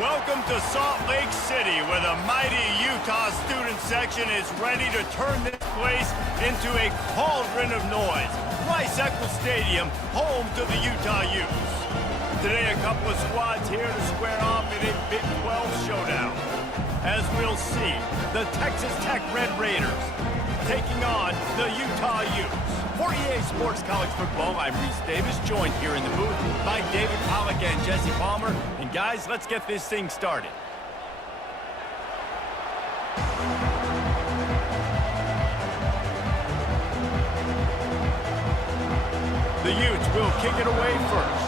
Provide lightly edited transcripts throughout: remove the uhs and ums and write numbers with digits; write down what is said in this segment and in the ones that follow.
Welcome to Salt Lake City, where the mighty Utah student section is ready to turn this place into a cauldron of noise. Rice-Eccles Stadium, home to the Utah Utes. Today, a couple of squads here to square off in a Big 12 showdown. As we'll see, the Texas Tech Red Raiders taking on the Utah Utes. For EA Sports College Football, I'm Reese Davis, joined here in the booth by David Pollack and Jesse Palmer. And guys, let's get this thing started. The Utes will kick it away first.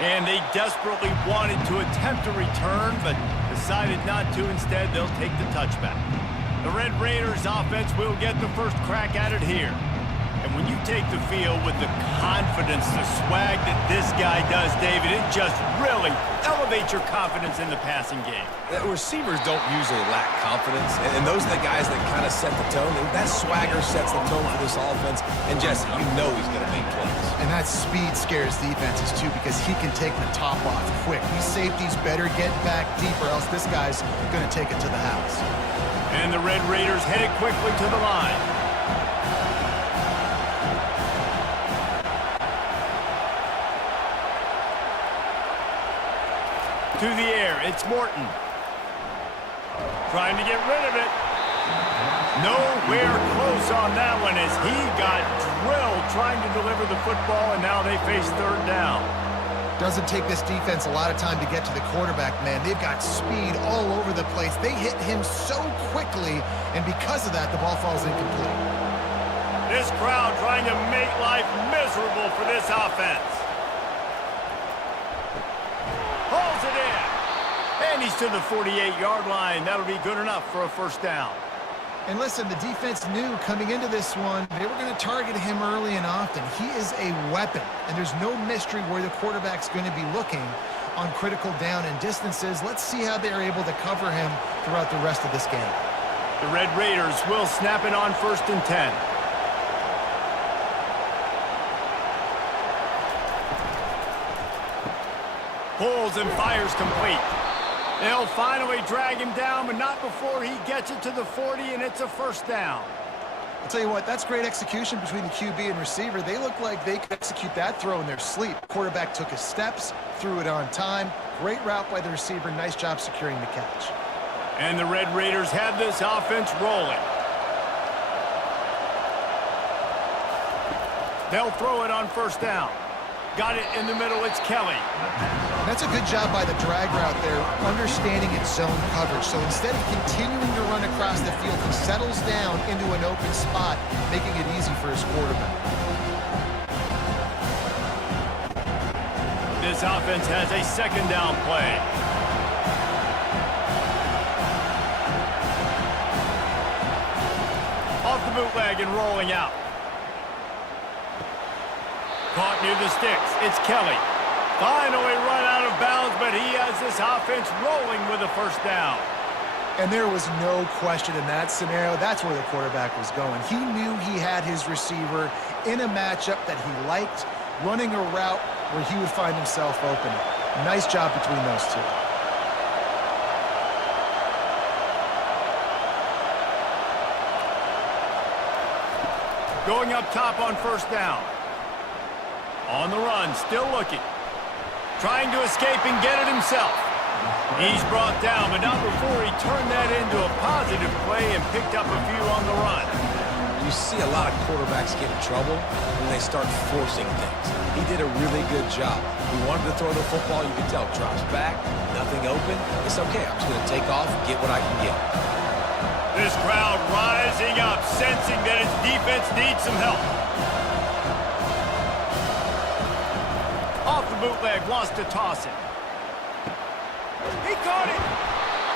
And they desperately wanted to attempt a return, but decided not to. Instead, they'll take the touchback. The Red Raiders offense will get the first crack at it here. And when you take the field with the confidence, the swag that this guy does, David, it just really elevates your confidence in the passing game. Receivers don't usually lack confidence, and those are the guys that kind of set the tone. That swagger sets the tone for this offense, and Jesse, you know he's going to make plays. And that speed scares defenses, too, because he can take the top off quick. These safeties better get back deep, or else this guy's going to take it to the house. And the Red Raiders headed quickly to the line. To the air, it's Morton. Trying to get rid of it. Nowhere close on that one as he got drilled trying to deliver the football, and now they face third down. Doesn't take this defense a lot of time to get to the quarterback, man. They've got speed all over the place. They hit him so quickly, and because of that, the ball falls incomplete. This crowd trying to make life miserable for this offense. Pulls it in. And he's to the 48-yard line. That'll be good enough for a first down. And listen, the defense knew coming into this one, they were going to target him early and often. He is a weapon, and there's no mystery where the quarterback's going to be looking on critical down and distances. Let's see how they're able to cover him throughout the rest of this game. The Red Raiders will snap it on 1st and 10. Pulls and fires complete. They'll finally drag him down, but not before he gets it to the 40, and it's a first down. I'll tell you what, that's great execution between the QB and receiver. They look like they could execute that throw in their sleep. Quarterback took his steps, threw it on time. Great route by the receiver. Nice job securing the catch. And the Red Raiders have this offense rolling. They'll throw it on first down. Got it in the middle, it's Kelly. That's a good job by the drag route there, understanding its zone coverage. So instead of continuing to run across the field, he settles down into an open spot, making it easy for his quarterback. This offense has a second down play. Off the bootleg and rolling out. Caught near the sticks. It's Kelly. Finally run out of bounds, but he has this offense rolling with a first down. And there was no question in that scenario. That's where the quarterback was going. He knew he had his receiver in a matchup that he liked, running a route where he would find himself open. Nice job between those two. Going up top on first down. On the run, still looking. Trying to escape and get it himself. He's brought down, but not before he turned that into a positive play and picked up a few on the run. You see a lot of quarterbacks get in trouble when they start forcing things. He did a really good job. He wanted to throw the football, you can tell. Drops back, nothing open. It's okay, I'm just going to take off, get what I can get. This crowd rising up, sensing that its defense needs some help. Off the bootleg, wants to toss it. He caught it.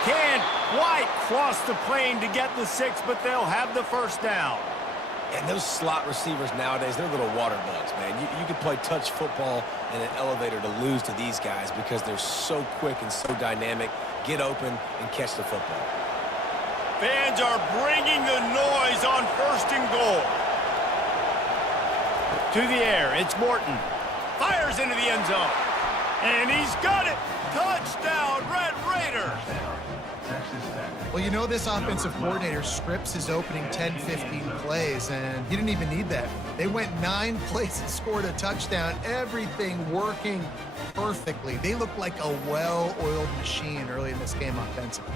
Can't quite cross the plane to get the 6, but they'll have the first down. And those slot receivers nowadays, they're little water bugs, man. You can play touch football in an elevator to lose to these guys because they're so quick and so dynamic. Get open and catch the football. Fans are bringing the noise on 1st and goal. To the air, it's Morton. Fires into the end zone. And he's got it. Touchdown, Red Raiders. Well, you know this offensive coordinator scripts his opening 10-15 plays, and he didn't even need that. They went 9 plays and scored a touchdown, everything working perfectly. They looked like a well-oiled machine early in this game offensively.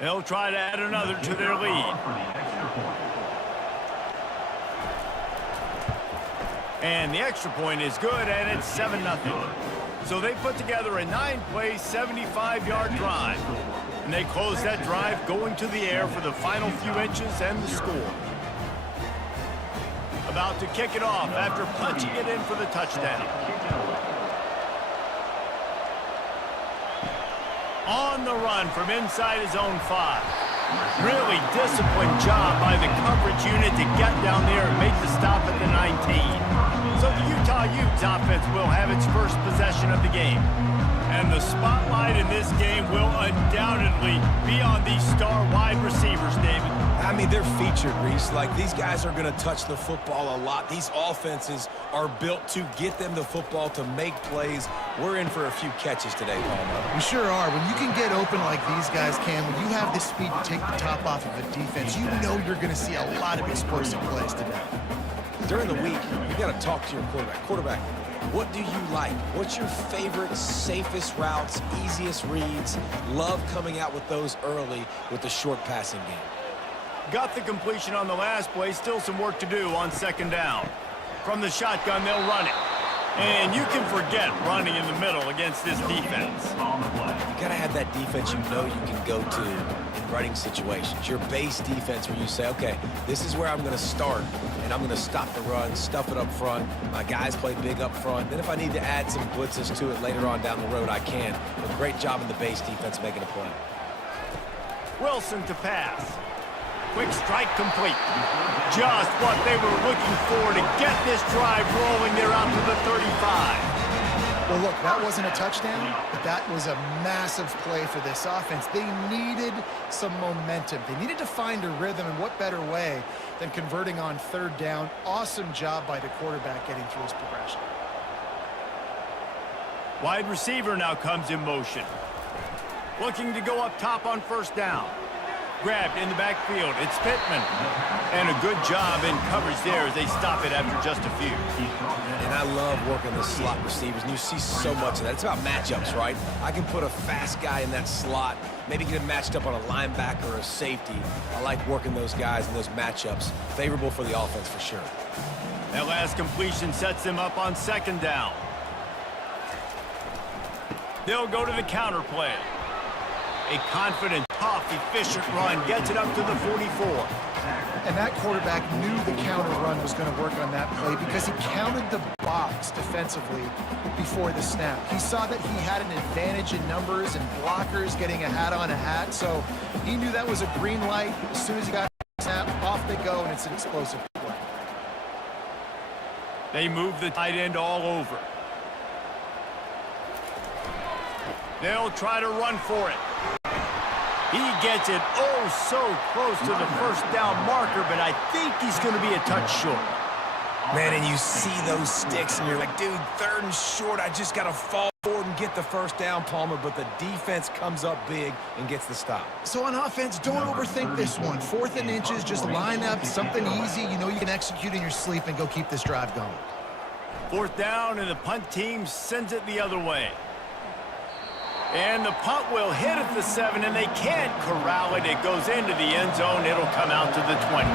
They'll try to add another to their lead. And the extra point is good, and it's 7-0. So they put together a 9-play, 75-yard drive. And they close that drive going to the air for the final few inches and the score. About to kick it off after punching it in for the touchdown. On the run from inside his own 5. Really disciplined job by the coverage unit to get down there and make the stop at the 19. So the Utah Utes offense will have its first possession of the game. And the spotlight in this game will undoubtedly be on these star wide receivers, David. I mean, they're featured, Reese. Like, these guys are going to touch the football a lot. These offenses are built to get them the football, to make plays. We're in for a few catches today, Palmer. We sure are. When you can get open like these guys can, when you have the speed to take the top off of a defense, you know you're going to see a lot of explosive plays today. During the week, you got to talk to your quarterback. What do you like? What's your favorite, safest routes, easiest reads? Love coming out with those early with the short passing game. Got the completion on the last play. Still some work to do on 2nd down. From the shotgun, they'll run it. And you can forget running in the middle against this defense. You got to have that defense you know you can go to in running situations. Your base defense where you say, okay, this is where I'm going to start, and I'm going to stop the run, stuff it up front. My guys play big up front. Then if I need to add some blitzes to it later on down the road, I can. But great job in the base defense making a play. Wilson to pass. Quick strike complete. Just what they were looking for to get this drive rolling. They're out to the 35. Well, look, that wasn't a touchdown, but that was a massive play for this offense. They needed some momentum. They needed to find a rhythm, and what better way than converting on 3rd down. Awesome job by the quarterback getting through his progression. Wide receiver now comes in motion. Looking to go up top on 1st down. Grabbed in the backfield. It's Pittman. And a good job in coverage there as they stop it after just a few. And I love working the slot receivers, and you see so much of that. It's about matchups, right? I can put a fast guy in that slot, maybe get him matched up on a linebacker or a safety. I like working those guys in those matchups. Favorable for the offense for sure. That last completion sets them up on 2nd down. They'll go to the counter play. A confident, tough, efficient run gets it up to the 44. And that quarterback knew the counter run was going to work on that play because he counted the box defensively before the snap. He saw that he had an advantage in numbers and blockers getting a hat on a hat, so he knew that was a green light. As soon as he got the snap, off they go, and it's an explosive play. They move the tight end all over. They'll try to run for it. He gets it so close to the 1st down marker, but I think he's going to be a touch short. Man, and you see those sticks, and you're like, dude, 3rd and short, I just got to fall forward and get the 1st down, Palmer, but the defense comes up big and gets the stop. So on offense, don't overthink this one. 4th and inches, just line up, something easy. You know you can execute in your sleep and go keep this drive going. 4th down, and the punt team sends it the other way. And the punt will hit at the 7, and they can't corral it. It goes into the end zone. It'll come out to the 20.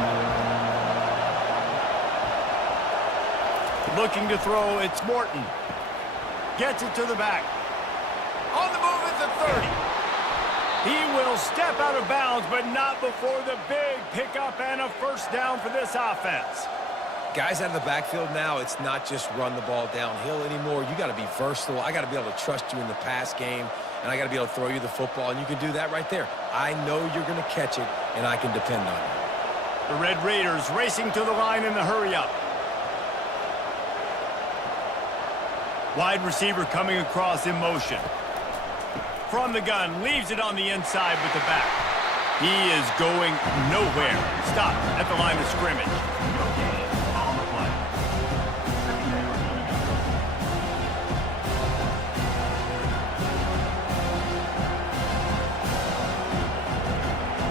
Looking to throw, it's Morton. Gets it to the back. On the move at the 30. He will step out of bounds, but not before the big pickup and a 1st down for this offense. Guys out of the backfield now, it's not just run the ball downhill anymore. You got to be versatile. I got to be able to trust you in the pass game, and I got to be able to throw you the football, and you can do that right there. I know you're going to catch it, and I can depend on you. The Red Raiders racing to the line in the hurry-up. Wide receiver coming across in motion. From the gun, leaves it on the inside with the back. He is going nowhere. Stop at the line of scrimmage.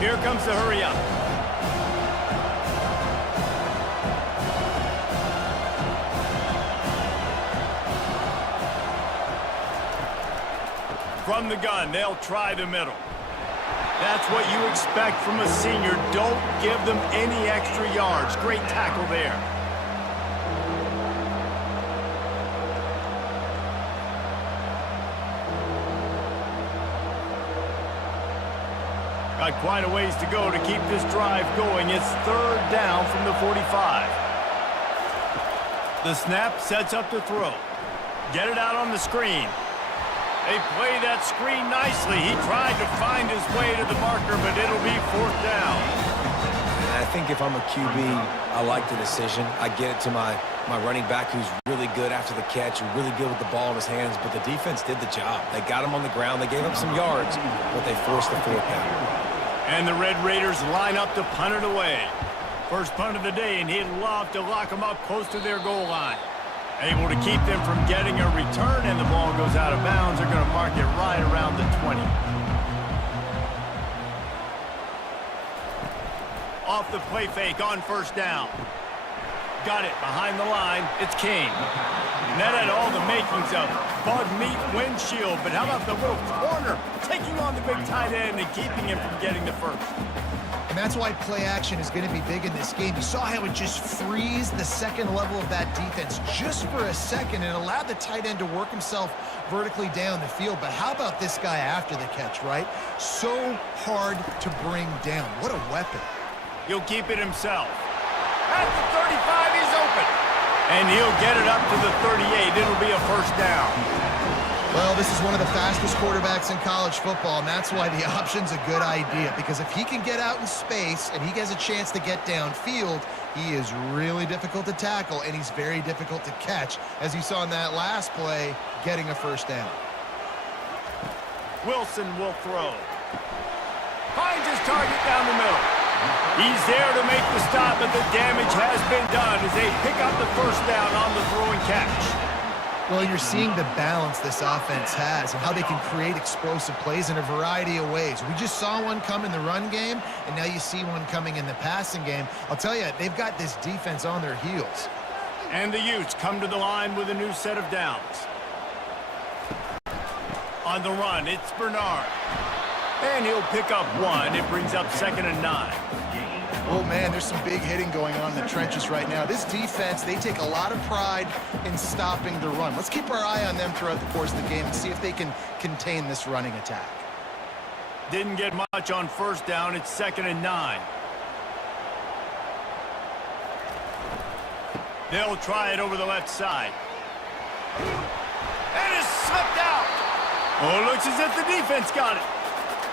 Here comes the hurry-up. From the gun, they'll try the middle. That's what you expect from a senior. Don't give them any extra yards. Great tackle there. Got quite a ways to go to keep this drive going. It's third down from the 45. The snap sets up the throw. Get it out on the screen. They play that screen nicely. He tried to find his way to the marker, but it'll be fourth down. I think if I'm a QB, I like the decision. I get it to my running back who's really good after the catch, really good with the ball in his hands, but the defense did the job. They got him on the ground. They gave up some yards, but they forced the fourth down. And the Red Raiders line up to punt it away. First punt of the day, and he'd love to lock them up close to their goal line. Able to keep them from getting a return, and the ball goes out of bounds. They're going to mark it right around the 20. Off the play fake on first down. Got it behind the line. It's King. And that had all the makings of bug meat windshield, but how about the little corner taking on the big tight end and keeping him from getting the first? And that's why play action is going to be big in this game. You saw how it just frees the second level of that defense just for a second and allowed the tight end to work himself vertically down the field. But how about this guy after the catch, right? So hard to bring down. What a weapon. He'll keep it himself. At the 35, he's open. And he'll get it up to the 38. It'll be a first down. Well, this is one of the fastest quarterbacks in college football, and that's why the option's a good idea. Because if he can get out in space and he has a chance to get downfield, he is really difficult to tackle, and he's very difficult to catch, as you saw in that last play, getting a first down. Wilson will throw. Finds his target down the middle. He's there to make the stop, but the damage has been done as they pick up the first down on the throw and catch. Well, you're seeing the balance this offense has and how they can create explosive plays in a variety of ways. We just saw one come in the run game, and now you see one coming in the passing game. I'll tell you, they've got this defense on their heels. And the Utes come to the line with a new set of downs. On the run, it's Bernard. And he'll pick up one. It brings up 2nd and 9. Oh, man, there's some big hitting going on in the trenches right now. This defense, they take a lot of pride in stopping the run. Let's keep our eye on them throughout the course of the game and see if they can contain this running attack. Didn't get much on first down. It's 2nd and 9. They'll try it over the left side. And it's slipped out. Oh, it looks as if the defense got it.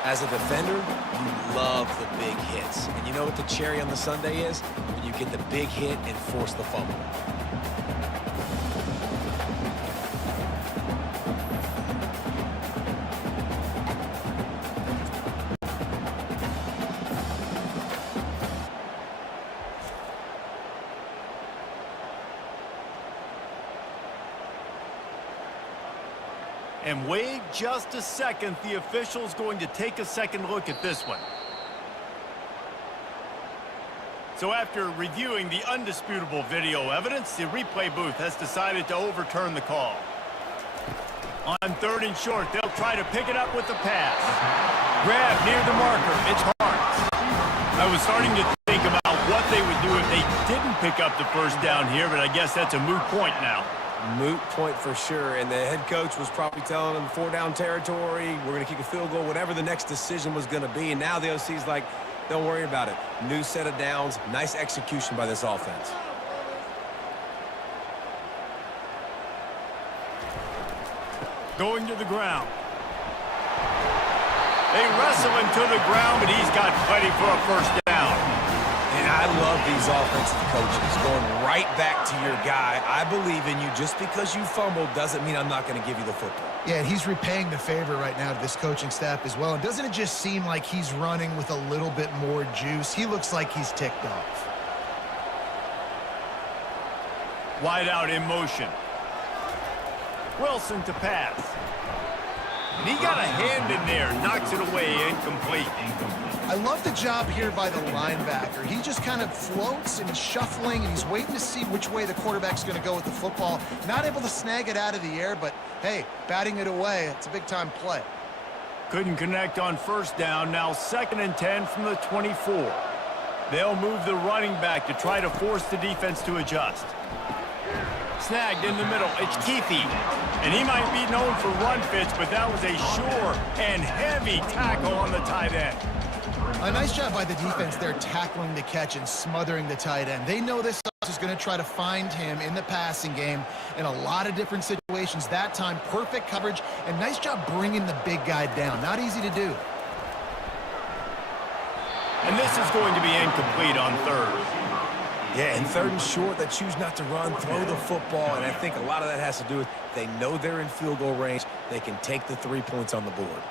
As a defender, you love the big hits. And you know what the cherry on the sundae is? When you get the big hit and force the fumble. And wait just a second. The official's going to take a second look at this one. So after reviewing the undisputable video evidence, the replay booth has decided to overturn the call. On 3rd and short, they'll try to pick it up with the pass. Grab near the marker. It's Hart. I was starting to think about what they would do if they didn't pick up the first down here, but I guess that's a moot point now. Moot point for sure, and the head coach was probably telling them 4-down territory, we're going to kick a field goal, whatever the next decision was going to be, and now the OC's like, don't worry about it. New set of downs, nice execution by this offense. Going to the ground. They wrestle him to the ground, but he's got plenty for a first down. And I love these offensive coaches going right back to your guy. I believe in you. Just because you fumbled doesn't mean I'm not going to give you the football. Yeah, and he's repaying the favor right now to this coaching staff as well. And doesn't it just seem like he's running with a little bit more juice? He looks like he's ticked off. Wide out in motion. Wilson to pass. And he got a hand in there, knocks it away, incomplete. I love the job here by the linebacker. He just kind of floats and he's shuffling and he's waiting to see which way the quarterback's going to go with the football. Not able to snag it out of the air, but hey, batting it away, it's a big-time play. Couldn't connect on first down. Now 2nd and 10 from the 24. They'll move the running back to try to force the defense to adjust. Snagged in the middle. It's Keefe. And he might be known for run fits, but that was a sure and heavy tackle on the tight end. A nice job by the defense there tackling the catch and smothering the tight end. They know this is going to try to find him in the passing game in a lot of different situations. That time, perfect coverage and nice job bringing the big guy down. Not easy to do. And this is going to be incomplete on 3rd. Yeah, and 3rd and short, they choose not to run, throw the football, and I think a lot of that has to do with they know they're in field goal range. They can take the 3 points on the board.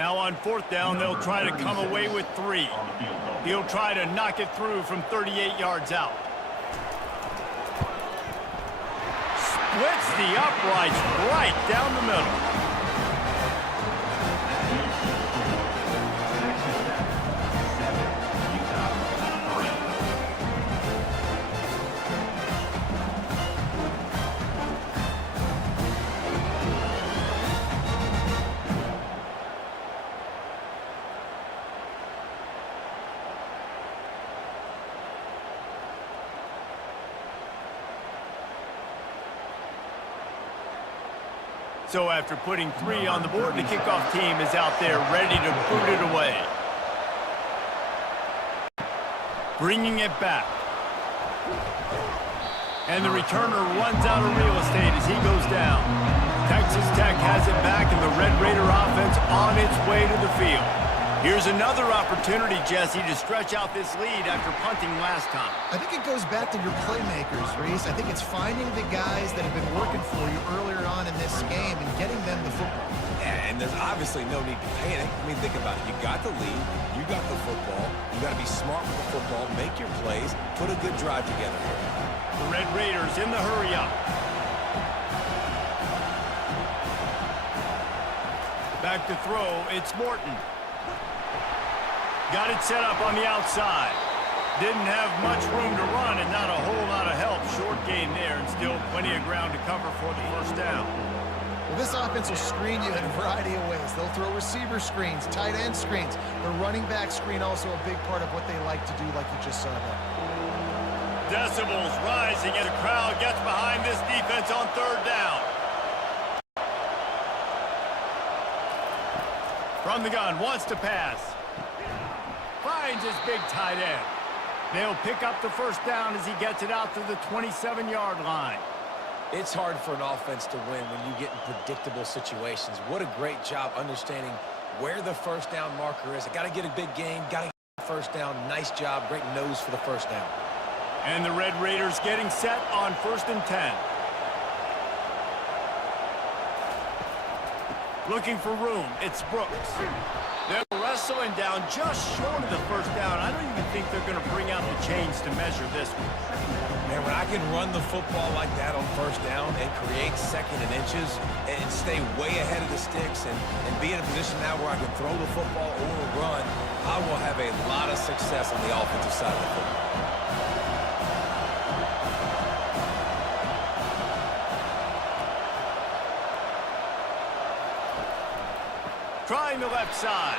Now on 4th down, they'll try to come away with 3. He'll try to knock it through from 38 yards out. Splits the uprights right down the middle. So after putting 3 on the board, the kickoff team is out there ready to boot it away. Bringing it back. And the returner runs out of real estate as he goes down. Texas Tech has it back, and the Red Raider offense on its way to the field. Here's another opportunity, Jesse, to stretch out this lead after punting last time. I think it goes back to your playmakers, Reese. I think it's finding the guys that have been working for you earlier on in this game and getting them the football. Yeah, and there's obviously no need to panic. I mean, think about it. You got the lead. You got the football. You got to be smart with the football, make your plays, put a good drive together here. The Red Raiders in the hurry-up. Back to throw, it's Morton. Got it set up on the outside. Didn't have much room to run and not a whole lot of help. Short gain there and still plenty of ground to cover for the 1st down. Well, this offense will screen you in a variety of ways. They'll throw receiver screens, tight end screens. The running back screen also a big part of what they like to do, like you just saw there. Decibels rising as the crowd gets behind this defense on 3rd down. From the gun, wants to pass. Finds his big tight end. They'll pick up the 1st down as he gets it out to the 27-yard line. It's hard for an offense to win when you get in predictable situations. What a great job understanding where the 1st down marker is. Got to get a big gain, got to get 1st down. Nice job, great nose for the 1st down. And the Red Raiders getting set on 1st and 10. Looking for room, it's Brooks. They're wrestling down just short of the 1st down. I don't even think they're going to bring out the chains to measure this one. Man, when I can run the football like that on 1st down and create 2nd and inches and stay way ahead of the sticks and be in a position now where I can throw the football or run, I will have a lot of success on the offensive side of the football. Trying the left side.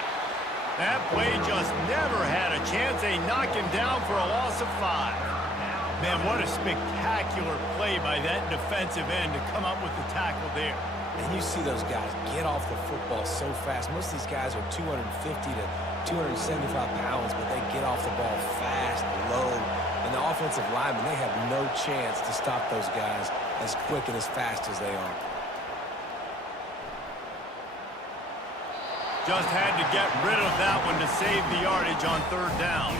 That play just never had a chance. They knock him down for a loss of 5. Man, what a spectacular play by that defensive end to come up with the tackle there. And you see those guys get off the football so fast. Most of these guys are 250 to 275 pounds, but they get off the ball fast, low. And the offensive linemen, they have no chance to stop those guys as quick and as fast as they are. Just had to get rid of that one to save the yardage on third down.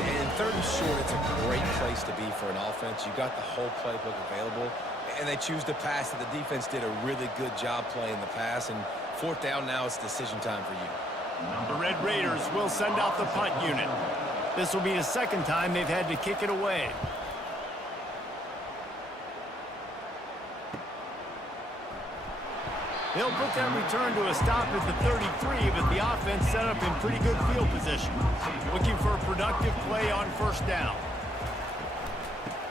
Yeah, and third and short, it's a great place to be for an offense. You got the whole playbook available, and they choose to pass it. The defense did a really good job playing the pass, and fourth down now, it's decision time for you. The Red Raiders will send out the punt unit. This will be the second time they've had to kick it away. They'll put that return to a stop at the 33, but the offense set up in pretty good field position. Looking for a productive play on first down.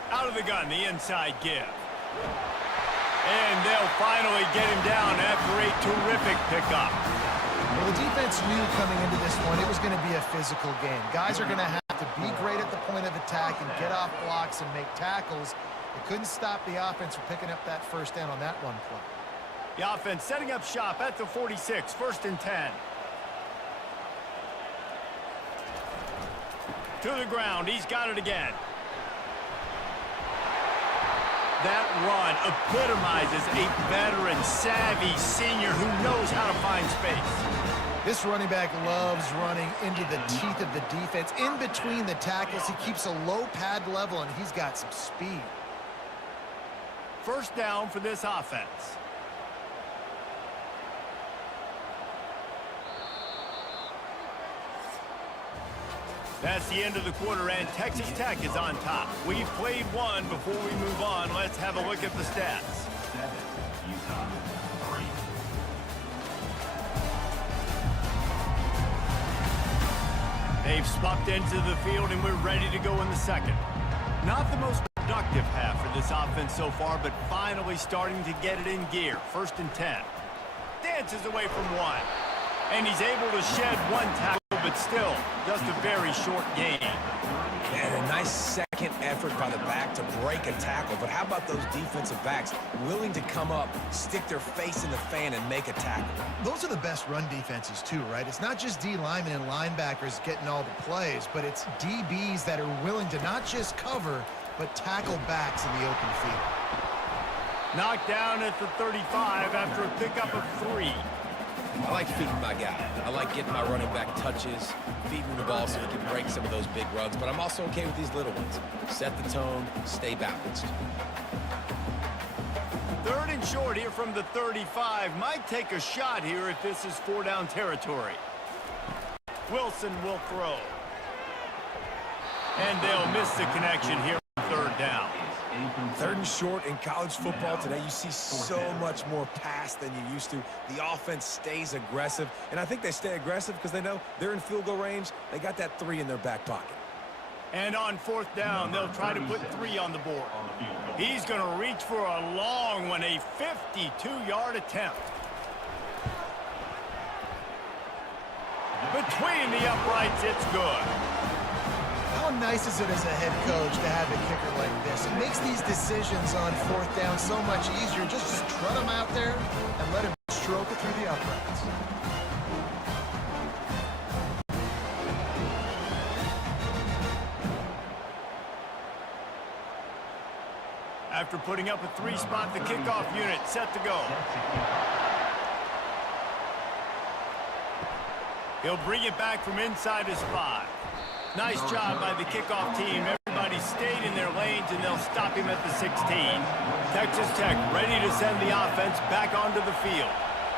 Out of the gun, the inside give. And they'll finally get him down after a terrific pickup. Well, the defense knew coming into this one it was going to be a physical game. Guys are going to have to be great at the point of attack and get off blocks and make tackles. They couldn't stop the offense from picking up that first down on that run play. The offense setting up shop at the 46, 1st and 10. To the ground, he's got it again. That run epitomizes a veteran, savvy senior who knows how to find space. This running back loves running into the teeth of the defense. In between the tackles, he keeps a low pad level, and he's got some speed. First down for this offense. That's the end of the quarter, and Texas Tech is on top. We've played one. Before we move on, let's have a look at the stats. They've swapped into the field, and we're ready to go in the second. Not the most productive half for this offense so far, but finally starting to get it in gear. 1st and 10. Dances away from one. And he's able to shed one tackle, but still, just a very short gain. And a nice second effort by the back to break a tackle. But how about those defensive backs willing to come up, stick their face in the fan, and make a tackle? Those are the best run defenses, too, right? It's not just D linemen and linebackers getting all the plays, but it's DBs that are willing to not just cover, but tackle backs in the open field. Knocked down at the 35 after a pickup of 3. I like feeding my guy. I like getting my running back touches, feeding the ball so he can break some of those big runs, but I'm also okay with these little ones. Set the tone, stay balanced. 3rd and short here from the 35. Might take a shot here if this is 4-down territory. Wilson will throw. And they'll miss the connection here on 3rd down. 3rd and short in college football today, you see so much more pass than you used to. The offense stays aggressive, and I think they stay aggressive because they know they're in field goal range. They got that 3 in their back pocket. And on 4th down, they'll try to put 3 on the board. He's going to reach for a long one, a 52-yard attempt. Between the uprights, it's good. How nice is it as a head coach to have a kicker like this? It makes these decisions on 4th down so much easier. Just strut him out there and let him stroke it through the uprights. After putting up a 3 spot, the kickoff unit set to go. He'll bring it back from inside his 5. Nice job by the kickoff team. Everybody stayed in their lanes, and they'll stop him at the 16. Texas Tech ready to send the offense back onto the field.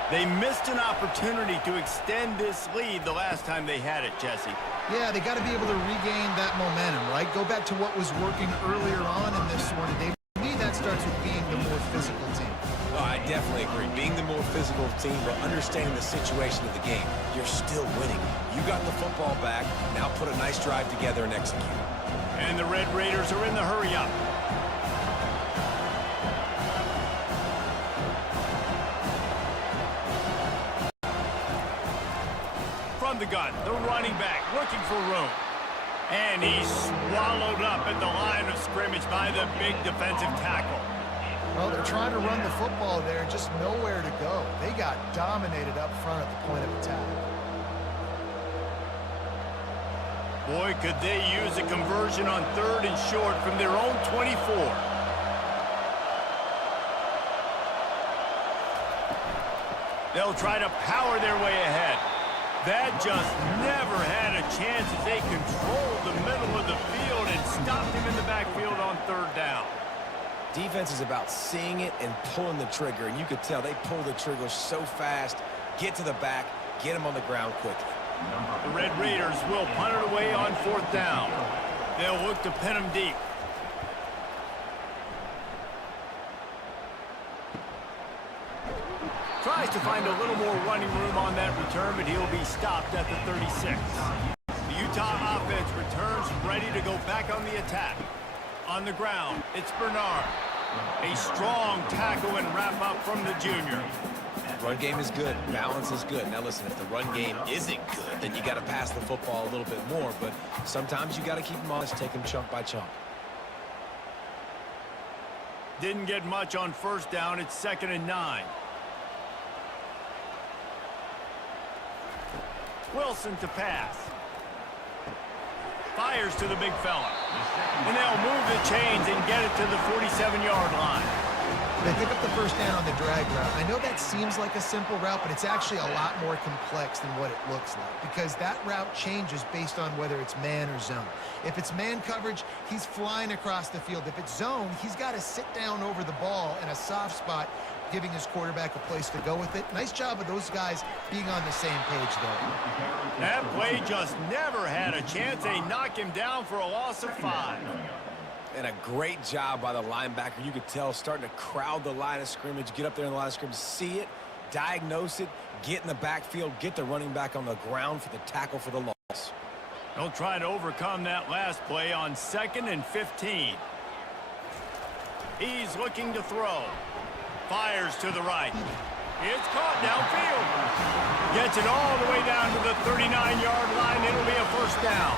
They missed an opportunity to extend this lead the last time they had it, Jesse. Yeah, they got to be able to regain that momentum, right? Go back to what was working earlier on in this one. To me, that starts with being the more physical team. Well, I definitely agree. Being the more physical team, but understanding the situation of the game, you're still winning. You got the football back. Now put a nice drive together and execute. And the Red Raiders are in the hurry-up. From the gun, the running back looking for room. And he's swallowed up at the line of scrimmage by the big defensive tackle. Well, they're trying to run the football there, just nowhere to go. They got dominated up front at the point of attack. Boy, could they use a conversion on 3rd and short from their own 24. They'll try to power their way ahead. That just never had a chance as they controlled the middle of the field and stopped him in the backfield on third down. Defense is about seeing it and pulling the trigger, and you could tell they pull the trigger so fast, get to the back, get him on the ground quickly. The Red Raiders will punt it away on fourth down. They'll look to pin him deep. Tries to find a little more running room on that return, but he'll be stopped at the 36. The Utah offense returns ready to go back on the attack. On the ground, it's Bernard. A strong tackle and wrap-up from the junior. Run game is good. Balance is good. Now listen, if the run game isn't good, then you got to pass the football a little bit more. But sometimes you got to keep them honest, take them chunk by chunk. Didn't get much on first down. It's 2nd and 9. Wilson to pass. Fires to the big fella. And they'll move the chains and get it to the 47-yard line. They pick up the first down on the drag route. I know that seems like a simple route, but it's actually a lot more complex than what it looks like because that route changes based on whether it's man or zone. If it's man coverage, he's flying across the field. If it's zone, he's got to sit down over the ball in a soft spot, giving his quarterback a place to go with it. Nice job of those guys being on the same page there. That play just never had a chance. They knock him down for a loss of 5. And a great job by the linebacker. You could tell starting to crowd the line of scrimmage, get up there in the line of scrimmage, see it, diagnose it, get in the backfield, get the running back on the ground for the tackle for the loss. They'll try to overcome that last play on 2nd and 15. He's looking to throw. Fires to the right. It's caught downfield. Gets it all the way down to the 39-yard line. It'll be a first down.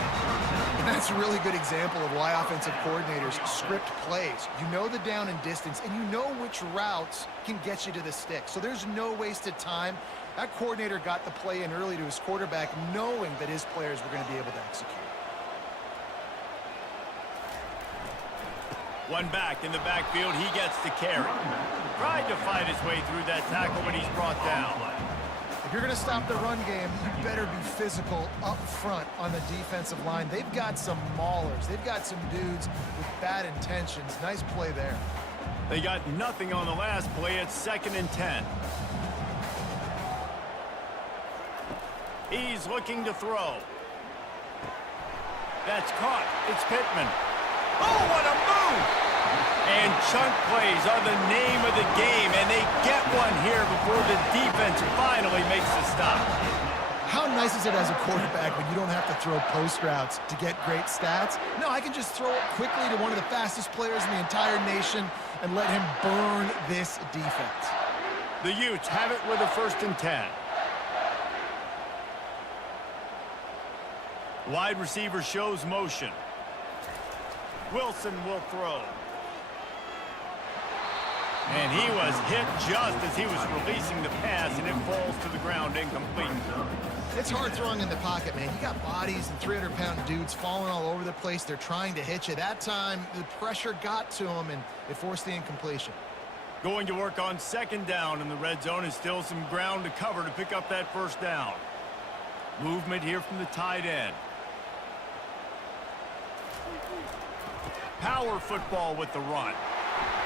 And that's a really good example of why offensive coordinators script plays. You know the down and distance, and you know which routes can get you to the stick. So there's no wasted time. That coordinator got the play in early to his quarterback, knowing that his players were going to be able to execute. One back in the backfield. He gets the carry. Tried to fight his way through that tackle, but he's brought down. If you're going to stop the run game, you better be physical up front on the defensive line. They've got some maulers. They've got some dudes with bad intentions. Nice play there. They got nothing on the last play. It's 2nd and 10. He's looking to throw. That's caught. It's Pittman. Oh, what a move! And chunk plays are the name of the game, and they get one here before the defense finally makes the stop. How nice is it as a quarterback when you don't have to throw post routes to get great stats? No, I can just throw it quickly to one of the fastest players in the entire nation and let him burn this defense. The Utes have it with a 1st and 10. Wide receiver shows motion. Wilson will throw. And he was hit just as he was releasing the pass, and it falls to the ground incomplete. It's hard throwing in the pocket, man. You got bodies and 300-pound dudes falling all over the place. They're trying to hit you. That time, the pressure got to him, and it forced the incompletion. Going to work on 2nd down in the red zone, and still some ground to cover to pick up that first down. Movement here from the tight end. Power football with the run.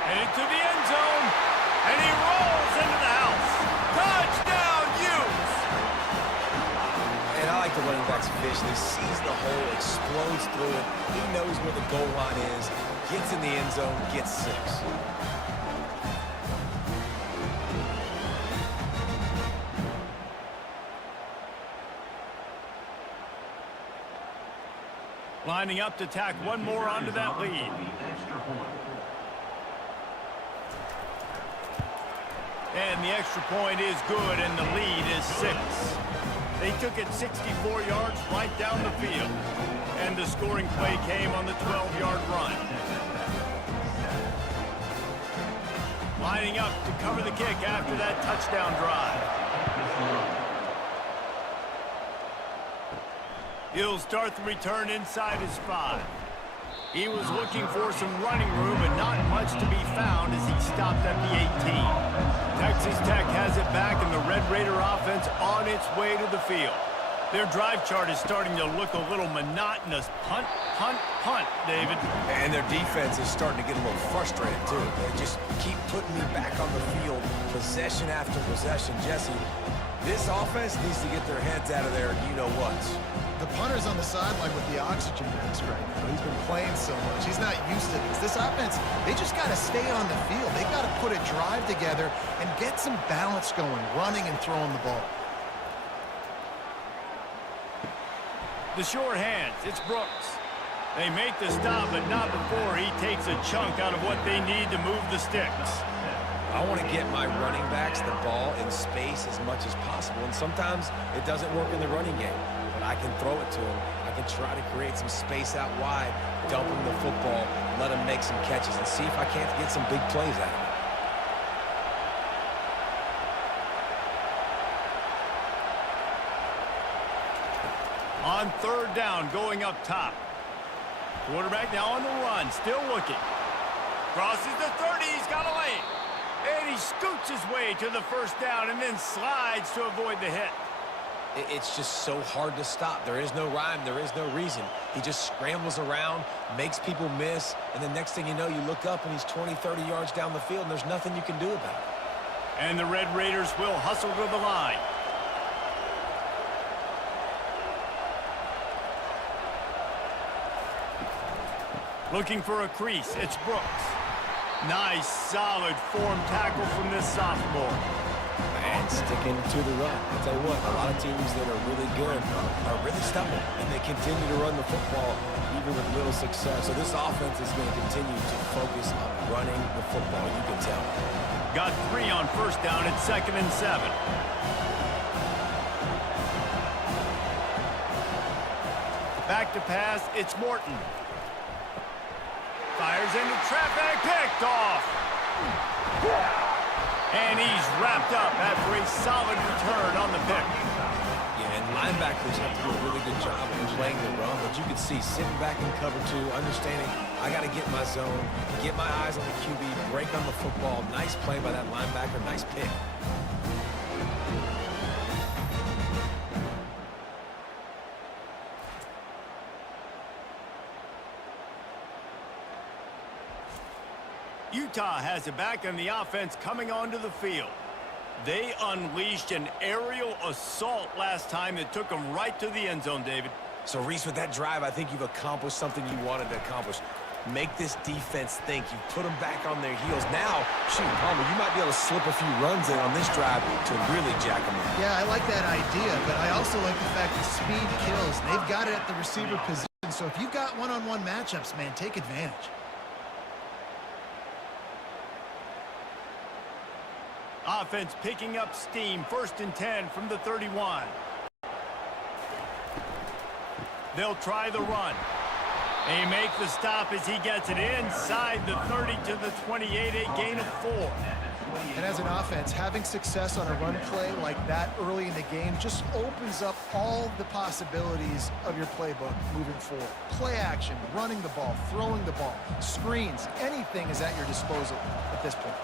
And into the end zone. And he rolls into the house. Touchdown, Utes! And I like the running back's vision. He sees the hole, explodes through it. He knows where the goal line is. Gets in the end zone, gets 6. Lining up to tack one more onto that lead. And the extra point is good, and the lead is 6. They took it 64 yards right down the field. And the scoring play came on the 12-yard run. Lining up to cover the kick after that touchdown drive. He'll start the return inside his 5. He was looking for some running room, but not much to be found as he stopped at the 18. Texas Tech has it back, and the Red Raider offense on its way to the field. Their drive chart is starting to look a little monotonous. Punt, punt, punt, David. And their defense is starting to get a little frustrated, too. They just keep putting me back on the field, possession after possession. Jesse, this offense needs to get their heads out of there, you-know-what. The punter's on the sideline with the oxygen mask right now. He's been playing so much. He's not used to this. This offense, they just got to stay on the field. They got to put a drive together and get some balance going, running and throwing the ball. The short hands, it's Brooks. They make the stop, but not before he takes a chunk out of what they need to move the sticks. I want to get my running backs the ball in space as much as possible, and sometimes it doesn't work in the running game, but I can throw it to them. I can try to create some space out wide, dump them the football, let them make some catches, and see if I can't get some big plays out of it. On third down, going up top. Quarterback now on the run, still looking. Crosses the 30, he's got a lane. And he scoots his way to the first down and then slides to avoid the hit. It's just so hard to stop. There is no rhyme. There is no reason. He just scrambles around, makes people miss, and the next thing you know, you look up and he's 20, 30 yards down the field, and there's nothing you can do about it. And the Red Raiders will hustle to the line. Looking for a crease, it's Brooks. Nice, solid form tackle from this sophomore. And sticking to the run. I'll tell you what, a lot of teams that are really good are really stubborn, and they continue to run the football even with little success. So this offense is going to continue to focus on running the football, you can tell. Got 3 on first down at 2nd and 7. Back to pass, it's Morton. Fires into traffic, picked off. And he's wrapped up after a solid return on the pick. Yeah, and linebackers have to do a really good job of playing the run, but you can see sitting back in cover 2, understanding I got to get my zone, get my eyes on the QB, break on the football. Nice play by that linebacker, nice pick. Utah has it back on the offense coming onto the field. They unleashed an aerial assault last time that took them right to the end zone, David. So, Reese, with that drive, I think you've accomplished something you wanted to accomplish. Make this defense think. You put them back on their heels. Now, shoot, Palmer, you might be able to slip a few runs in on this drive to really jack them up. Yeah, I like that idea, but I also like the fact that speed kills. They've got it at the receiver position, so if you've got one-on-one matchups, man, take advantage. Offense picking up steam, 1st and 10 from the 31. They'll try the run. They make the stop as he gets it inside the 30 to the 28, a gain of 4. And as an offense, having success on a run play like that early in the game just opens up all the possibilities of your playbook moving forward. Play action, running the ball, throwing the ball, screens, anything is at your disposal at this point.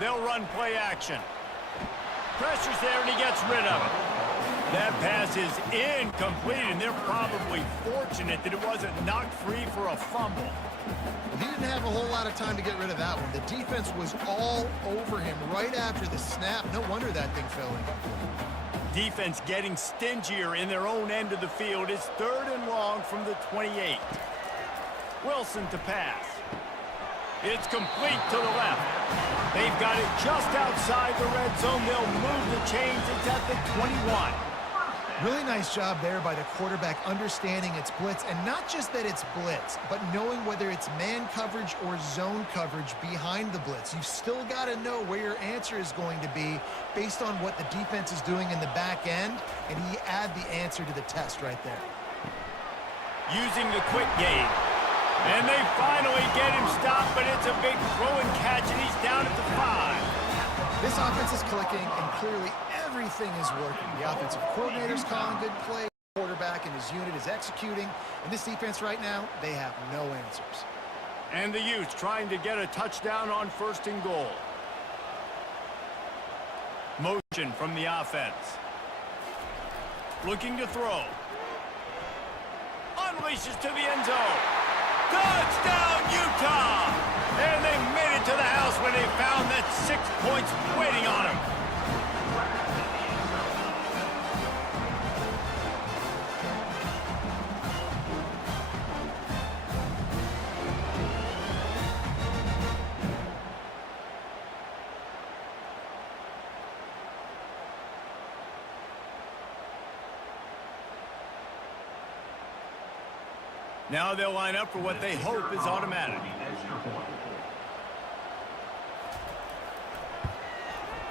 They'll run play action. Pressure's there, and he gets rid of it. That pass is incomplete, and they're probably fortunate that it wasn't knocked free for a fumble. He didn't have a whole lot of time to get rid of that one. The defense was all over him right after the snap. No wonder that thing fell in. Defense getting stingier in their own end of the field. It's 3rd and long from the 28. Wilson to pass. It's complete to the left. They've got it just outside the red zone. They'll move the chains. It's at the 21. Really nice job there by the quarterback understanding it's blitz, and not just that it's blitz, but knowing whether it's man coverage or zone coverage behind the blitz. You've still got to know where your answer is going to be based on what the defense is doing in the back end, and he add the answer to the test right there. Using the quick game. And they finally get him stopped, but it's a big throw and catch, and he's down at the 5. This offense is clicking, and clearly everything is working. The offensive coordinator's calling good plays, the quarterback and his unit is executing, and this defense right now, they have no answers. And the Utes trying to get a touchdown on 1st and goal. Motion from the offense. Looking to throw. Unleashes to the end zone. Touchdown, Utah! And they made it to the house when they found that 6 points waiting on them. Now they'll line up for what they hope is automatic.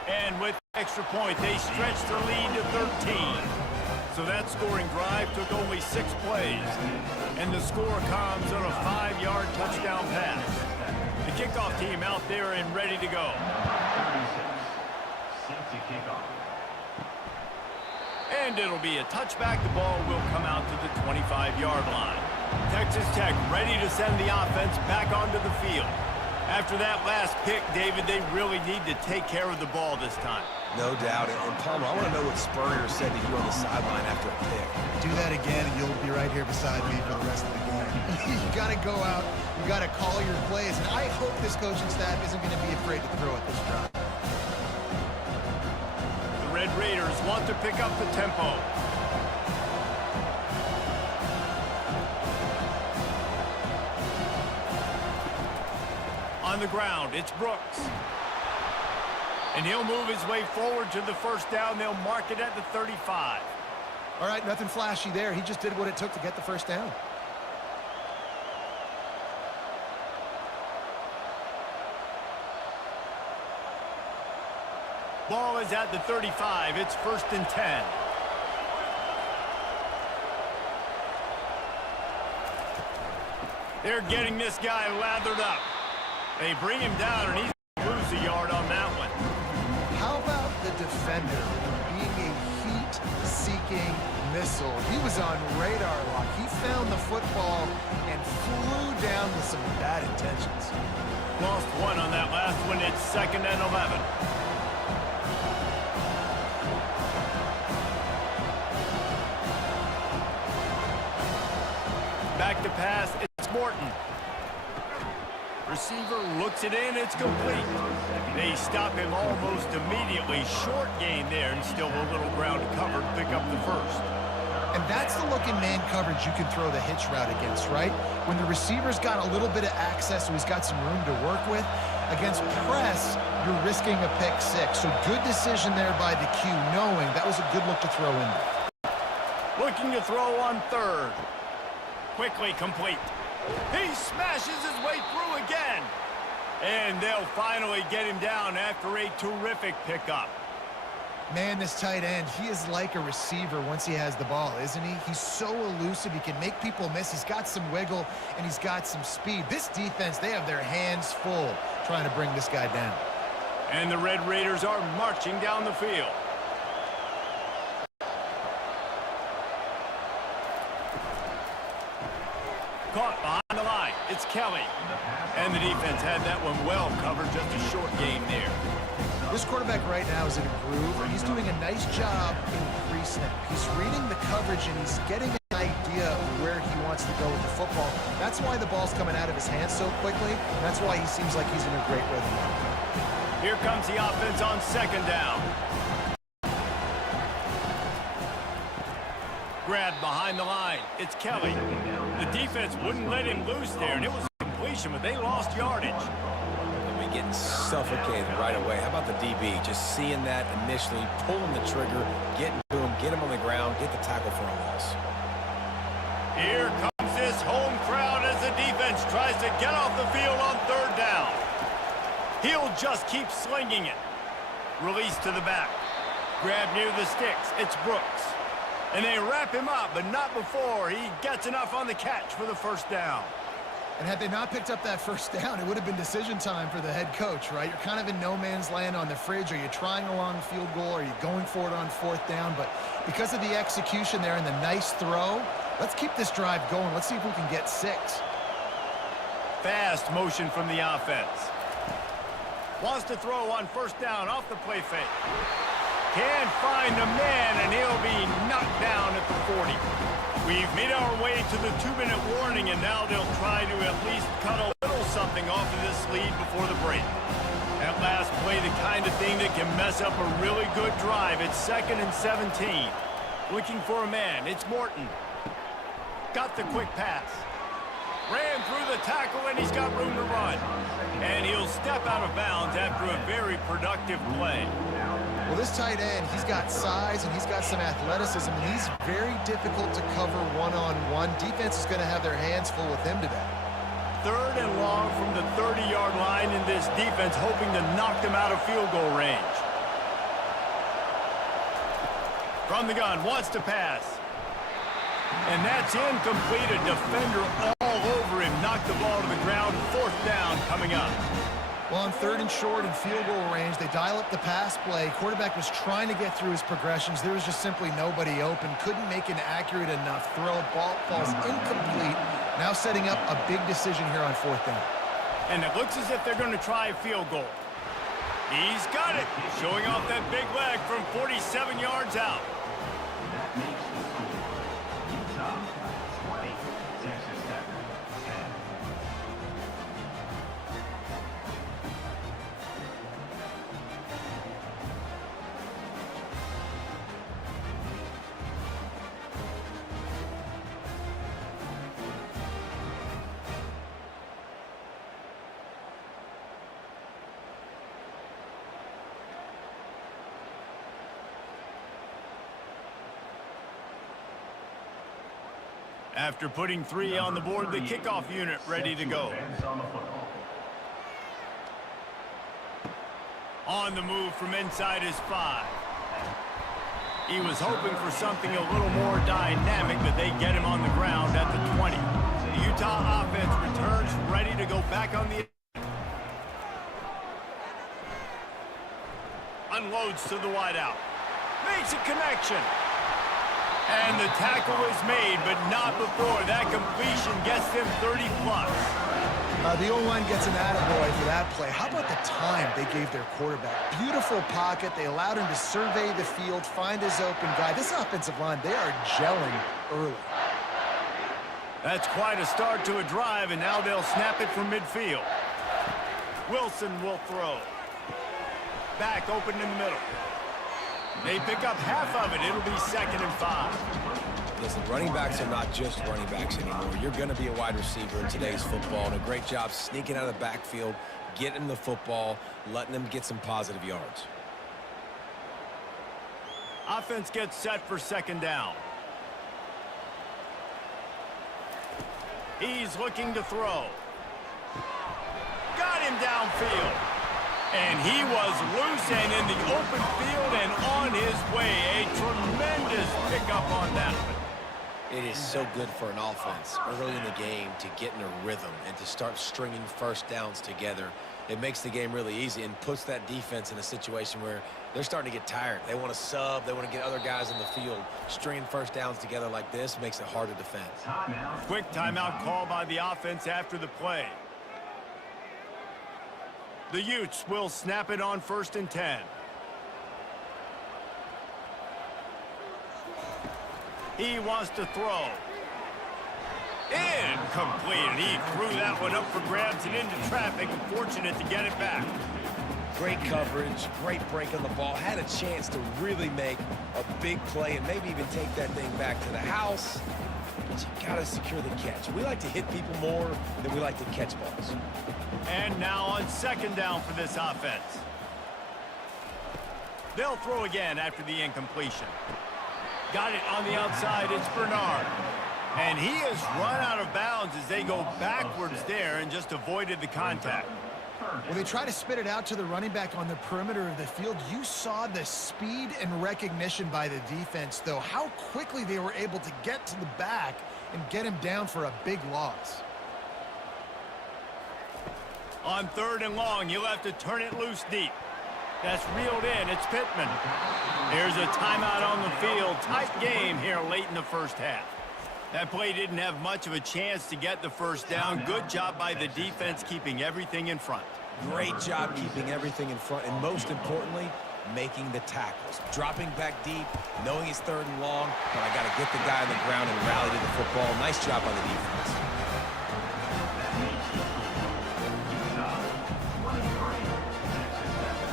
And with the extra point, they stretch the lead to 13. So that scoring drive took only 6 plays. And the score comes on a 5-yard touchdown pass. The kickoff team out there and ready to go. And it'll be a touchback. The ball will come out to the 25-yard line. Texas Tech ready to send the offense back onto the field. After that last pick, David, they really need to take care of the ball this time. No doubt. And Palmer, I want to know what Spurrier said to you on the sideline after a pick. Do that again, and you'll be right here beside me for the rest of the game. You got to go out. You got to call your plays. And I hope this coaching staff isn't going to be afraid to throw at this drive. The Red Raiders want to pick up the tempo. On the ground, it's Brooks. And he'll move his way forward to the first down. They'll mark it at the 35. All right, nothing flashy there. He just did what it took to get the first down. Ball is at the 35. It's 1st and 10. They're getting this guy lathered up. They bring him down, and he's going to lose a yard on that one. How about the defender being a heat-seeking missile? He was on radar lock. He found the football and flew down with some bad intentions. Lost one on that last one. It's 2nd and 11. Back to pass. It's Morton. Receiver looks it in. It's complete. They stop him almost immediately. Short gain there, and still a little ground covered. Pick up the first. And that's the look in man coverage you can throw the hitch route against, right? When the receiver's got a little bit of access, so he's got some room to work with. Against press, you're risking a pick 6. So good decision there by the Q, knowing that was a good look to throw in. Looking to throw on 3rd. Quickly complete. He smashes his way through again. And they'll finally get him down after a terrific pickup. Man, this tight end, he is like a receiver once he has the ball, isn't he? He's so elusive. He can make people miss. He's got some wiggle, and he's got some speed. This defense, they have their hands full trying to bring this guy down. And the Red Raiders are marching down the field. Caught behind the line. It's Kelly. And the defense had that one well covered. Just a short game there. This quarterback right now is in a groove, and he's doing a nice job in pre-snap. He's reading the coverage, and he's getting an idea of where he wants to go with the football. That's why the ball's coming out of his hands so quickly. And that's why he seems like he's in a great rhythm. Here comes the offense on 2nd down. Grabbed behind the line. It's Kelly. The defense wouldn't let him loose there, and it was a completion, but they lost yardage. And we getting suffocated right away. How about the DB? Just seeing that initially, pulling the trigger, getting to him, get him on the ground, get the tackle for a loss. Here comes this home crowd as the defense tries to get off the field on 3rd down. He'll just keep slinging it. Release to the back. Grab near the sticks. It's Brooks. And they wrap him up, but not before he gets enough on the catch for the first down. And had they not picked up that first down, it would have been decision time for the head coach, right? You're kind of in no man's land on the fridge. Are you trying a long field goal? Are you going for it on 4th down? But because of the execution there and the nice throw, let's keep this drive going. Let's see if we can get 6. Fast motion from the offense. Wants to throw on 1st down off the play fake. Can't find the man, and he'll be knocked down at the 40. We've made our way to the 2-minute warning, and now they'll try to at least cut a little something off of this lead before the break. That last play, the kind of thing that can mess up a really good drive. It's 2nd and 17. Looking for a man. It's Morton. Got the quick pass. Ran through the tackle, and he's got room to run. And he'll step out of bounds after a very productive play. Well, this tight end, he's got size and he's got some athleticism, and he's very difficult to cover one-on-one. Defense is going to have their hands full with him today. 3rd and long from the 30-yard line, in this defense hoping to knock them out of field goal range. From the gun, wants to pass. And that's incomplete. A defender all over him. Knocked the ball to the ground. 4th down coming up. Well, on 3rd and short and field goal range, they dial up the pass play. Quarterback was trying to get through his progressions. There was just simply nobody open. Couldn't make an accurate enough throw. Ball falls incomplete. Now setting up a big decision here on 4th down. And it looks as if they're going to try a field goal. He's got it. Showing off that big leg from 47 yards out. That makes the score Utah 20, Texas Tech 10. After putting 3 on the board, the kickoff unit ready to go. On the move from inside his 5. He was hoping for something a little more dynamic, but they get him on the ground at the 20. The Utah offense returns ready to go back on the... Unloads to the wideout. Makes a connection. And the tackle is made, but not before that completion gets them 30-plus. The O-line gets an attaboy for that play. How about the time they gave their quarterback? Beautiful pocket. They allowed him to survey the field, find his open guy. This offensive line, they are gelling early. That's quite a start to a drive, and now they'll snap it from midfield. Wilson will throw. Back open in the middle. They pick up half of it. It'll be 2nd and 5. Listen, running backs are not just running backs anymore. You're going to be a wide receiver in today's football, and a great job sneaking out of the backfield, getting the football, letting them get some positive yards. Offense gets set for 2nd down. He's looking to throw. Got him downfield. And he was loose and in the open field and on his way. A tremendous pickup on that one. It is so good for an offense early in the game to get in a rhythm and to start stringing 1st downs together. It makes the game really easy and puts that defense in a situation where they're starting to get tired. They want to sub. They want to get other guys in the field. Stringing 1st downs together like this makes it hard to defend. Quick timeout call by the offense after the play. The Utes will snap it on 1st and 10. He wants to throw. Incomplete. He threw that one up for grabs and into traffic. Fortunate to get it back. Great coverage, great break on the ball. Had a chance to really make a big play and maybe even take that thing back to the house. But you got to secure the catch. We like to hit people more than we like to catch balls. And now on 2nd down for this offense. They'll throw again after the incompletion. Got it on the outside. It's Bernard. And he has run out of bounds as they go backwards there and just avoided the contact. When they try to spit it out to the running back on the perimeter of the field, you saw the speed and recognition by the defense, though, how quickly they were able to get to the back and get him down for a big loss. On 3rd and long, you'll have to turn it loose deep. That's reeled in. It's Pittman. Here's a timeout on the field. Tight game here late in the 1st half. That play didn't have much of a chance to get the 1st down. Good job by the defense keeping everything in front. Great job keeping everything in front, and most importantly, making the tackles, dropping back deep, knowing it's 3rd and long, but I got to get the guy on the ground and rally to the football. Nice job by the defense. That makes the score Utah 23, Texas 7.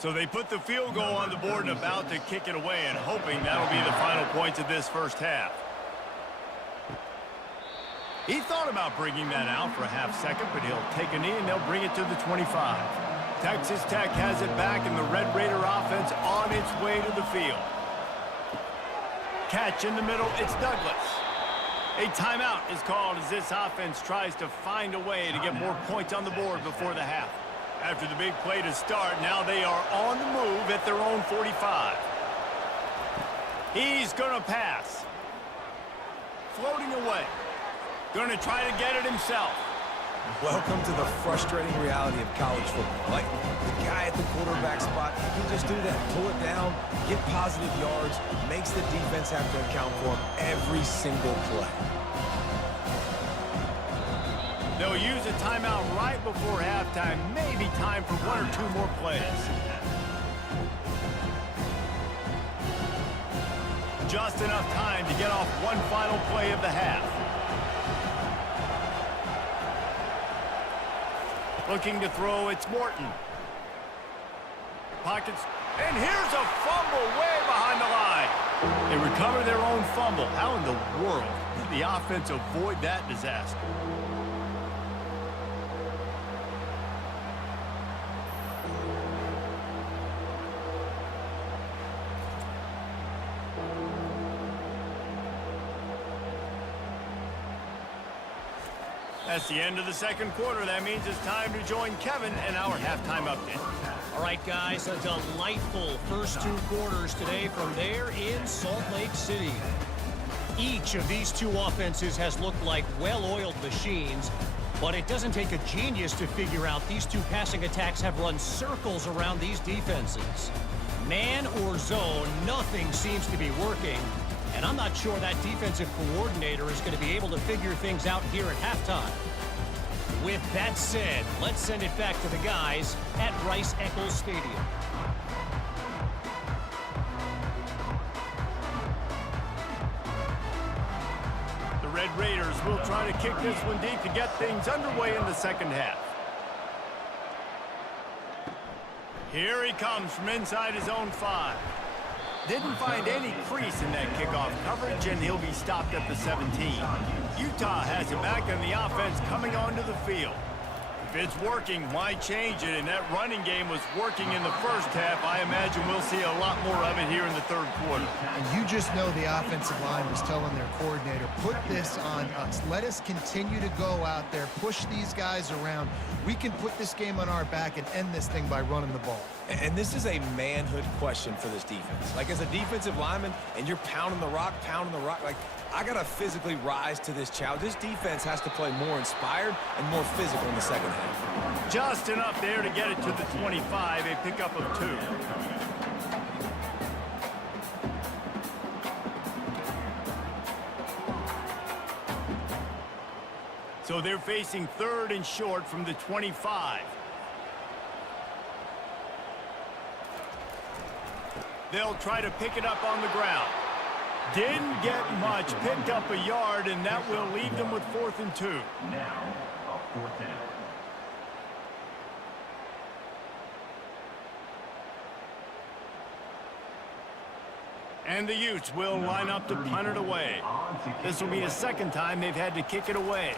So they put the field goal on the board and about to kick it away, and hoping that'll be the final points of this first half. He thought about bringing that out for a half second, but he'll take a knee and they'll bring it to the 25. Texas Tech has it back, and the Red Raider offense on its way to the field. Catch in the middle, it's Douglas. A timeout is called as this offense tries to find a way to get more points on the board before the half. After the big play to start, now they are on the move at their own 45. He's going to pass. Floating away. Going to try to get it himself. Welcome to the frustrating reality of college football. Like, the guy at the quarterback spot, he can just do that. Pull it down, get positive yards, makes the defense have to account for him every single play. They'll use a timeout right before halftime. Maybe time for 1 or 2 more plays. Just enough time to get off one final play of the half. Looking to throw, it's Morton. Pockets, and here's a fumble way behind the line. They recover their own fumble. How in the world did the offense avoid that disaster? That's the end of the second quarter. That means it's time to join Kevin in our halftime update. All right, guys, a delightful first 2 quarters today from there in Salt Lake City. Each of these 2 offenses has looked like well-oiled machines, but it doesn't take a genius to figure out these 2 passing attacks have run circles around these defenses. Man or zone, nothing seems to be working. And I'm not sure that defensive coordinator is going to be able to figure things out here at halftime. With that said, let's send it back to the guys at Rice-Eccles Stadium. The Red Raiders will try to kick this one deep to get things underway in the second half. Here he comes from inside his own 5. Didn't find any crease in that kickoff coverage, and he'll be stopped at the 17. Utah has it back, and the offense coming onto the field. If it's working, why change it? And that running game was working in the first half. I imagine we'll see a lot more of it here in the third quarter. And you just know the offensive line was telling their coordinator, put this on us. Let us continue to go out there, push these guys around. We can put this game on our back and end this thing by running the ball. And this is a manhood question for this defense. Like, as a defensive lineman, and you're pounding the rock, like, I got to physically rise to this challenge. This defense has to play more inspired and more physical in the second half. Just enough there to get it to the 25, a pickup of 2. So they're facing 3rd and short from the 25. They'll try to pick it up on the ground. Didn't get much, picked up a yard, and that will leave them with 4th and 2. Now, a 4th down. And the Utes will line up to punt it away. This will be the second time they've had to kick it away.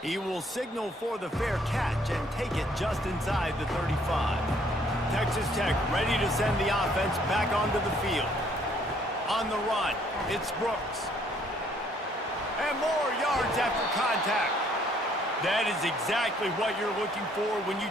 He will signal for the fair catch and take it just inside the 35. Texas Tech ready to send the offense back onto the field. On the run, it's Brooks. And more yards after contact. That is exactly what you're looking for when you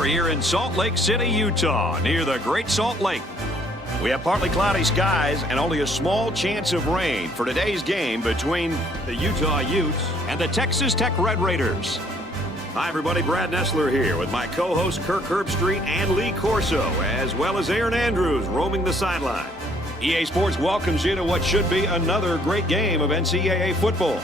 We're here in Salt Lake City, Utah, near the Great Salt Lake. We have partly cloudy skies and only a small chance of rain for today's game between the Utah Utes and the Texas Tech Red Raiders. Hi, everybody. Brad Nessler here with my co-hosts Kirk Herbstreit and Lee Corso, as well as Aaron Andrews roaming the sideline. EA Sports welcomes you to what should be another great game of NCAA football.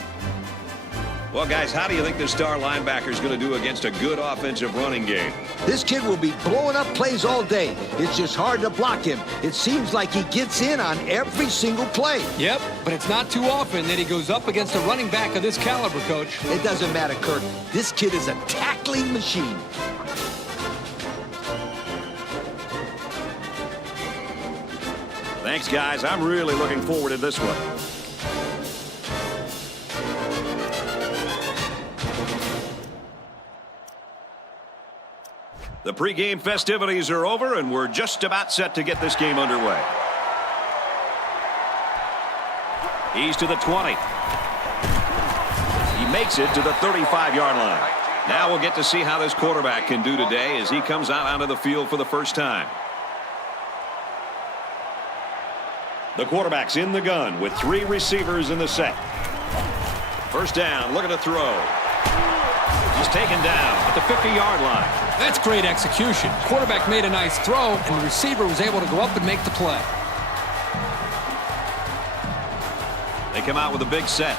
Well, guys, how do you think this star linebacker is going to do against a good offensive running game? This kid will be blowing up plays all day. It's just hard to block him. It seems like he gets in on every single play. Yep, but it's not too often that he goes up against a running back of this caliber, Coach. It doesn't matter, Kirk. This kid is a tackling machine. Thanks, guys. I'm really looking forward to this one. The pregame festivities are over, and we're just about set to get this game underway. He's to the 20. He makes it to the 35-yard line. Now we'll get to see how this quarterback can do today as he comes out onto the field for the first time. The quarterback's in the gun with 3 receivers in the set. First down, looking to throw. He's taken down at the 50-yard line. That's great execution. Quarterback made a nice throw, and the receiver was able to go up and make the play. They come out with a big set.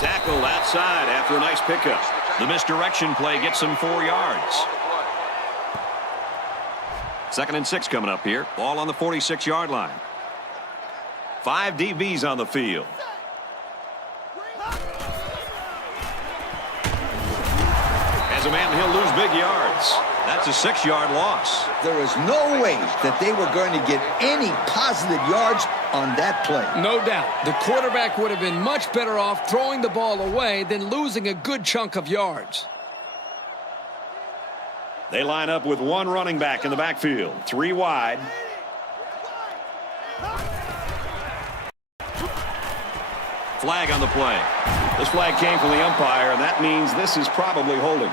Tackled outside after a nice pickup. The misdirection play gets him 4 yards. 2nd and 6 coming up here. Ball on the 46-yard line. 5 DBs on the field. As a man, he'll lose big yards. That's a 6-yard loss. There is no way that they were going to get any positive yards on that play. No doubt. The quarterback would have been much better off throwing the ball away than losing a good chunk of yards. They line up with 1 running back in the backfield. 3 wide. Flag on the play. This flag came from the umpire, and that means this is probably holding.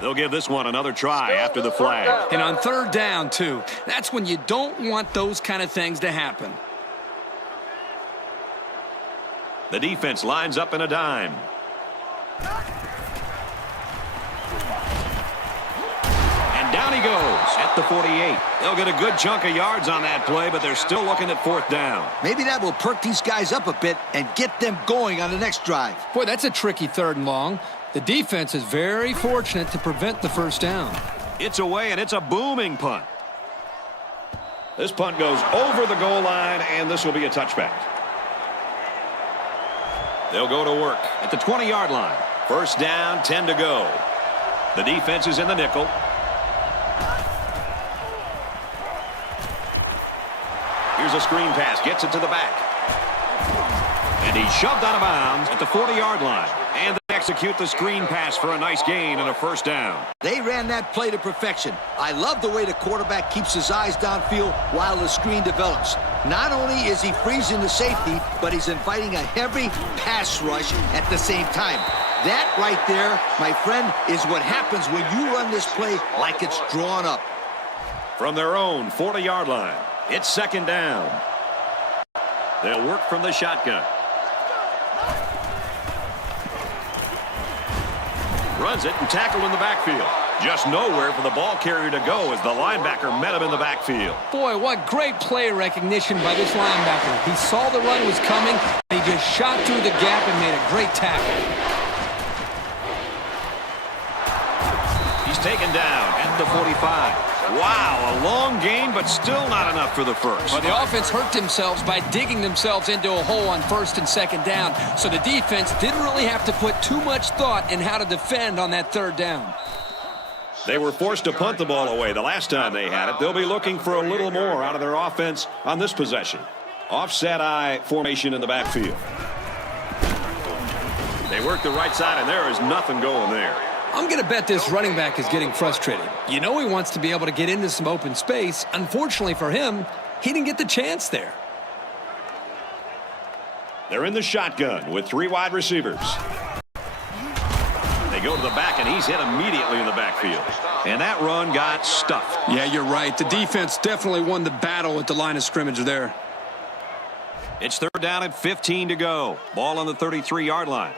They'll give this one another try after the flag. And on 3rd down, too. That's when you don't want those kind of things to happen. The defense lines up in a dime. And down he goes at the 48. They'll get a good chunk of yards on that play, but they're still looking at 4th down. Maybe that will perk these guys up a bit and get them going on the next drive. Boy, that's a tricky 3rd and long. The defense is very fortunate to prevent the 1st down. It's away, and it's a booming punt. This punt goes over the goal line, and this will be a touchback. They'll go to work at the 20-yard line. 1st down, 10 to go. The defense is in the nickel. Here's a screen pass, gets it to the back. And he's shoved out of bounds at the 40-yard line. And they execute the screen pass for a nice gain and a 1st down. They ran that play to perfection. I love the way the quarterback keeps his eyes downfield while the screen develops. Not only is he freezing the safety, but he's inviting a heavy pass rush at the same time. That right there, my friend, is what happens when you run this play like it's drawn up. From their own 40-yard line, it's 2nd down. They'll work from the shotgun. Runs it and tackled in the backfield. Just nowhere for the ball carrier to go as the linebacker met him in the backfield. Boy, what great play recognition by this linebacker. He saw the run was coming, and he just shot through the gap and made a great tackle. He's taken down at the 45. Wow, a long gain, but still not enough for the 1st. Well, the offense hurt themselves by digging themselves into a hole on 1st and 2nd down, so the defense didn't really have to put too much thought in how to defend on that 3rd down. They were forced to punt the ball away the last time they had it. They'll be looking for a little more out of their offense on this possession. Offset eye formation in the backfield. They work the right side, and there is nothing going there. I'm going to bet this running back is getting frustrated. You know he wants to be able to get into some open space. Unfortunately for him, he didn't get the chance there. They're in the shotgun with 3 wide receivers. They go to the back, and he's hit immediately in the backfield. And that run got stuffed. Yeah, you're right. The defense definitely won the battle at the line of scrimmage there. It's 3rd down and 15 to go. Ball on the 33-yard line.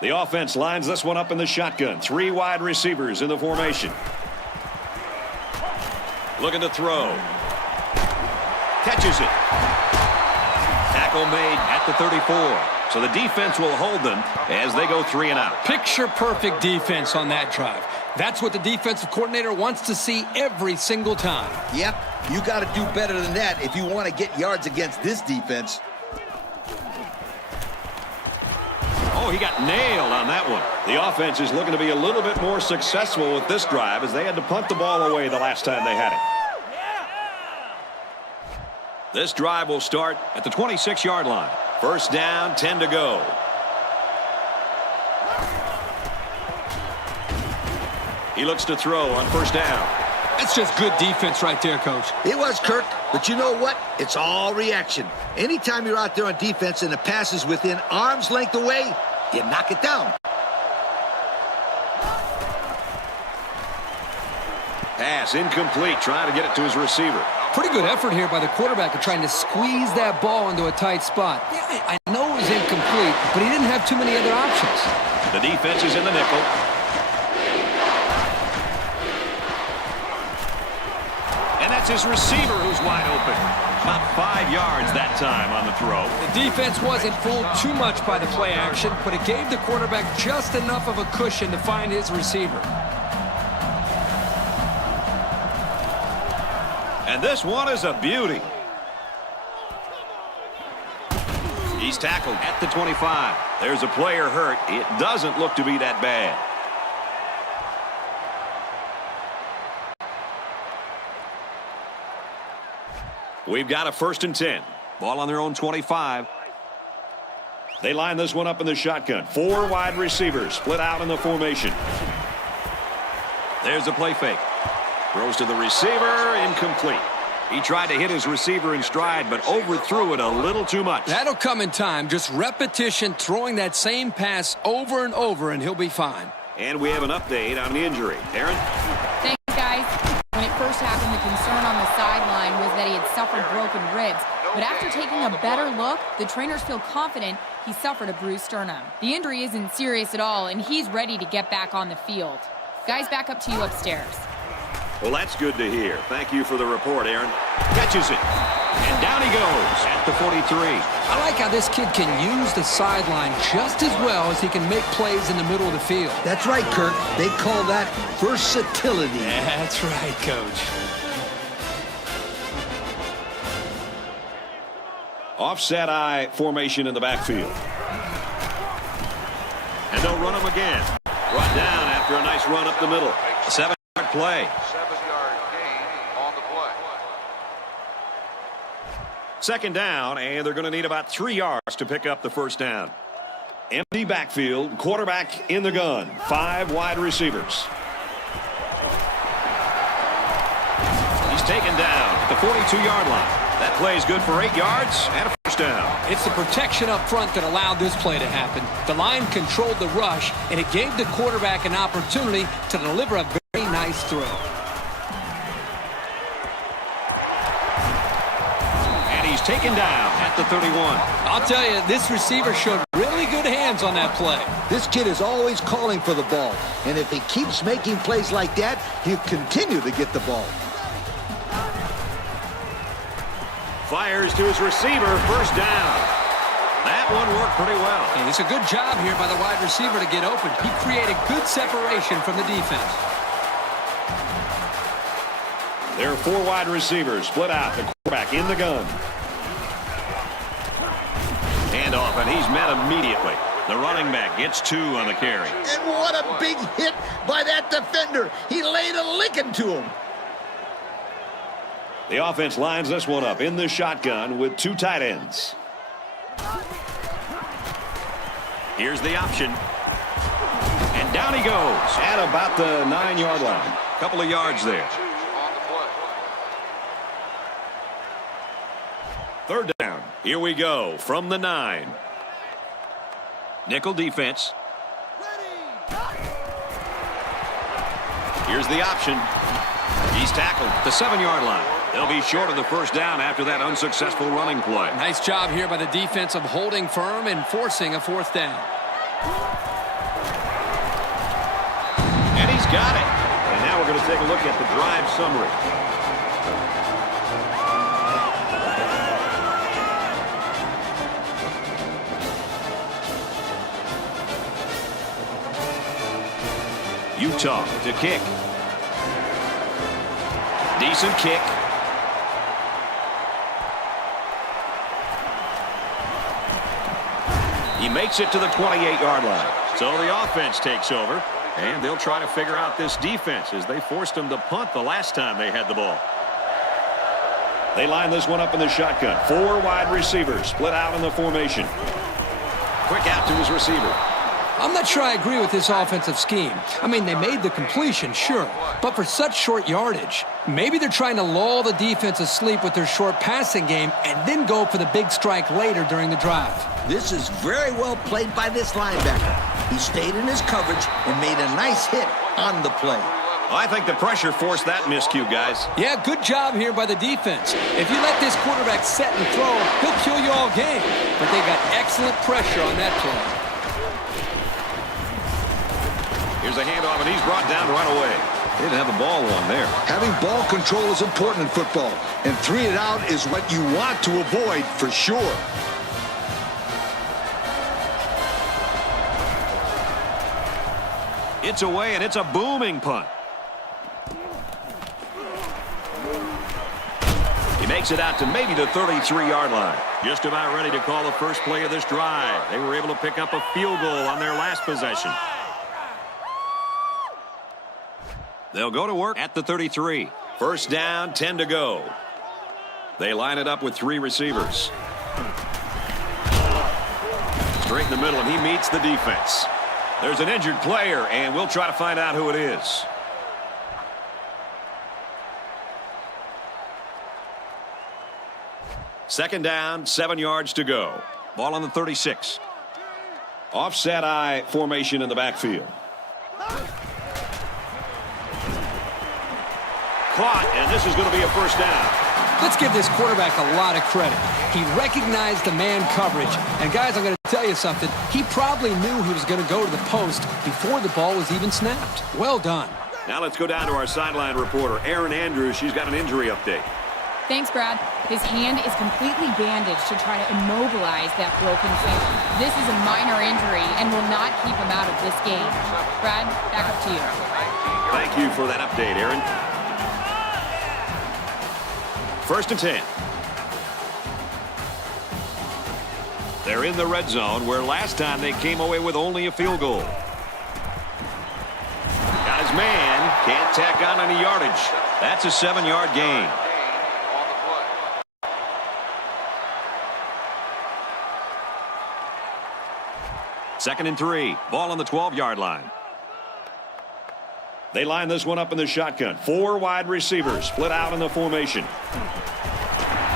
The offense lines this one up in the shotgun. 3 wide receivers in the formation. Looking to throw. Catches it. Tackle made at the 34. So the defense will hold them as they go 3 and out. Picture-perfect defense on that drive. That's what the defensive coordinator wants to see every single time. Yep, you got to do better than that if you want to get yards against this defense. Oh, he got nailed on that one. The offense is looking to be a little bit more successful with this drive as they had to punt the ball away the last time they had it. This drive will start at the 26-yard line. 1st down, 10 to go. He looks to throw on 1st down. That's just good defense right there, Coach. It was, Kirk, but you know what? It's all reaction. Anytime you're out there on defense and the pass is within arm's length away, you knock it down. Pass incomplete, trying to get it to his receiver. Pretty good effort here by the quarterback of trying to squeeze that ball into a tight spot. Yeah, I know it was incomplete, but he didn't have too many other options. The defense is in the nickel. And that's his receiver who's wide open. About 5 yards that time on the throw. The defense wasn't fooled too much by the play action, but it gave the quarterback just enough of a cushion to find his receiver. And this one is a beauty. He's tackled at the 25. There's a player hurt. It doesn't look to be that bad. We've got a 1st and 10. Ball on their own 25. They line this one up in the shotgun. 4 wide receivers split out in the formation. There's a play fake. Throws to the receiver, incomplete. He tried to hit his receiver in stride, but overthrew it a little too much. That'll come in time. Just repetition, throwing that same pass over and over, and he'll be fine. And we have an update on the injury. Aaron? Thanks, guys. When it first happened, the concern on the sideline was that he had suffered broken ribs. But after taking a better look, the trainers feel confident he suffered a bruised sternum. The injury isn't serious at all, and he's ready to get back on the field. Guys, back up to you upstairs. Well, that's good to hear. Thank you for the report, Aaron. Catches it. And down he goes at the 43. I like how this kid can use the sideline just as well as he can make plays in the middle of the field. That's right, Kirk. They call that versatility. That's right, Coach. Offset eye formation in the backfield. And they'll run him again. Brought down after a nice run up the middle. 7-yard play. 7-yard gain on the play. 2nd down, and they're going to need about 3 yards to pick up the 1st down. Empty backfield, quarterback in the gun. 5 wide receivers. He's taken down at the 42-yard line. That play is good for 8 yards and a 1st down. It's the protection up front that allowed this play to happen. The line controlled the rush, and it gave the quarterback an opportunity to deliver a very nice throw. And he's taken down at the 31. I'll tell you, this receiver showed really good hands on that play. This kid is always calling for the ball, and if he keeps making plays like that, he'll continue to get the ball. Fires to his receiver, 1st down. That one worked pretty well. And it's a good job here by the wide receiver to get open. He created good separation from the defense. There are 4 wide receivers split out. The quarterback in the gun. Hand off, and he's met immediately. The running back gets 2 on the carry. And what a big hit by that defender. He laid a licking to him. The offense lines this one up in the shotgun with 2 tight ends. Here's the option. And down he goes at about the 9-yard line. Couple of yards there. On the play. Third down. Here we go from the 9. Nickel defense. Here's the option. He's tackled at the 7-yard line. They'll be short of the first down after that unsuccessful running play. Nice job here by the defense of holding firm and forcing a fourth down. And he's got it. And now we're going to take a look at the drive summary. Utah to kick. Decent kick. He makes it to the 28-yard line. So the offense takes over, and they'll try to figure out this defense as they forced them to punt the last time they had the ball. They line this one up in the shotgun. 4 wide receivers split out in the formation. Quick out to his receiver. I'm not sure I agree with this offensive scheme. I mean, they made the completion, sure, but for such short yardage, maybe they're trying to lull the defense asleep with their short passing game and then go for the big strike later during the drive. This is very well played by this linebacker. He stayed in his coverage and made a nice hit on the play. I think the pressure forced that miscue, guys. Yeah, good job here by the defense. If you let this quarterback set and throw, he'll kill you all game. But they got excellent pressure on that play. Here's a handoff, and he's brought down right away. They didn't have the ball long there. Having ball control is important in football, and 3 and out is what you want to avoid for sure. It's away, and it's a booming punt. He makes it out to maybe the 33-yard line. Just about ready to call the first play of this drive. They were able to pick up a field goal on their last possession. They'll go to work at the 33. First down, 10 to go. They line it up with 3 receivers. Straight in the middle, and he meets the defense. There's an injured player, and we'll try to find out who it is. Second down, 7 yards to go. Ball on the 36. Offset I formation in the backfield. Caught, and this is going to be a first down. Let's give this quarterback a lot of credit. He recognized the man coverage. And, guys, I'm going to tell you something. He probably knew he was going to go to the post before the ball was even snapped. Well done. Now let's go down to our sideline reporter, Erin Andrews. She's got an injury update. Thanks, Brad. His hand is completely bandaged to try to immobilize that broken finger. This is a minor injury and will not keep him out of this game. Brad, back up to you. Thank you for that update, Erin. First and 10. They're in the red zone, where last time they came away with only a field goal. Got his man. Can't tack on any yardage. That's a 7-yard gain. Second and 3. Ball on the 12-yard line. They line this one up in the shotgun. 4 wide receivers split out in the formation.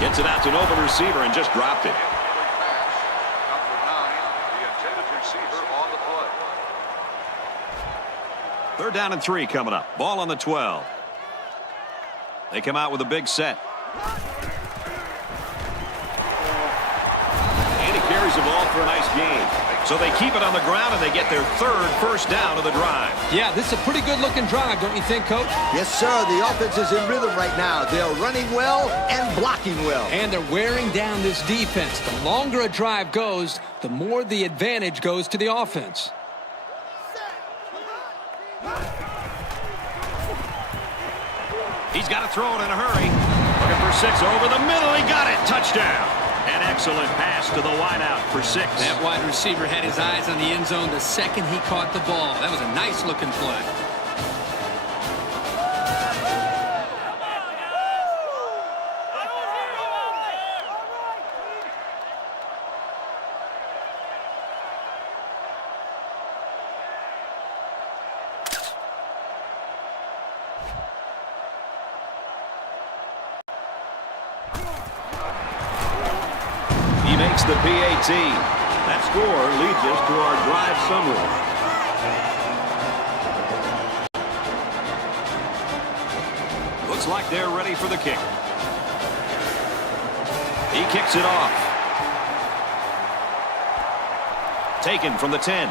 Gets it out to an open receiver and just dropped it. Third down and 3 coming up. Ball on the 12. They come out with a big set. And he carries the ball for a nice gain. So they keep it on the ground, and they get their 3rd first down of the drive. Yeah, this is a pretty good-looking drive, don't you think, Coach? Yes, sir. The offense is in rhythm right now. They're running well and blocking well. And they're wearing down this defense. The longer a drive goes, the more the advantage goes to the offense. He's got to throw it in a hurry. Looking for 6 over the middle. He got it. Touchdown. An excellent pass to the wideout for 6. That wide receiver had his eyes on the end zone the second he caught the ball. That was a nice-looking play. makes the PAT. That score leads us to our drive summary. Looks like they're ready for the kick. He kicks it off. Taken from the 10.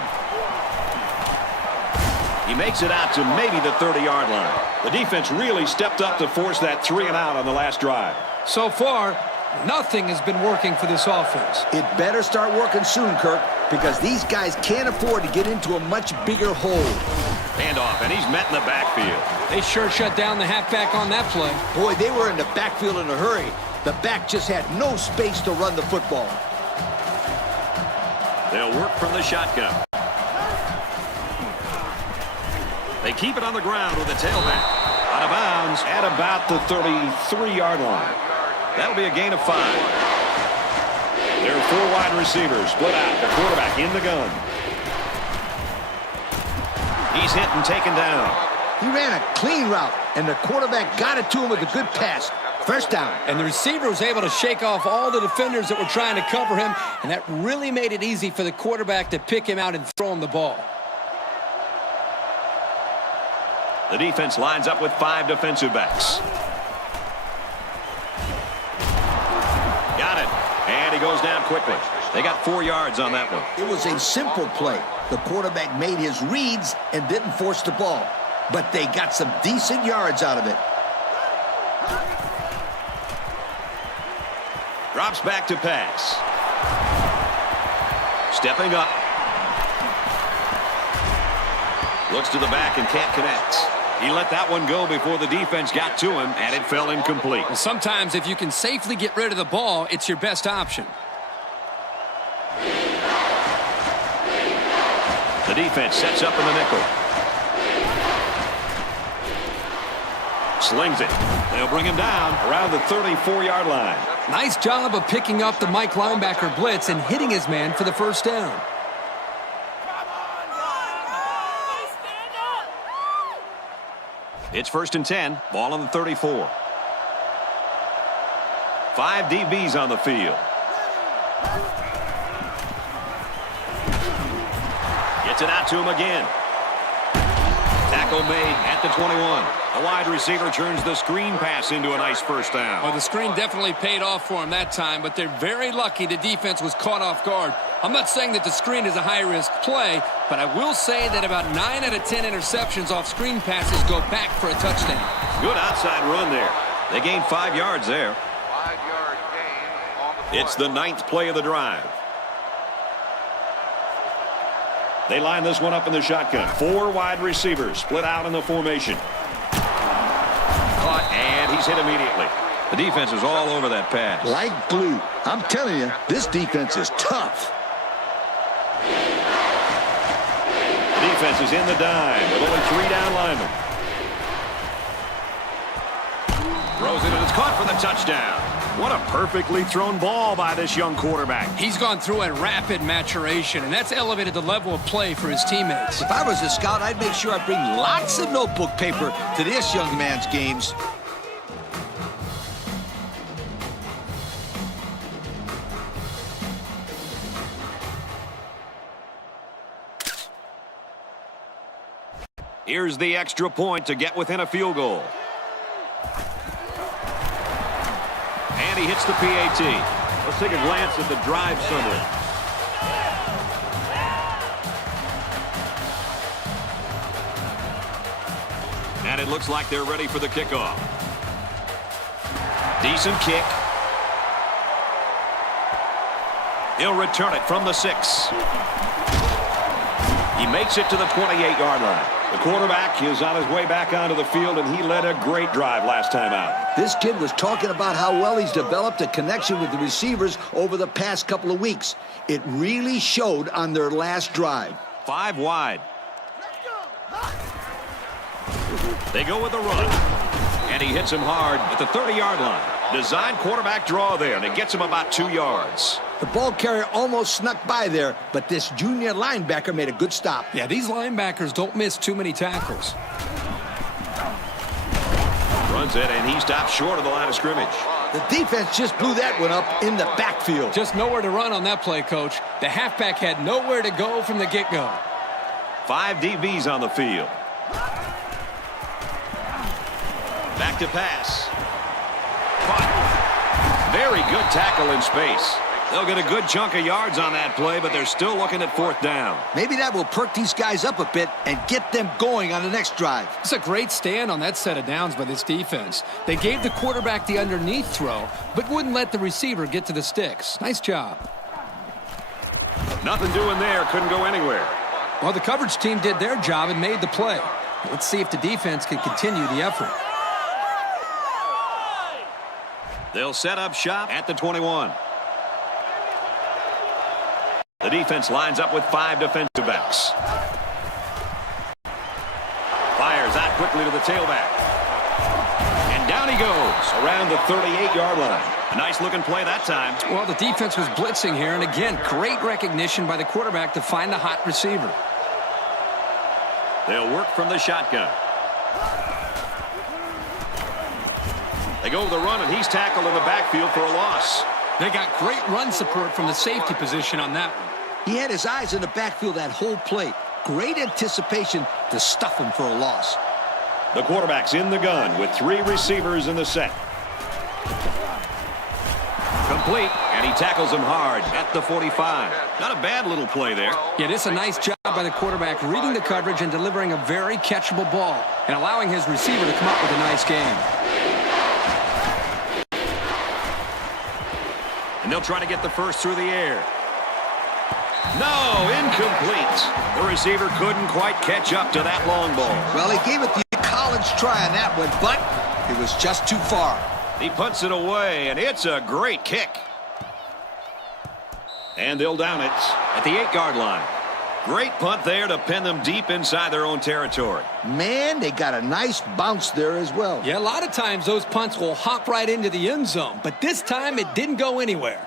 He makes it out to maybe the 30-yard line. The defense really stepped up to force that 3-and-out on the last drive. So far, nothing has been working for this offense. It better start working soon, Kirk, because these guys can't afford to get into a much bigger hole. Handoff, and he's met in the backfield. They sure shut down the halfback on that play. Boy, they were in the backfield in a hurry. The back just had no space to run the football. They'll work from the shotgun. They keep it on the ground with the tailback. Out of bounds at about the 33-yard line. That'll be a gain of 5. There are 4 wide receivers split out. The quarterback in the gun. He's hit and taken down. He ran a clean route, and the quarterback got it to him with a good pass. First down. And the receiver was able to shake off all the defenders that were trying to cover him, and that really made it easy for the quarterback to pick him out and throw him the ball. The defense lines up with 5 defensive backs. Got it. And he goes down quickly. They got 4 yards on that one. It was a simple play. The quarterback made his reads and didn't force the ball. But they got some decent yards out of it. Drops back to pass. Stepping up. Looks to the back and can't connect. He let that one go before the defense got to him, and it fell incomplete. Well, sometimes if you can safely get rid of the ball, it's your best option. The defense sets up in the nickel. Slings it. They'll bring him down around the 34-yard line. Nice job of picking up the Mike linebacker blitz and hitting his man for the first down. It's 1st and 10. Ball on the 34. 5 DBs on the field. Gets it out to him again. Tackle made at the 21. A wide receiver turns the screen pass into a nice first down. Well, the screen definitely paid off for him that time, but they're very lucky the defense was caught off guard. I'm not saying that the screen is a high-risk play, but I will say that about 9 out of 10 interceptions off screen passes go back for a touchdown. Good outside run there. They gained 5 yards there. 5-yard gain on the play. It's the 9th play of the drive. They line this one up in the shotgun. 4 wide receivers split out in the formation. Caught, and he's hit immediately. The defense is all over that pass. Like glue. I'm telling you, this defense is tough. The defense is in the dime with only 3 down linemen. Throws it, and it's caught for the touchdown. What a perfectly thrown ball by this young quarterback. He's gone through a rapid maturation, and that's elevated the level of play for his teammates. If I was a scout, I'd make sure I bring lots of notebook paper to this young man's games. Here's the extra point to get within a field goal. And he hits the PAT. Let's take a glance at the drive summary. And it looks like they're ready for the kickoff. Decent kick. He'll return it from the 6. He makes it to the 28-yard line. The quarterback is on his way back onto the field, and he led a great drive last time out. This kid was talking about how well he's developed a connection with the receivers over the past couple of weeks. It really showed on their last drive. 5 wide. They go with the run. And he hits him hard at the 30-yard line. Design quarterback draw there, and it gets him about 2 yards. The ball carrier almost snuck by there, but this junior linebacker made a good stop. Yeah, these linebackers don't miss too many tackles. Runs it, and he stops short of the line of scrimmage. The defense just blew that one up in the backfield. Just nowhere to run on that play, Coach. The halfback had nowhere to go from the get-go. 5 DBs on the field. Back to pass. Caught. Very good tackle in space. They'll get a good chunk of yards on that play, but they're still looking at 4th down. Maybe that will perk these guys up a bit and get them going on the next drive. It's a great stand on that set of downs by this defense. They gave the quarterback the underneath throw, but wouldn't let the receiver get to the sticks. Nice job. Nothing doing there. Couldn't go anywhere. Well, the coverage team did their job and made the play. Let's see if the defense can continue the effort. They'll set up shop at the 21. The defense lines up with 5 defensive backs. Fires out quickly to the tailback. And down he goes around the 38-yard line. A nice-looking play that time. Well, the defense was blitzing here, and again, great recognition by the quarterback to find the hot receiver. They'll work from the shotgun. They go to the run, and he's tackled in the backfield for a loss. They got great run support from the safety position on that one. He had his eyes in the backfield that whole play. Great anticipation to stuff him for a loss. The quarterback's in the gun with 3 receivers in the set. Complete, and he tackles him hard at the 45. Not a bad little play there. Yeah, this is a nice job by the quarterback reading the coverage and delivering a very catchable ball and allowing his receiver to come up with a nice game. And they'll try to get the first through the air. No, incomplete. The receiver couldn't quite catch up to that long ball. Well, he gave it the college try on that one, but it was just too far. He punts it away, and it's a great kick. And they'll down it at the 8-yard line. Great punt there to pin them deep inside their own territory. Man, they got a nice bounce there as well. Yeah, a lot of times those punts will hop right into the end zone, but this time it didn't go anywhere.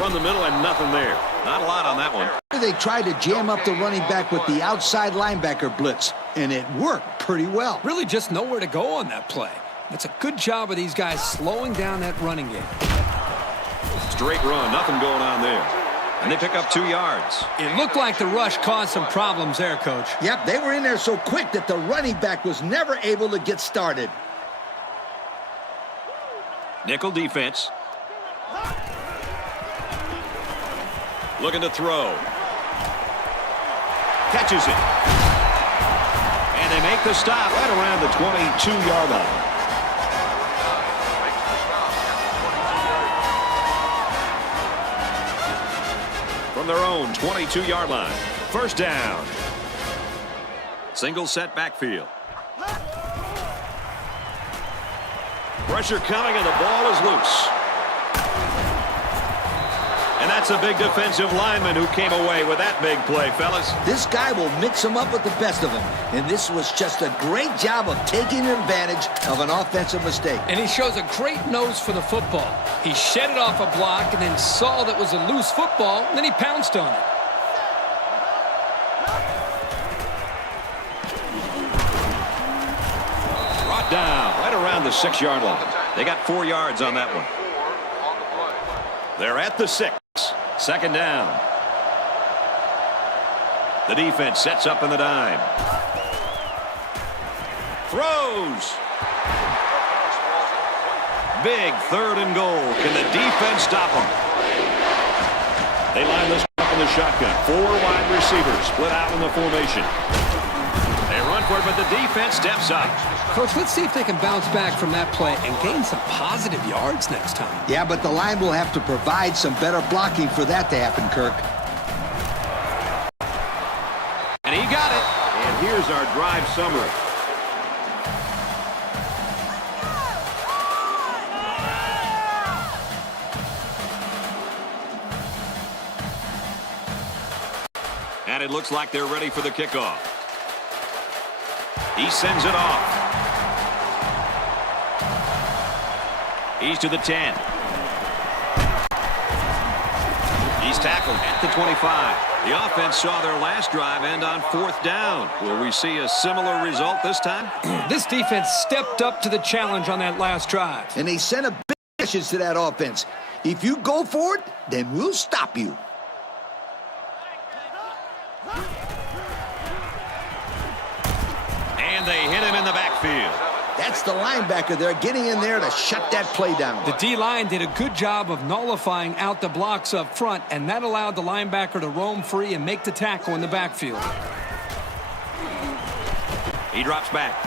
Run the middle and nothing there. Not a lot on that one. They tried to jam up the running back with the outside linebacker blitz, and it worked pretty well. Really just nowhere to go on that play. It's a good job of these guys slowing down that running game. Straight run, nothing going on there. And they pick up 2 yards. It looked like the rush caused some problems there, Coach. Yep, they were in there so quick that the running back was never able to get started. Nickel defense. Looking to throw. Catches it. And they make the stop right around the 22-yard line. From their own 22-yard line. First down. Single set backfield. Pressure coming and the ball is loose. And that's a big defensive lineman who came away with that big play, fellas. This guy will mix them up with the best of them. And this was just a great job of taking advantage of an offensive mistake. And he shows a great nose for the football. He shed it off a block and then saw that was a loose football, and then he pounced on it. Brought down right around the 6-yard line. They got 4 yards on that one. They're at the 6. Second down. The defense sets up in the dime. Throws. Big 3rd and goal. Can the defense stop them? They line this up in the shotgun. 4 wide receivers split out in the formation. They run for it, but the defense steps up. Coach, let's see if they can bounce back from that play and gain some positive yards next time. Yeah, but the line will have to provide some better blocking for that to happen, Kirk. And he got it. And here's our drive summary. And it looks like they're ready for the kickoff. He sends it off. He's to the 10. He's tackled at the 25. The offense saw their last drive end on 4th down. Will we see a similar result this time? This defense stepped up to the challenge on that last drive. And they sent a big message to that offense. If you go for it, then we'll stop you. And they hit him in the backfield. That's the linebacker there getting in there to shut that play down. The D-line did a good job of nullifying out the blocks up front, and that allowed the linebacker to roam free and make the tackle in the backfield. He drops back.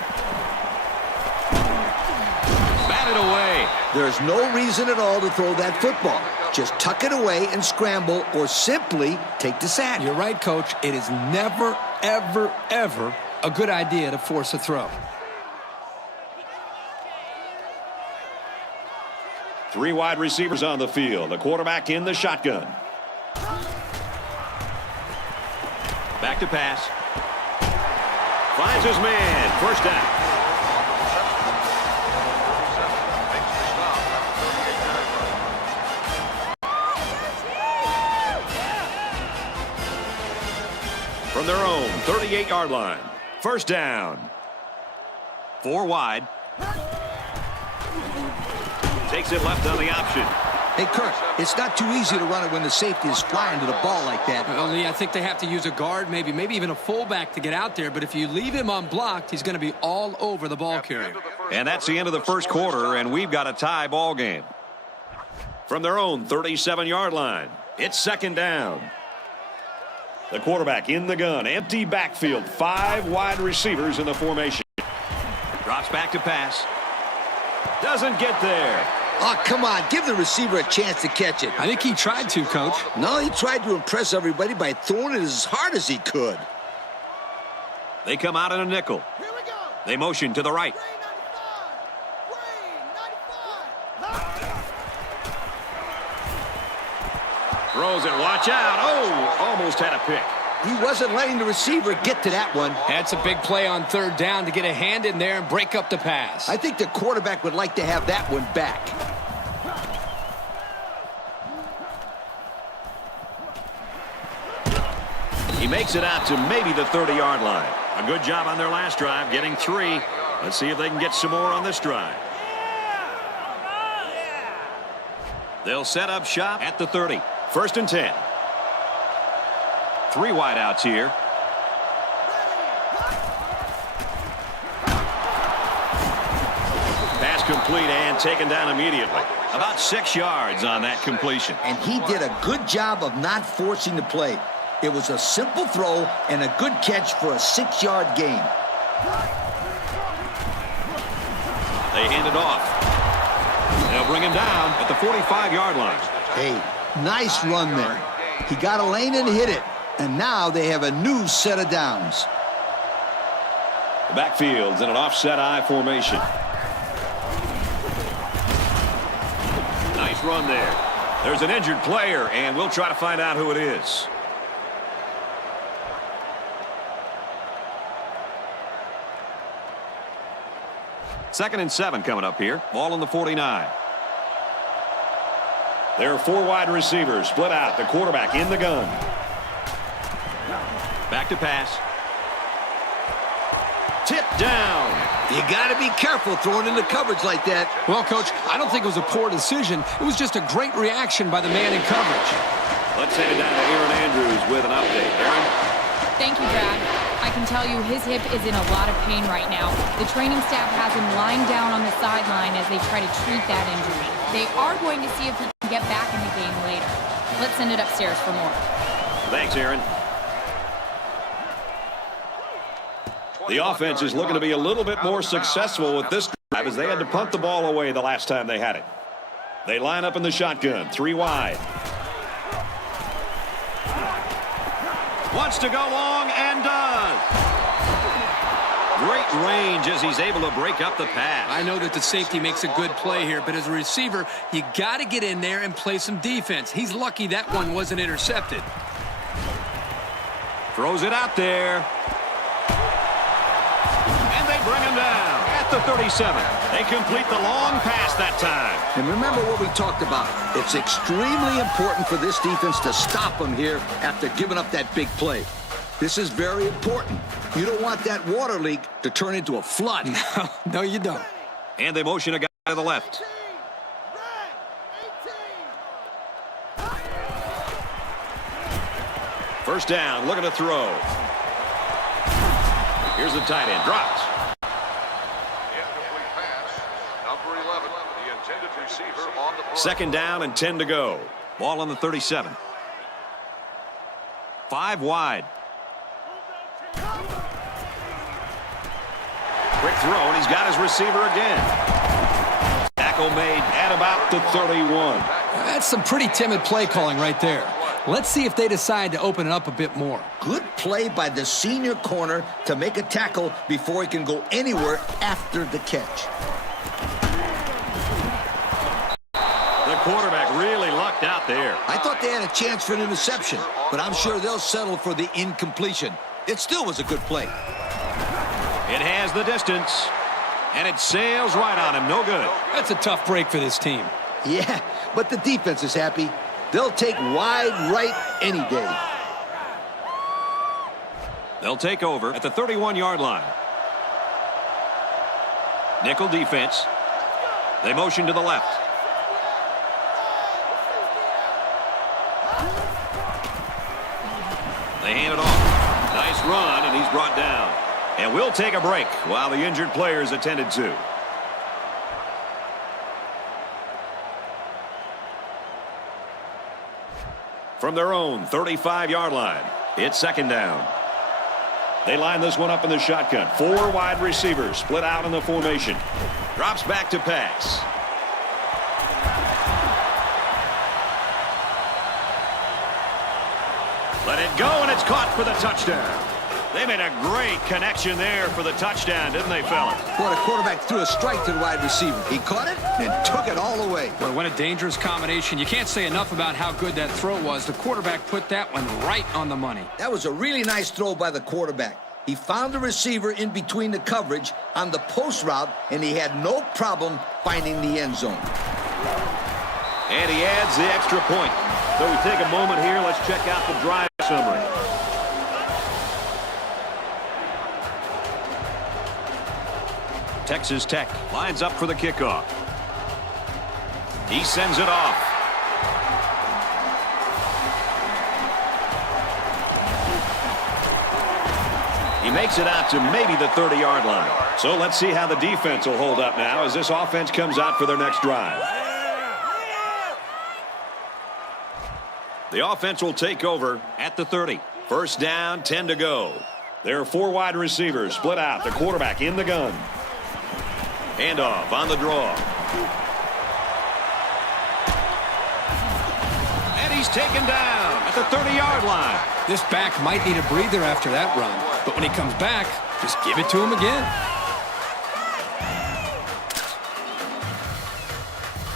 Batted away. There's no reason at all to throw that football. Just tuck it away and scramble, or simply take the sack. You're right, Coach. It is never, ever, ever a good idea to force a throw. 3 wide receivers on the field. The quarterback in the shotgun. Back to pass. Finds his man. First down. From their own 38-yard line. First down. 4 wide. Takes it left on the option. Hey, Kirk, it's not too easy to run it when the safety is flying to the ball like that. Only I think they have to use a guard, maybe even a fullback to get out there. But if you leave him unblocked, he's going to be all over the ball carrier. And that's the end of the first quarter, and we've got a tie ball game. From their own 37-yard line, it's second down. The quarterback in the gun, empty backfield, 5 wide receivers in the formation. Drops back to pass. Doesn't get there. Oh, come on. Give the receiver a chance to catch it. I think he tried to, Coach. No, he tried to impress everybody by throwing it as hard as he could. They come out in a nickel. They motion to the right. Throws it. Watch out. Oh, almost had a pick. He wasn't letting the receiver get to that one. That's a big play on 3rd down to get a hand in there and break up the pass. I think the quarterback would like to have that one back. He makes it out to maybe the 30-yard line. A good job on their last drive, getting 3. Let's see if they can get some more on this drive. They'll set up shop at the 30. 1st and 10. 3 wide outs here. Pass complete and taken down immediately. About 6 yards on that completion. And he did a good job of not forcing the play. It was a simple throw and a good catch for a 6-yard gain. They hand it off. They'll bring him down at the 45-yard line. Hey, nice run there. He got a lane and hit it. And now they have a new set of downs. The backfield's in an offset I formation. Nice run there. There's an injured player, and we'll try to find out who it is. Second and 7 coming up here. Ball on the 49. There are 4 wide receivers split out. The quarterback in the gun. Back to pass. Tip down. You got to be careful throwing into coverage like that. Well, Coach, I don't think it was a poor decision. It was just a great reaction by the man in coverage. Let's send it down to Aaron Andrews with an update. Aaron? Thank you, Brad. I can tell you his hip is in a lot of pain right now. The training staff has him lying down on the sideline as they try to treat that injury. They are going to see if he can get back in the game later. Let's send it upstairs for more. Thanks, Aaron. The offense is looking to be a little bit more successful with this drive as they had to punt the ball away the last time they had it. They line up in the shotgun, 3 wide. Wants to go long and does. Great range as he's able to break up the pass. I know that the safety makes a good play here, but as a receiver, you got to get in there and play some defense. He's lucky that one wasn't intercepted. Throws it out there. And they bring him down at the 37. They complete the long pass that time. And remember what we talked about. It's extremely important for this defense to stop them here after giving up that big play. This is very important. You don't want that water leak to turn into a flood. No, you don't. And they motion a guy to the left. First down, looking to throw. Here's the tight end, drops. Incomplete pass. Number 11, the intended receiver on the play. Second down and 10 to go. Ball on the 37. 5 wide. Quick throw, and he's got his receiver again. Tackle made at about the 31. That's some pretty timid play calling right there. Let's see if they decide to open it up a bit more. Good play by the senior corner to make a tackle before he can go anywhere after the catch. The quarterback really lucked out there. I thought they had a chance for an interception, but I'm sure they'll settle for the incompletion. It still was a good play. It has the distance, and it sails right on him. No good. That's a tough break for this team. Yeah, but the defense is happy. They'll take wide right any day. They'll take over at the 31-yard line. Nickel defense. They motion to the left. They hand it off. Nice run, and he's brought down. And we'll take a break while the injured player is attended to. From their own 35-yard line, it's second down. They line this one up in the shotgun. 4 wide receivers split out in the formation. Drops back to pass. Let it go, and it's caught for the touchdown. They made a great connection there for the touchdown, didn't they, fellas? What, a quarterback threw a strike to the wide receiver. He caught it and took it all the way. Boy, what a dangerous combination. You can't say enough about how good that throw was. The quarterback put that one right on the money. That was a really nice throw by the quarterback. He found the receiver in between the coverage on the post route, and he had no problem finding the end zone. And he adds the extra point. So we take a moment here. Let's check out the drive summary. Texas Tech lines up for the kickoff. He sends it off. He makes it out to maybe the 30-yard line. So let's see how the defense will hold up now as this offense comes out for their next drive. The offense will take over at the 30. First down, 10 to go. There are 4 wide receivers split out. The quarterback in the gun. Handoff on the draw. And he's taken down at the 30-yard line. This back might need a breather after that run, but when he comes back, just give it to him again.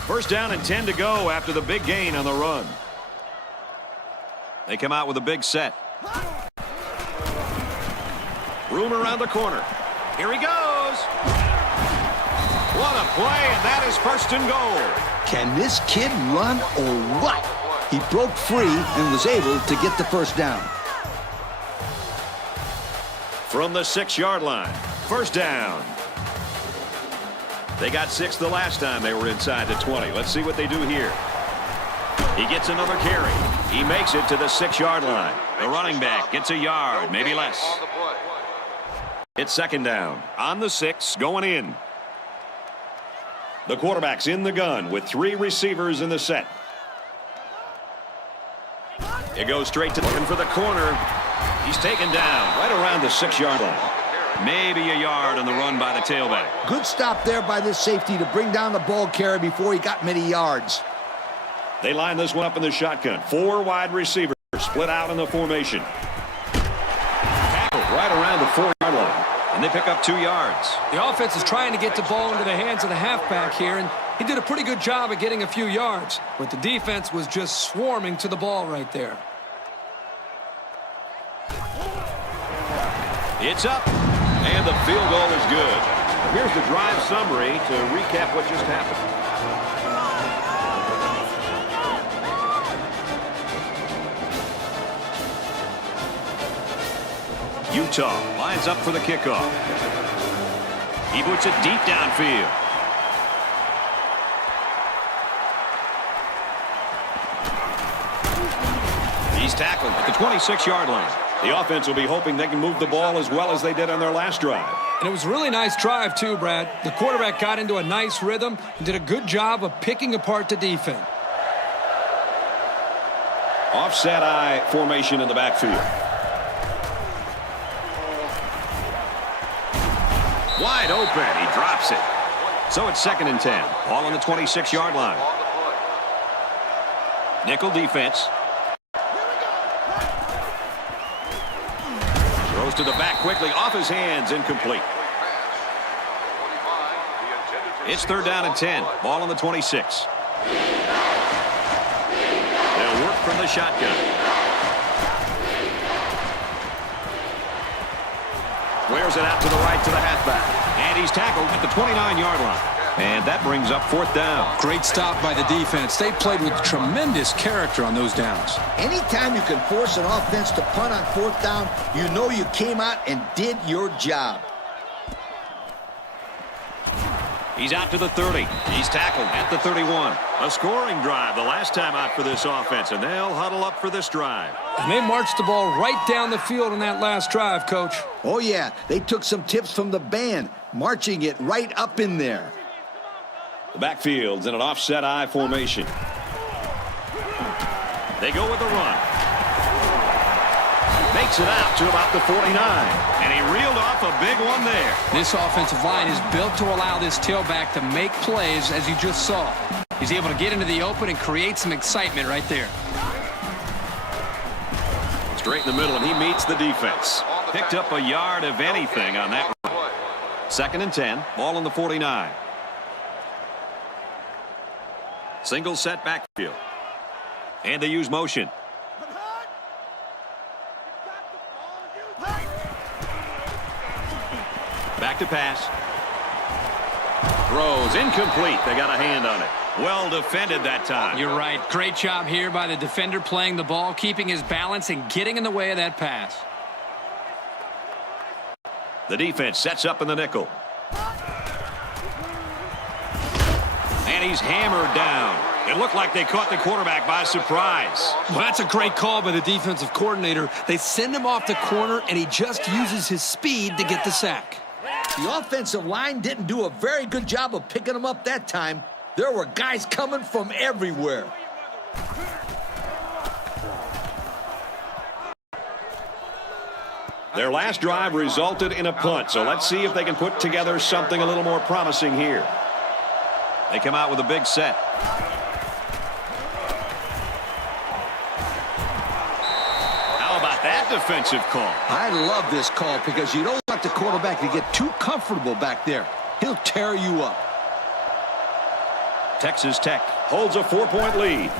First down and 10 to go after the big gain on the run. They come out with a big set. Room around the corner. Here he goes. What a play, and that is first and goal. Can this kid run or what? He broke free and was able to get the first down. From the 6-yard line, first down. They got 6 the last time they were inside the 20. Let's see what they do here. He gets another carry. He makes it to the 6-yard line. The running back gets a yard, maybe less. It's second down. On the 6, going in. The quarterback's in the gun with 3 receivers in the set. It goes straight to looking for the corner. He's taken down right around the 6-yard line. Maybe a yard on the run by the tailback. Good stop there by this safety to bring down the ball carrier before he got many yards. They line this one up in the shotgun. 4 wide receivers split out in the formation. Tackle right around the 4-yard line. And they pick up 2 yards. The offense is trying to get the ball into the hands of the halfback here, and he did a pretty good job of getting a few yards. But the defense was just swarming to the ball right there. It's up, and the field goal is good. Here's the drive summary to recap what just happened. Utah lines up for the kickoff. He boots it deep downfield. He's tackled at the 26-yard line. The offense will be hoping they can move the ball as well as they did on their last drive. And it was a really nice drive, too, Brad. The quarterback got into a nice rhythm and did a good job of picking apart the defense. Offset I formation in the backfield. Wide open. He drops it. So it's 2nd and 10. Ball on the 26-yard line. Nickel defense. Throws to the back quickly. Off his hands. Incomplete. It's 3rd down and 10. Ball on the 26. They'll work from the shotgun. Wears it out to the right to the halfback. And he's tackled at the 29-yard line. And that brings up 4th down. Great stop by the defense. They played with tremendous character on those downs. Anytime you can force an offense to punt on 4th down, you know you came out and did your job. He's out to the 30. He's tackled at the 31. A scoring drive the last time out for this offense, and they'll huddle up for this drive. And they marched the ball right down the field on that last drive, Coach. Oh, yeah. They took some tips from the band, marching it right up in there. The backfield's in an offset I formation. They go with the run. Makes it out to about the 49. And he reeled off a big one there. This offensive line is built to allow this tailback to make plays, as you just saw. He's able to get into the open and create some excitement right there. Straight in the middle, and he meets the defense. Picked up a yard of anything on that run. 2nd and 10. Ball on the 49. Single set backfield. And they use motion. Back to pass. Throws incomplete. They got a hand on it. Well defended that time. You're right. Great job here by the defender playing the ball, keeping his balance and getting in the way of that pass. The defense sets up in the nickel. And he's hammered down. It looked like they caught the quarterback by surprise. Well, that's a great call by the defensive coordinator. They send him off the corner, and he just uses his speed to get the sack. The offensive line didn't do a very good job of picking them up that time. There were guys coming from everywhere. Their last drive resulted in a punt, so let's see if they can put together something a little more promising here. They come out with a big set. How about that defensive call? I love this call because you don't want the quarterback to get too comfortable back there. He'll tear you up. Texas Tech holds a 4-point lead.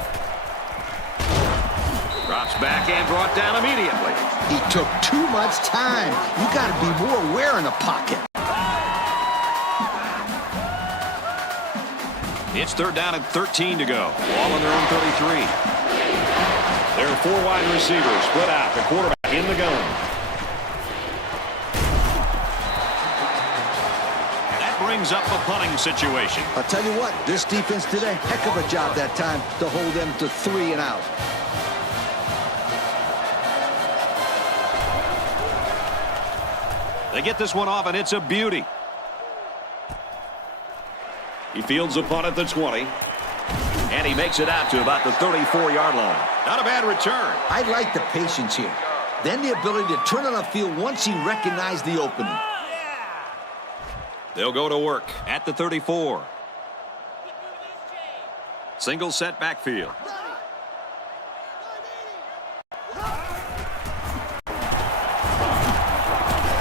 Drops back and brought down immediately. He took too much time. You got to be more aware in the pocket. It's 3rd down and 13 to go. Ball on their own 33. There are 4 wide receivers split out. The quarterback in the gun. That brings up a punting situation. I'll tell you what, this defense did a heck of a job that time to hold them to 3 and out. They get this one off, and it's a beauty. He fields a punt at the 20. And he makes it out to about the 34-yard line. Not a bad return. I like the patience here. Then the ability to turn on the field once he recognized the opening. They'll go to work at the 34. Single set backfield.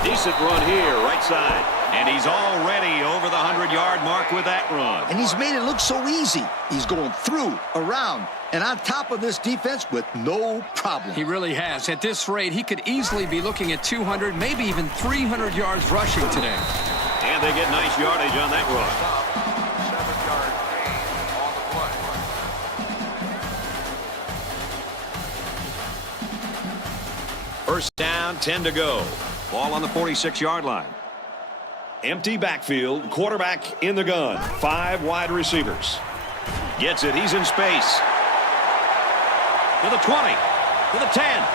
Decent run here, right side. And he's already over the 100-yard mark with that run. And he's made it look so easy. He's going through, around, and on top of this defense with no problem. He really has. At this rate, he could easily be looking at 200, maybe even 300 yards rushing today. And they get nice yardage on that run. 7-yard gain on the play. First down, 10 to go. Ball on the 46-yard line. Empty backfield, quarterback in the gun. 5 wide receivers. Gets it, he's in space. To the 20, to the 10.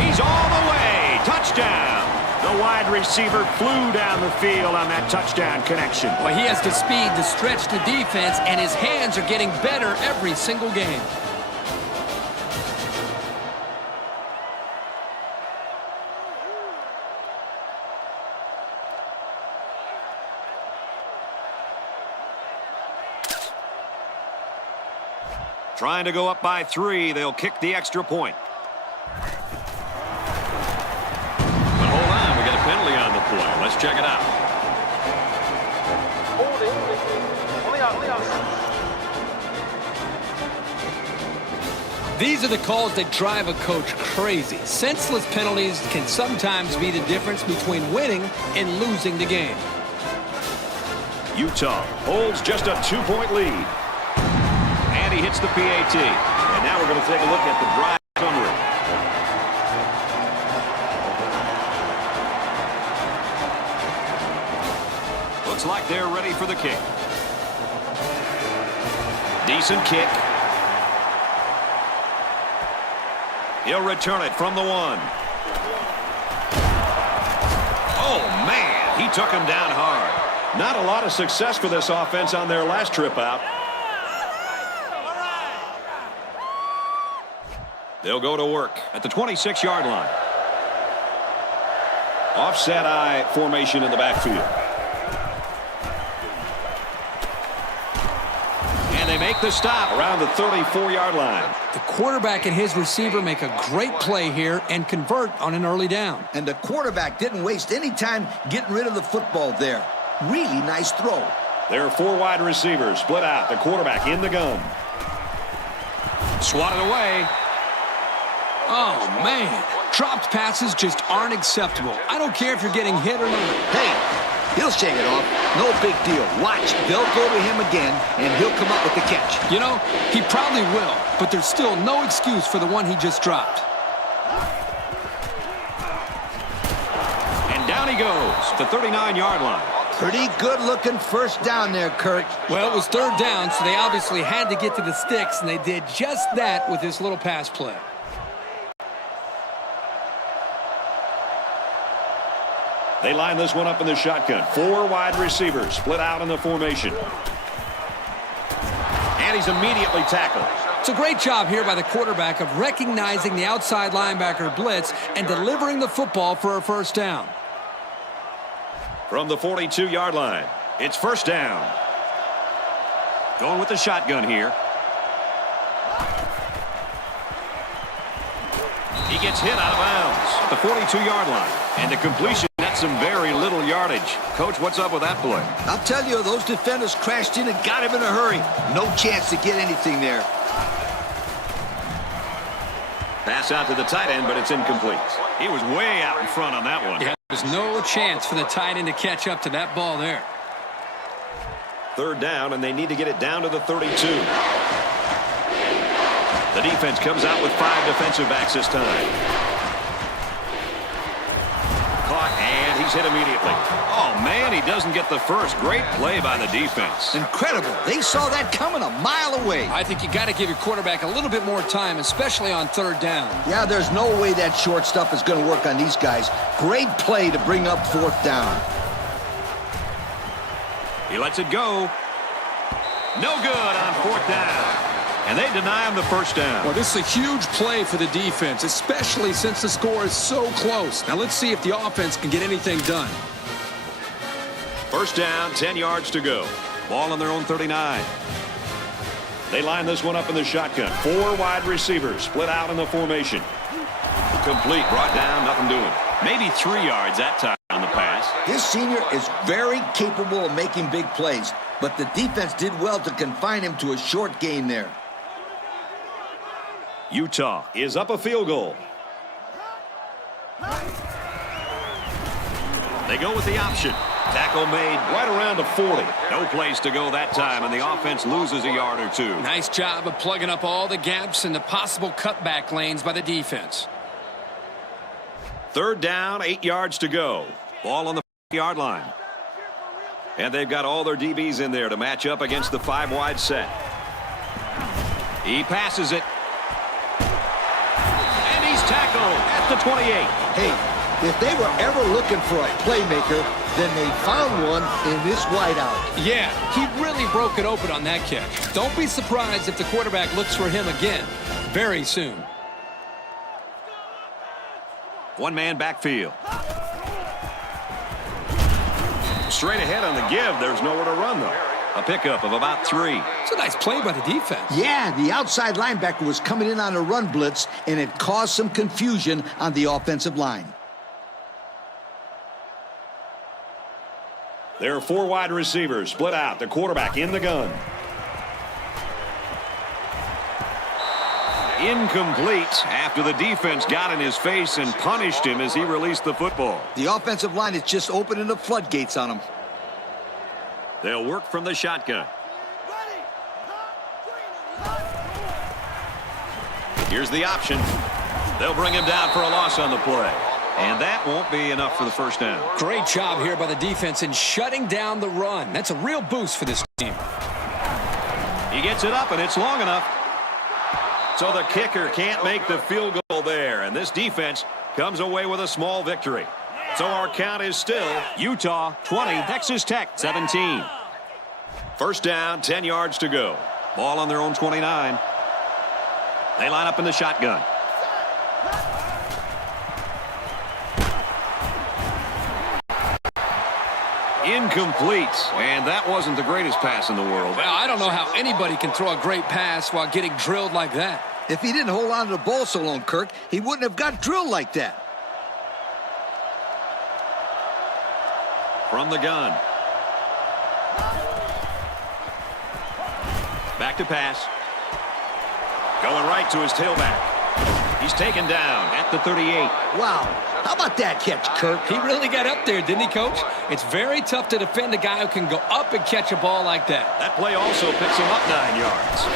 He's all the way, touchdown. The wide receiver flew down the field on that touchdown connection. Well, he has the speed to stretch the defense, and his hands are getting better every single game. Trying to go up by 3. They'll kick the extra point. But hold on, we got a penalty on the play. Let's check it out. These are the calls that drive a coach crazy. Senseless penalties can sometimes be the difference between winning and losing the game. Utah holds just a 2-point lead. And he hits the PAT. And now we're going to take a look at the drive summary. Looks like they're ready for the kick. Decent kick. He'll return it from the 1. Oh, man, he took him down hard. Not a lot of success for this offense on their last trip out. They'll go to work at the 26-yard line. Offset eye formation in the backfield. And they make the stop around the 34-yard line. The quarterback and his receiver make a great play here and convert on an early down. And the quarterback didn't waste any time getting rid of the football there. Really nice throw. There are 4 wide receivers split out. The quarterback in the gun. Swatted away. Oh, man. Dropped passes just aren't acceptable. I don't care if you're getting hit or not. Hey, he'll shake it off. No big deal. Watch, they'll go to him again, and he'll come up with the catch. You know, he probably will, but there's still no excuse for the one he just dropped. And down he goes, the 39-yard line. Pretty good-looking first down there, Kurt. Well, it was 3rd down, so they obviously had to get to the sticks, and they did just that with this little pass play. They line this one up in the shotgun. 4 wide receivers split out in the formation. And he's immediately tackled. It's a great job here by the quarterback of recognizing the outside linebacker blitz and delivering the football for a first down. From the 42-yard line, it's first down. Going with the shotgun here. He gets hit out of bounds at the 42-yard line. And the completion got some very little yardage. Coach, what's up with that play? I'll tell you, those defenders crashed in and got him in a hurry. No chance to get anything there. Pass out to the tight end, but it's incomplete. He was way out in front on that one. Yeah, there's no chance for the tight end to catch up to that ball there. 3rd down, and they need to get it down to the 32. The defense comes out with 5 defensive backs this time. Caught, and he's hit immediately. Oh, man, he doesn't get the first. Great play by the defense. Incredible. They saw that coming a mile away. I think you got to give your quarterback a little bit more time, especially on 3rd down. Yeah, there's no way that short stuff is going to work on these guys. Great play to bring up 4th down. He lets it go. No good on 4th down. And they deny him the first down. Well, this is a huge play for the defense, especially since the score is so close. Now let's see if the offense can get anything done. First down, 10 yards to go. Ball on their own 39. They line this one up in the shotgun. 4 wide receivers split out in the formation. Complete, brought down, nothing doing. Maybe 3 yards that time on the pass. This senior is very capable of making big plays, but the defense did well to confine him to a short gain there. Utah is up a field goal. They go with the option. Tackle made right around the 40. No place to go that time, and the offense loses a yard or 2. Nice job of plugging up all the gaps and the possible cutback lanes by the defense. Third down, 8 yards to go. Ball on the 50-yard line. And they've got all their DBs in there to match up against the 5-wide set. He passes it. And he's tackled at the 28. Hey, if they were ever looking for a playmaker, then they found one in this wideout. Yeah, he really broke it open on that catch. Don't be surprised if the quarterback looks for him again very soon. One-man backfield. Straight ahead on the give. There's nowhere to run, though. A pickup of about 3. It's a nice play by the defense. Yeah, the outside linebacker was coming in on a run blitz, and it caused some confusion on the offensive line. There are 4 wide receivers split out. The quarterback in the gun. Incomplete after the defense got in his face and punished him as he released the football. The offensive line is just opening the floodgates on him. They'll work from the shotgun. Here's the option. They'll bring him down for a loss on the play. And that won't be enough for the first down. Great job here by the defense in shutting down the run. That's a real boost for this team. He gets it up, and it's long enough. So the kicker can't make the field goal there. And this defense comes away with a small victory. So our count is still Utah 20, Texas Tech 17. First down, 10 yards to go. Ball on their own 29. They line up in the shotgun. Incomplete. And that wasn't the greatest pass in the world. Well, I don't know how anybody can throw a great pass while getting drilled like that. If he didn't hold on to the ball so long, Kirk, he wouldn't have got drilled like that. From the gun. Back to pass. Going right to his tailback. He's taken down at the 38. Wow. How about that catch, Kirk? He really got up there, didn't he, Coach? It's very tough to defend a guy who can go up and catch a ball like that. That play also picks him up 9 yards.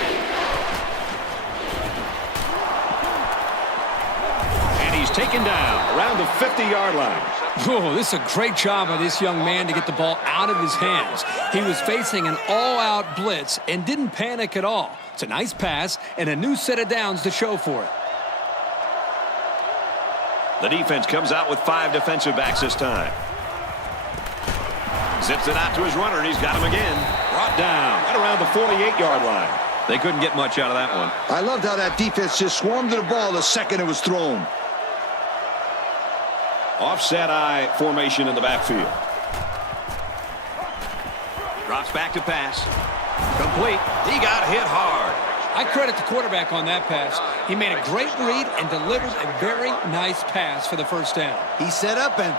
And he's taken down around the 50-yard line. Oh, this is a great job by this young man to get the ball out of his hands. He was facing an all-out blitz and didn't panic at all. It's a nice pass and a new set of downs to show for it. The defense comes out with 5 defensive backs this time. Zips it out to his runner, and he's got him again. Brought down right around the 48-yard line. They couldn't get much out of that one. I loved how that defense just swarmed to the ball the second it was thrown. Offset eye formation in the backfield. Drops back to pass. Complete. He got hit hard. I credit the quarterback on that pass. He made a great read and delivered a very nice pass for the first down. He set up and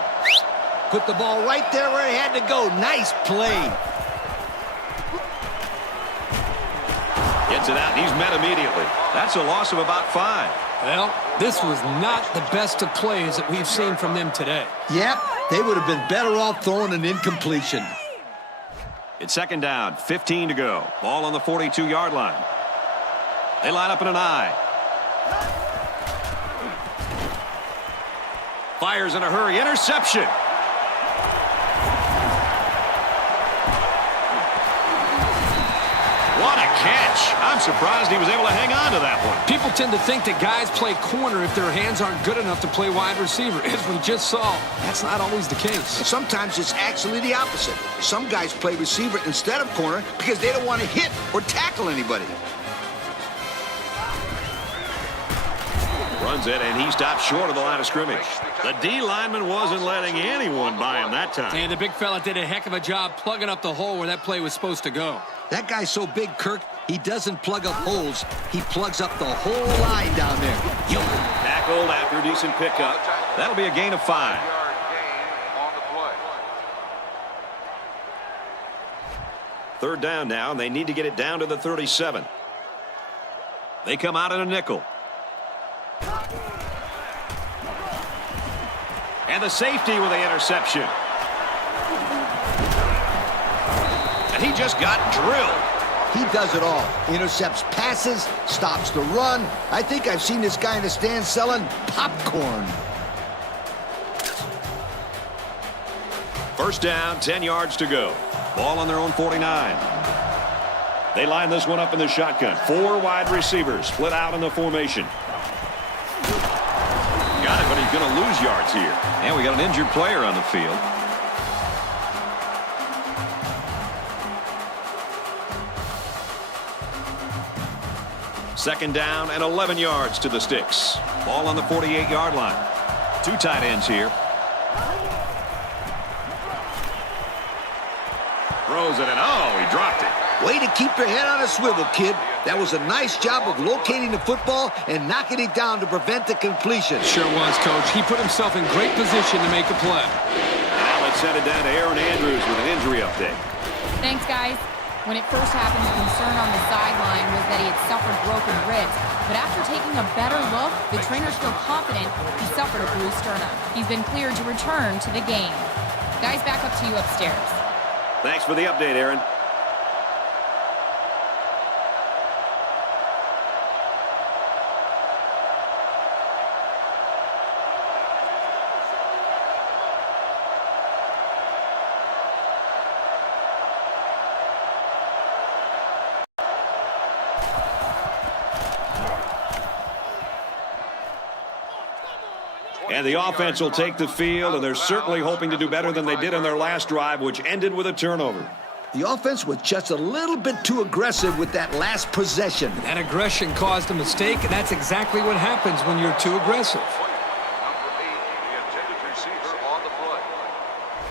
put the ball right there where he had to go. Nice play. Gets it out, and he's met immediately. That's a loss of about 5. Well, this was not the best of plays that we've seen from them today. Yep, they would have been better off throwing an incompletion. It's second down, 15 to go. Ball on the 42-yard line. They line up in an eye. Fires in a hurry. Interception. What a catch. I'm surprised he was able to hang on to that one. People tend to think that guys play corner if their hands aren't good enough to play wide receiver. As we just saw, that's not always the case. Sometimes it's actually the opposite. Some guys play receiver instead of corner because they don't want to hit or tackle anybody. Runs it, and he stopped short of the line of scrimmage. The D lineman wasn't letting anyone by him that time. And the big fella did a heck of a job plugging up the hole where that play was supposed to go. That guy's so big, Kirk, he doesn't plug up holes. He plugs up the whole line down there. Tackled after a decent pickup. That'll be a gain of 5. Third down now, and they need to get it down to the 37. They come out in a nickel. And the safety with the interception. And he just got drilled. He does it all. Intercepts passes, stops the run. I think I've seen this guy in the stand selling popcorn. First down, 10 yards to go. Ball on their own 49. They line this one up in the shotgun. 4 wide receivers split out in the formation. Got it, but he's going to lose yards here. And we got an injured player on the field. Second down and 11 yards to the sticks. Ball on the 48-yard line. 2 tight ends here. Throws it, and oh, he dropped it. Way to keep your head on a swivel, kid. That was a nice job of locating the football and knocking it down to prevent the completion. Sure was, Coach. He put himself in great position to make a play. And now let's send it down to Aaron Andrews with an injury update. Thanks, guys. When it first happened, the concern on the sideline was that he had suffered broken ribs. But after taking a better look, the trainers feel confident he suffered a bruised sternum. He's been cleared to return to the game. Guys, back up to you upstairs. Thanks for the update, Aaron. And the offense will take the field, and they're certainly hoping to do better than they did in their last drive, which ended with a turnover. The offense was just a little bit too aggressive with that last possession. That aggression caused a mistake, and that's exactly what happens when you're too aggressive.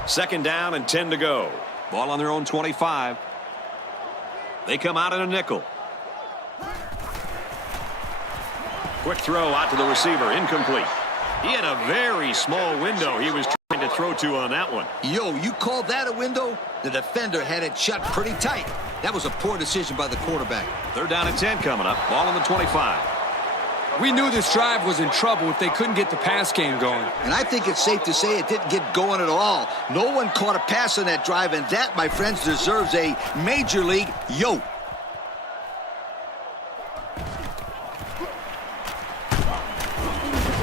Second down and 10 to go. Ball on their own 25. They come out in a nickel. Quick throw out to the receiver, incomplete. He had a very small window he was trying to throw to on that one. Yo, you call that a window? The defender had it shut pretty tight. That was a poor decision by the quarterback. Third down and 10 coming up. Ball on the 25. We knew this drive was in trouble if they couldn't get the pass game going. And I think it's safe to say it didn't get going at all. No one caught a pass on that drive, and that, my friends, deserves a major league yo.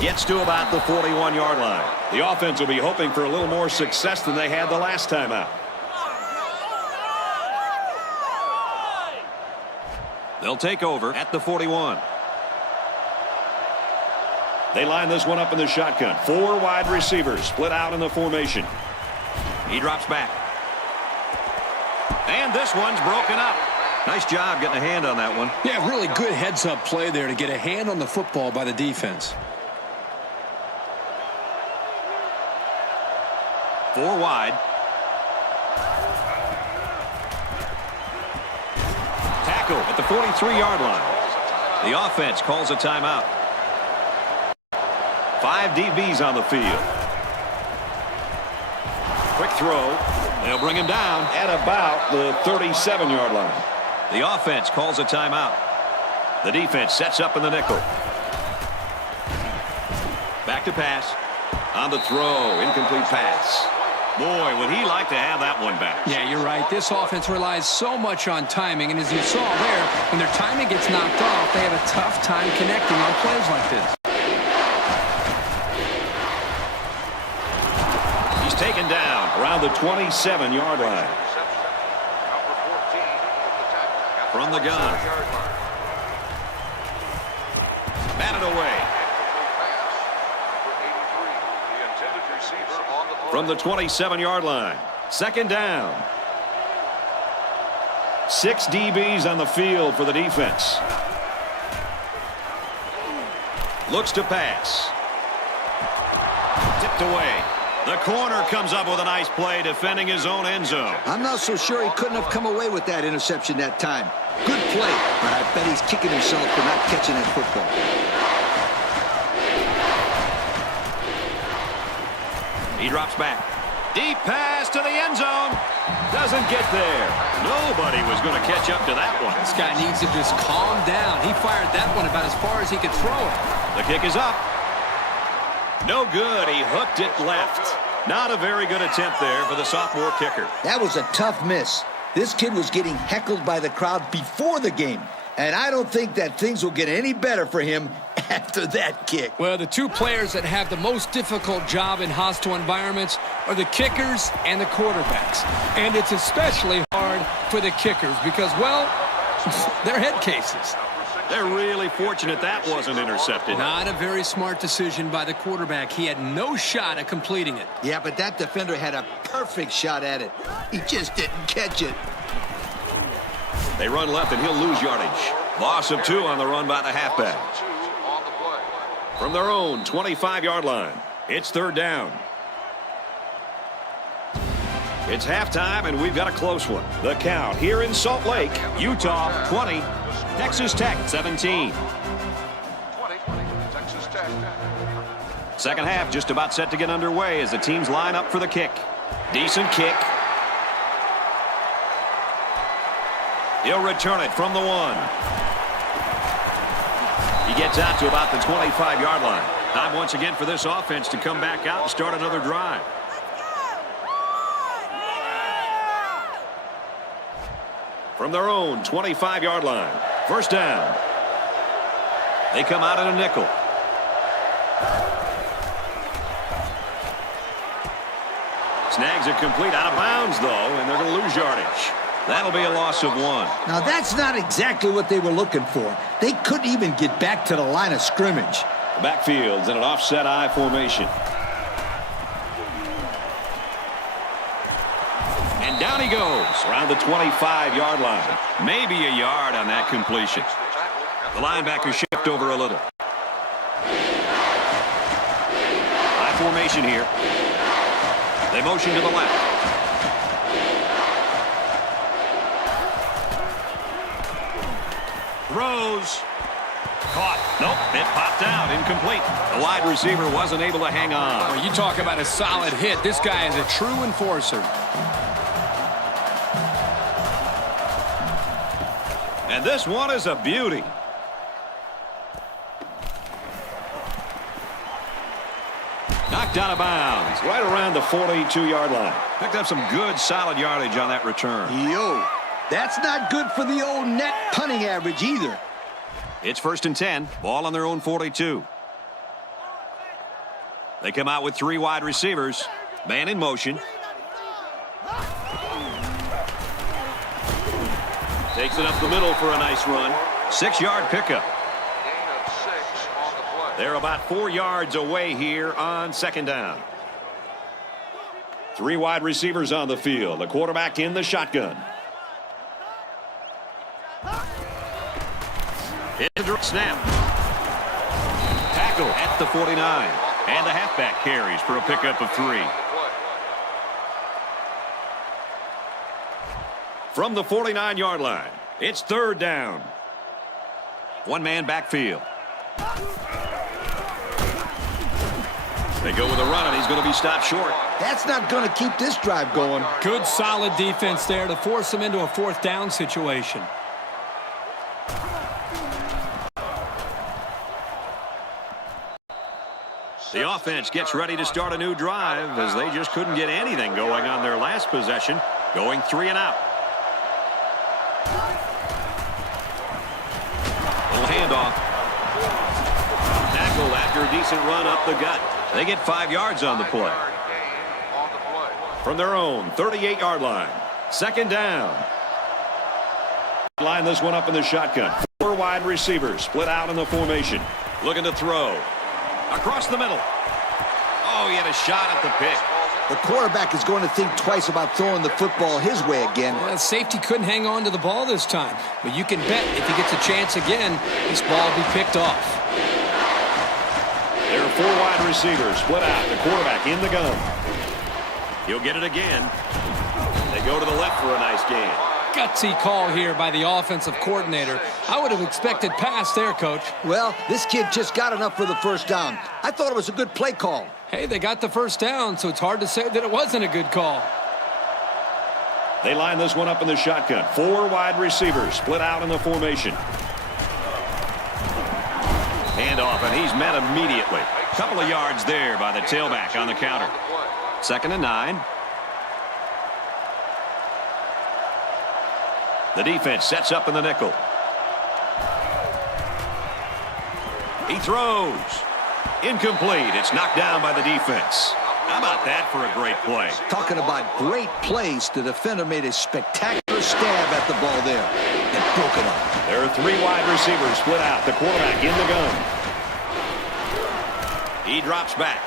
Gets to about the 41-yard line. The offense will be hoping for a little more success than they had the last time out. They'll take over at the 41. They line this one up in the shotgun. 4 wide receivers split out in the formation. He drops back. And this one's broken up. Nice job getting a hand on that one. Yeah, really good heads-up play there to get a hand on the football by the defense. 4 wide. Tackle at the 43-yard line. The offense calls a timeout. 5 DBs on the field. Quick throw. They'll bring him down at about the 37-yard line. The offense calls a timeout. The defense sets up in the nickel. Back to pass. On the throw, incomplete pass. Boy, would he like to have that one back. Yeah, you're right. This offense relies so much on timing, and as you saw there, when their timing gets knocked off, they have a tough time connecting on plays like this. He's taken down around the 27-yard line. From the gun. Batted away. From the 27-yard line. Second down. 6 DBs on the field for the defense. Looks to pass. Tipped away. The corner comes up with a nice play defending his own end zone. I'm not so sure he couldn't have come away with that interception that time. Good play, but I bet he's kicking himself for not catching that football. He drops back. Deep pass to the end zone. Doesn't get there. Nobody was going to catch up to that one. This guy needs to just calm down. He fired that one about as far as he could throw it. The kick is up. No good. He hooked it left. Not a very good attempt there for the sophomore kicker. That was a tough miss. This kid was getting heckled by the crowd before the game. And I don't think that things will get any better for him after that kick. Well, the two players that have the most difficult job in hostile environments are the kickers and the quarterbacks. And it's especially hard for the kickers because, well, they're head cases. They're really fortunate that wasn't intercepted. Not a very smart decision by the quarterback. He had no shot at completing it. Yeah, but that defender had a perfect shot at it. He just didn't catch it. They run left, and he'll lose yardage. Loss of 2 on the run by the halfback. From their own 25-yard line, it's 3rd down. It's halftime, and we've got a close one. The count here in Salt Lake, Utah 20, Texas Tech 17. Second half just about set to get underway as the teams line up for the kick. Decent kick. He'll return it from the 1. He gets out to about the 25-yard line. Time once again for this offense to come back out and start another drive. From their own 25-yard line. First down. They come out in a nickel. Snags it complete out of bounds, though, and they're going to lose yardage. That'll be a loss of 1. Now, that's not exactly what they were looking for. They couldn't even get back to the line of scrimmage. The backfield's in an offset I formation. And down he goes around the 25-yard line. Maybe a yard on that completion. The linebackers shift over a little. I formation here. They motion to the left. Throws. Caught. Nope, it popped out. Incomplete. The wide receiver wasn't able to hang on. Well, you talk about a solid hit. This guy is a true enforcer. And this one is a beauty. Knocked out of bounds right around the 42-yard line. Picked up some good, solid yardage on that return. Yo, that's not good for the old net punting average either. It's 1st and 10. Ball on their own 42. They come out with 3 wide receivers. Man in motion. Takes it up the middle for a nice run. 6-yard pickup. They're about 4 yards away here on 2nd down. 3 wide receivers on the field. The quarterback in the shotgun. Hit the direct snap. Tackle at the 49. And the halfback carries for a pickup of 3. From the 49-yard line, it's 3rd down. 1-man backfield. They go with a run, and he's going to be stopped short. That's not going to keep this drive going. Good, solid defense there to force him into a 4th down situation. The offense gets ready to start a new drive as they just couldn't get anything going on their last possession, going 3 and out. Little handoff. Tackle after a decent run up the gut. They get 5 yards on the play. From their own 38-yard line. 2nd down. Line this one up in the shotgun. 4 wide receivers split out in the formation. Looking to throw. Across the middle. Oh, he had a shot at the pick. The quarterback is going to think twice about throwing the football his way again. Well, safety couldn't hang on to the ball this time. But you can bet if he gets a chance again, this ball will be picked off. There are 4 wide receivers split out. The quarterback in the gun. He'll get it again. They go to the left for a nice gain. Gutsy call here by the offensive coordinator. I would have expected pass there, Coach. Well, this kid just got enough for the 1st down. I thought it was a good play call. Hey, they got the 1st down, so it's hard to say that it wasn't a good call. They line this one up in the shotgun. 4 wide receivers split out in the formation. Handoff, and he's met immediately. Couple of yards there by the tailback on the counter. 2nd and 9. The defense sets up in the nickel. He throws. Incomplete. It's knocked down by the defense. How about that for a great play? Talking about great plays, the defender made a spectacular stab at the ball there and broke it up. There are 3 wide receivers split out. The quarterback in the gun. He drops back.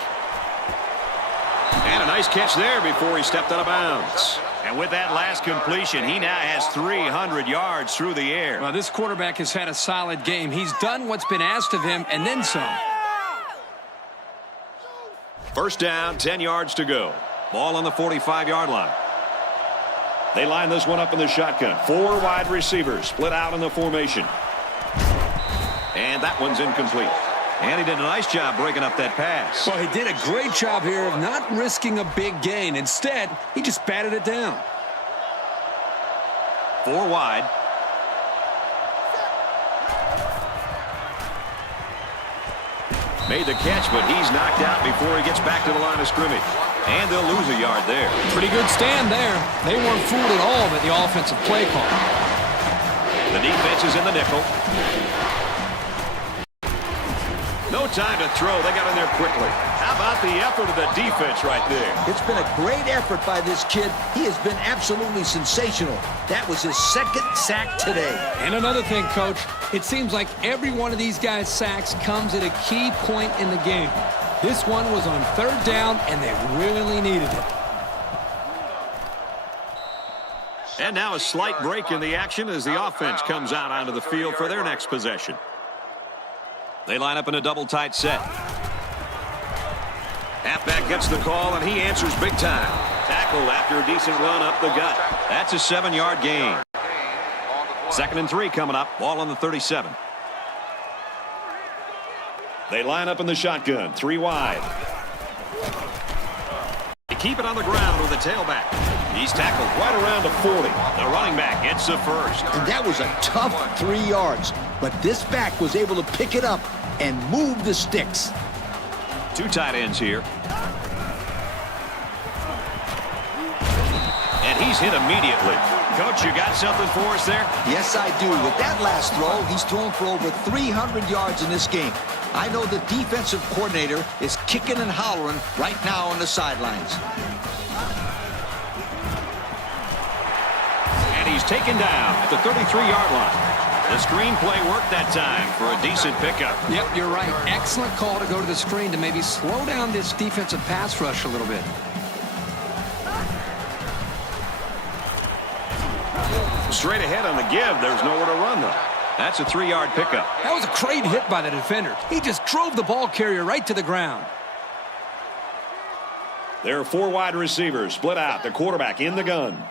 And a nice catch there before he stepped out of bounds. And with that last completion, he now has 300 yards through the air. Well, this quarterback has had a solid game. He's done what's been asked of him and then some. First down, 10 yards to go. Ball on the 45-yard line. They line this one up in the shotgun. 4 wide receivers split out in the formation. And that one's incomplete. And he did a nice job breaking up that pass. Well, he did a great job here of not risking a big gain. Instead, he just batted it down. 4 wide. Made the catch, but he's knocked out before he gets back to the line of scrimmage. And they'll lose a yard there. Pretty good stand there. They weren't fooled at all by the offensive play call. The defense is in the nickel. No time to throw. They got in there quickly. How about the effort of the defense right there? It's been a great effort by this kid. He has been absolutely sensational. That was his 2nd sack today. And another thing, Coach, it seems like every one of these guys' sacks comes at a key point in the game. This one was on 3rd down, and they really needed it. And now a slight break in the action as the offense comes out onto the field for their next possession. They line up in a double tight set. Halfback gets the call, and he answers big time. Tackled after a decent run up the gut. That's a 7-yard gain. 2nd and 3 coming up. Ball on the 37. They line up in the shotgun. 3 wide. They keep it on the ground with the tailback. He's tackled right around the 40. The running back gets the first. And that was a tough 3 yards. But this back was able to pick it up and move the sticks. 2 tight ends here. And he's hit immediately. Coach, you got something for us there? Yes, I do. With that last throw, he's thrown for over 300 yards in this game. I know the defensive coordinator is kicking and hollering right now on the sidelines. And he's taken down at the 33-yard line. The screen play worked that time for a decent pickup. Yep, you're right. Excellent call to go to the screen to maybe slow down this defensive pass rush a little bit. Straight ahead on the give. There's nowhere to run, though. That's a 3-yard pickup. That was a great hit by the defender. He just drove the ball carrier right to the ground. There are 4 wide receivers split out. The quarterback in the gun.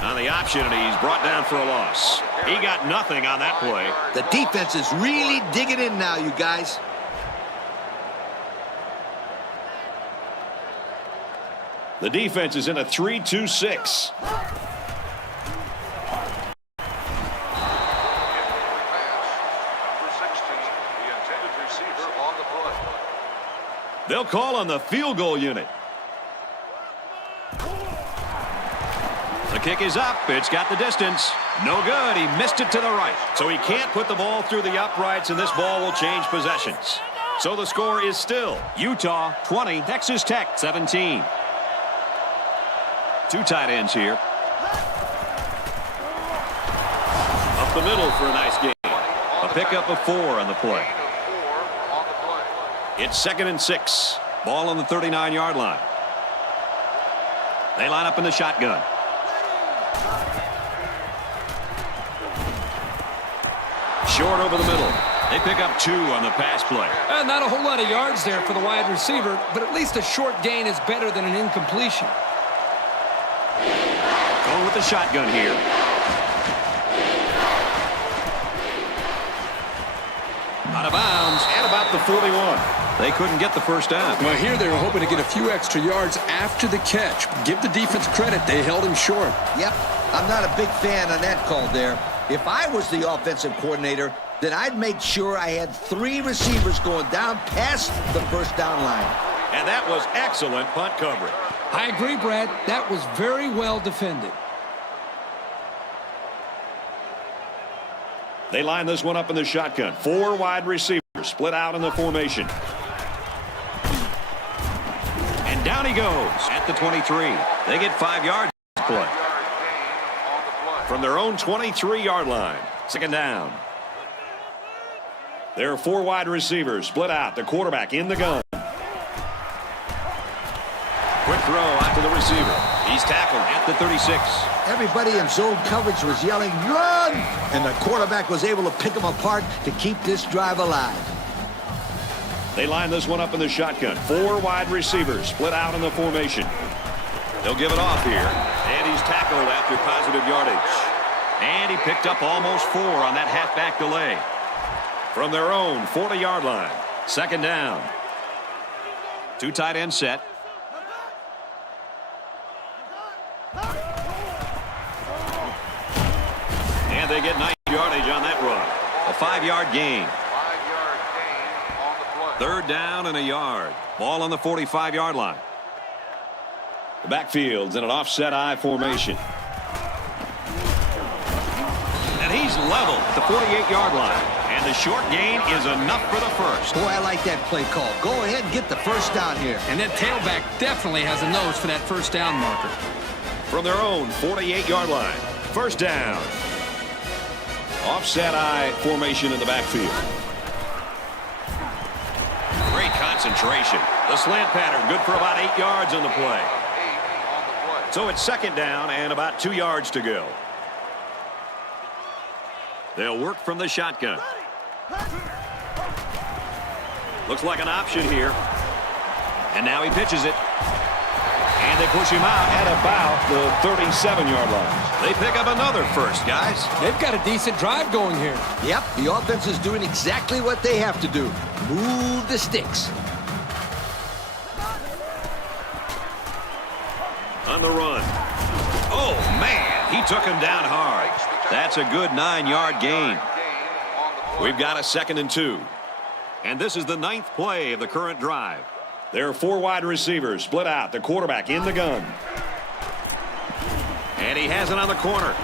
On the option, and he's brought down for a loss. He got nothing on that play. The defense is really digging in now, you guys. The defense is in a 3-2-6. They'll call on the field goal unit. The kick is up. It's got the distance. No good. He missed it to the right. So he can't put the ball through the uprights, and this ball will change possessions. So the score is still Utah 20, Texas Tech 17. 2 tight ends here. Up the middle for a nice gain. A pickup of 4 on the play. It's 2nd and 6. Ball on the 39-yard line. They line up in the shotgun. Short over the middle. They pick up 2 on the pass play. Not a whole lot of yards there for the wide receiver, but at least a short gain is better than an incompletion. Going with the shotgun here. Out of bounds and about the 41. They couldn't get the first down. Well, here they were hoping to get a few extra yards after the catch. Give the defense credit. They held him short. Yep, I'm not a big fan of that call there. If I was the offensive coordinator, then I'd make sure I had 3 receivers going down past the first down line. And that was excellent punt coverage. I agree, Brad. That was very well defended. They line this one up in the shotgun. 4 wide receivers split out in the formation. And down he goes at the 23. They get 5 yards play. From their own 23-yard line. Second down. There are 4 wide receivers split out. The quarterback in the gun. Quick throw out to the receiver. He's tackled at the 36. Everybody in zone coverage was yelling, run! And the quarterback was able to pick them apart to keep this drive alive. They line this one up in the shotgun. 4 wide receivers split out in the formation. They'll give it off here. And he's tackled after positive yardage. And he picked up almost 4 on that halfback delay. From their own 40-yard line. Second down. 2 tight end set. And they get nice yardage on that run. A 5-yard gain. 5-yard gain on the play. Third down and a yard. Ball on the 45-yard line. The backfield's in an offset I formation. And he's level at the 48-yard line. And the short gain is enough for the first. Boy, I like that play call. Go ahead and get the first down here. And that tailback definitely has a nose for that first down marker. From their own 48-yard line. First down. Offset I formation in the backfield. Great concentration. The slant pattern good for about 8 yards on the play. So it's second down and about 2 yards to go. They'll work from the shotgun. Looks like an option here. And now he pitches it. And they push him out at about the 37-yard line. They pick up another first, guys. They've got a decent drive going here. Yep, the offense is doing exactly what they have to do. Move the sticks. On the run. Oh, man, he took him down hard. That's a good 9-yard gain. We've got a 2nd and 2. And this is the 9th play of the current drive. There are 4 wide receivers split out. The quarterback in the gun. And he has it on the corner.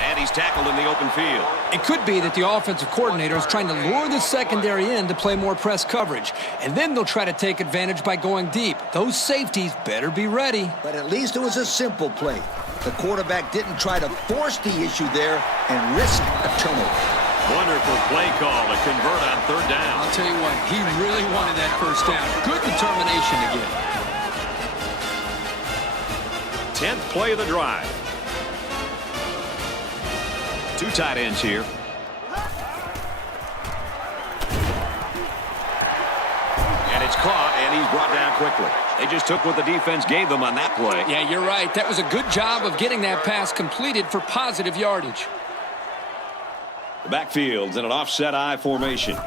And he's tackled in the open field. It could be that the offensive coordinator is trying to lure the secondary in to play more press coverage. And then they'll try to take advantage by going deep. Those safeties better be ready. But at least it was a simple play. The quarterback didn't try to force the issue there and risk a turnover. Wonderful play call to convert on third down. I'll tell you what, he really wanted that first down. Good determination again. 10th play of the drive. 2 tight ends here. And it's caught, and he's brought down quickly. They just took what the defense gave them on that play. Yeah, you're right. That was a good job of getting that pass completed for positive yardage. The backfield's in an offset I formation. And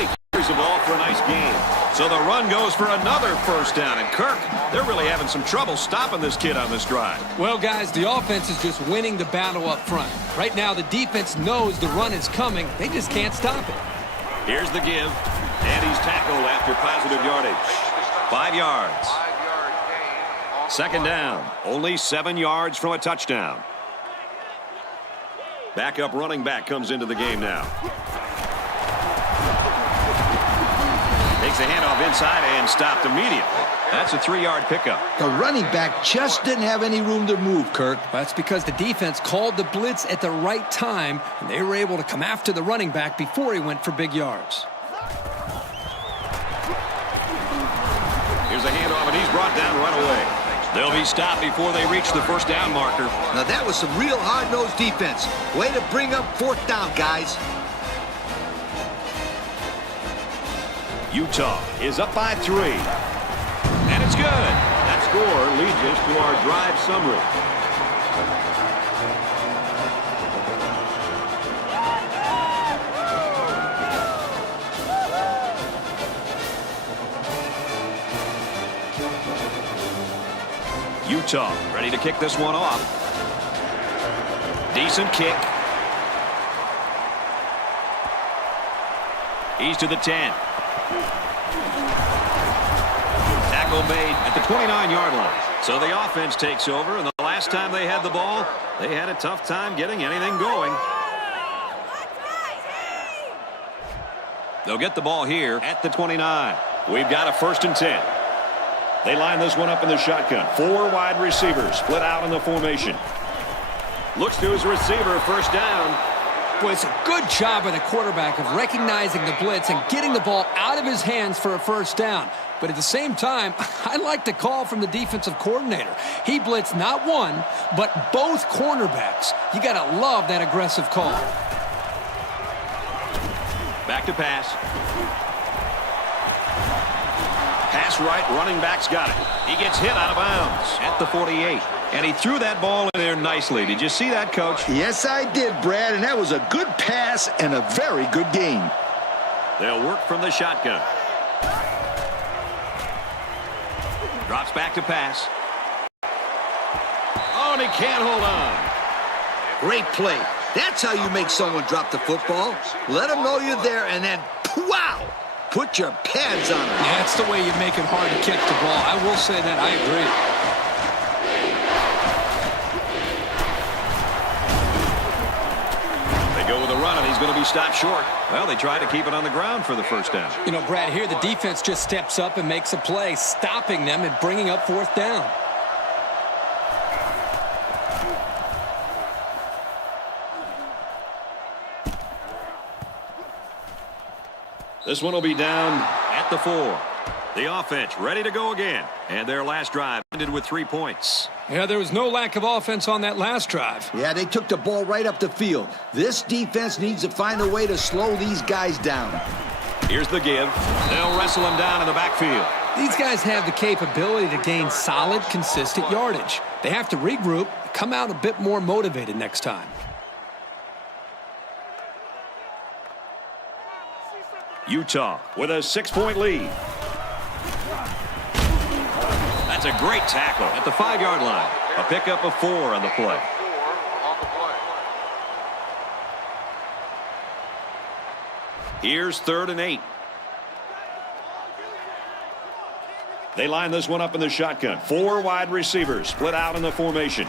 he carries the ball for a nice gain. So the run goes for another first down. And Kirk, they're really having some trouble stopping this kid on this drive. Well, guys, the offense is just winning the battle up front. Right now, the defense knows the run is coming. They just can't stop it. Here's the give. And he's tackled after positive yardage. 5 yards. 5-yard gain. Second down. Only 7 yards from a touchdown. Backup running back comes into the game now. Takes a handoff inside and stopped immediately. That's a 3-yard pickup. The running back just didn't have any room to move, Kirk. That's because the defense called the blitz at the right time, and they were able to come after the running back before he went for big yards. Here's a handoff, and he's brought down right away. They'll be stopped before they reach the first down marker. Now that was some real hard-nosed defense. Way to bring up 4th down, guys. Utah is up by 3. And it's good. That score leads us to our drive summary. Utah ready to kick this one off. Decent kick. He's to the 10. Tackle made at the 29-yard line. So the offense takes over, and the last time they had the ball, they had a tough time getting anything going. They'll get the ball here at the 29. We've got a 1st and 10. They line this one up in the shotgun. 4 wide receivers split out in the formation. Looks to his receiver, 1st down. Boy, it's a good job by the quarterback of recognizing the blitz and getting the ball out of his hands for a 1st down. But at the same time, I like the call from the defensive coordinator. He blitzed not one, but both cornerbacks. You got to love that aggressive call. Back to pass. Pass right, running back's got it. He gets hit out of bounds at the 48. And he threw that ball in there nicely. Did you see that, Coach? Yes, I did, Brad, and that was a good pass and a very good game. They'll work from the shotgun. Drops back to pass. Oh, and he can't hold on. Great play. That's how you make someone drop the football. Let them know you're there, and then, wow, put your pads on them. Yeah, that's the way you make it hard to catch the ball. I will say that. I agree. Go with a run, and he's going to be stopped short. Well, they try to keep it on the ground for the 1st down. You know, Brad, here the defense just steps up and makes a play, stopping them and bringing up 4th down. This one will be down at the 4. The offense ready to go again. And their last drive ended with 3 points. Yeah, there was no lack of offense on that last drive. Yeah, they took the ball right up the field. This defense needs to find a way to slow these guys down. Here's the give. They'll wrestle him down in the backfield. These guys have the capability to gain solid, consistent yardage. They have to regroup, come out a bit more motivated next time. Utah with a 6-point lead. That's a great tackle at the 5-yard line. A pickup of 4 on the play. Here's 3rd and 8. They line this one up in the shotgun. 4 wide receivers split out in the formation.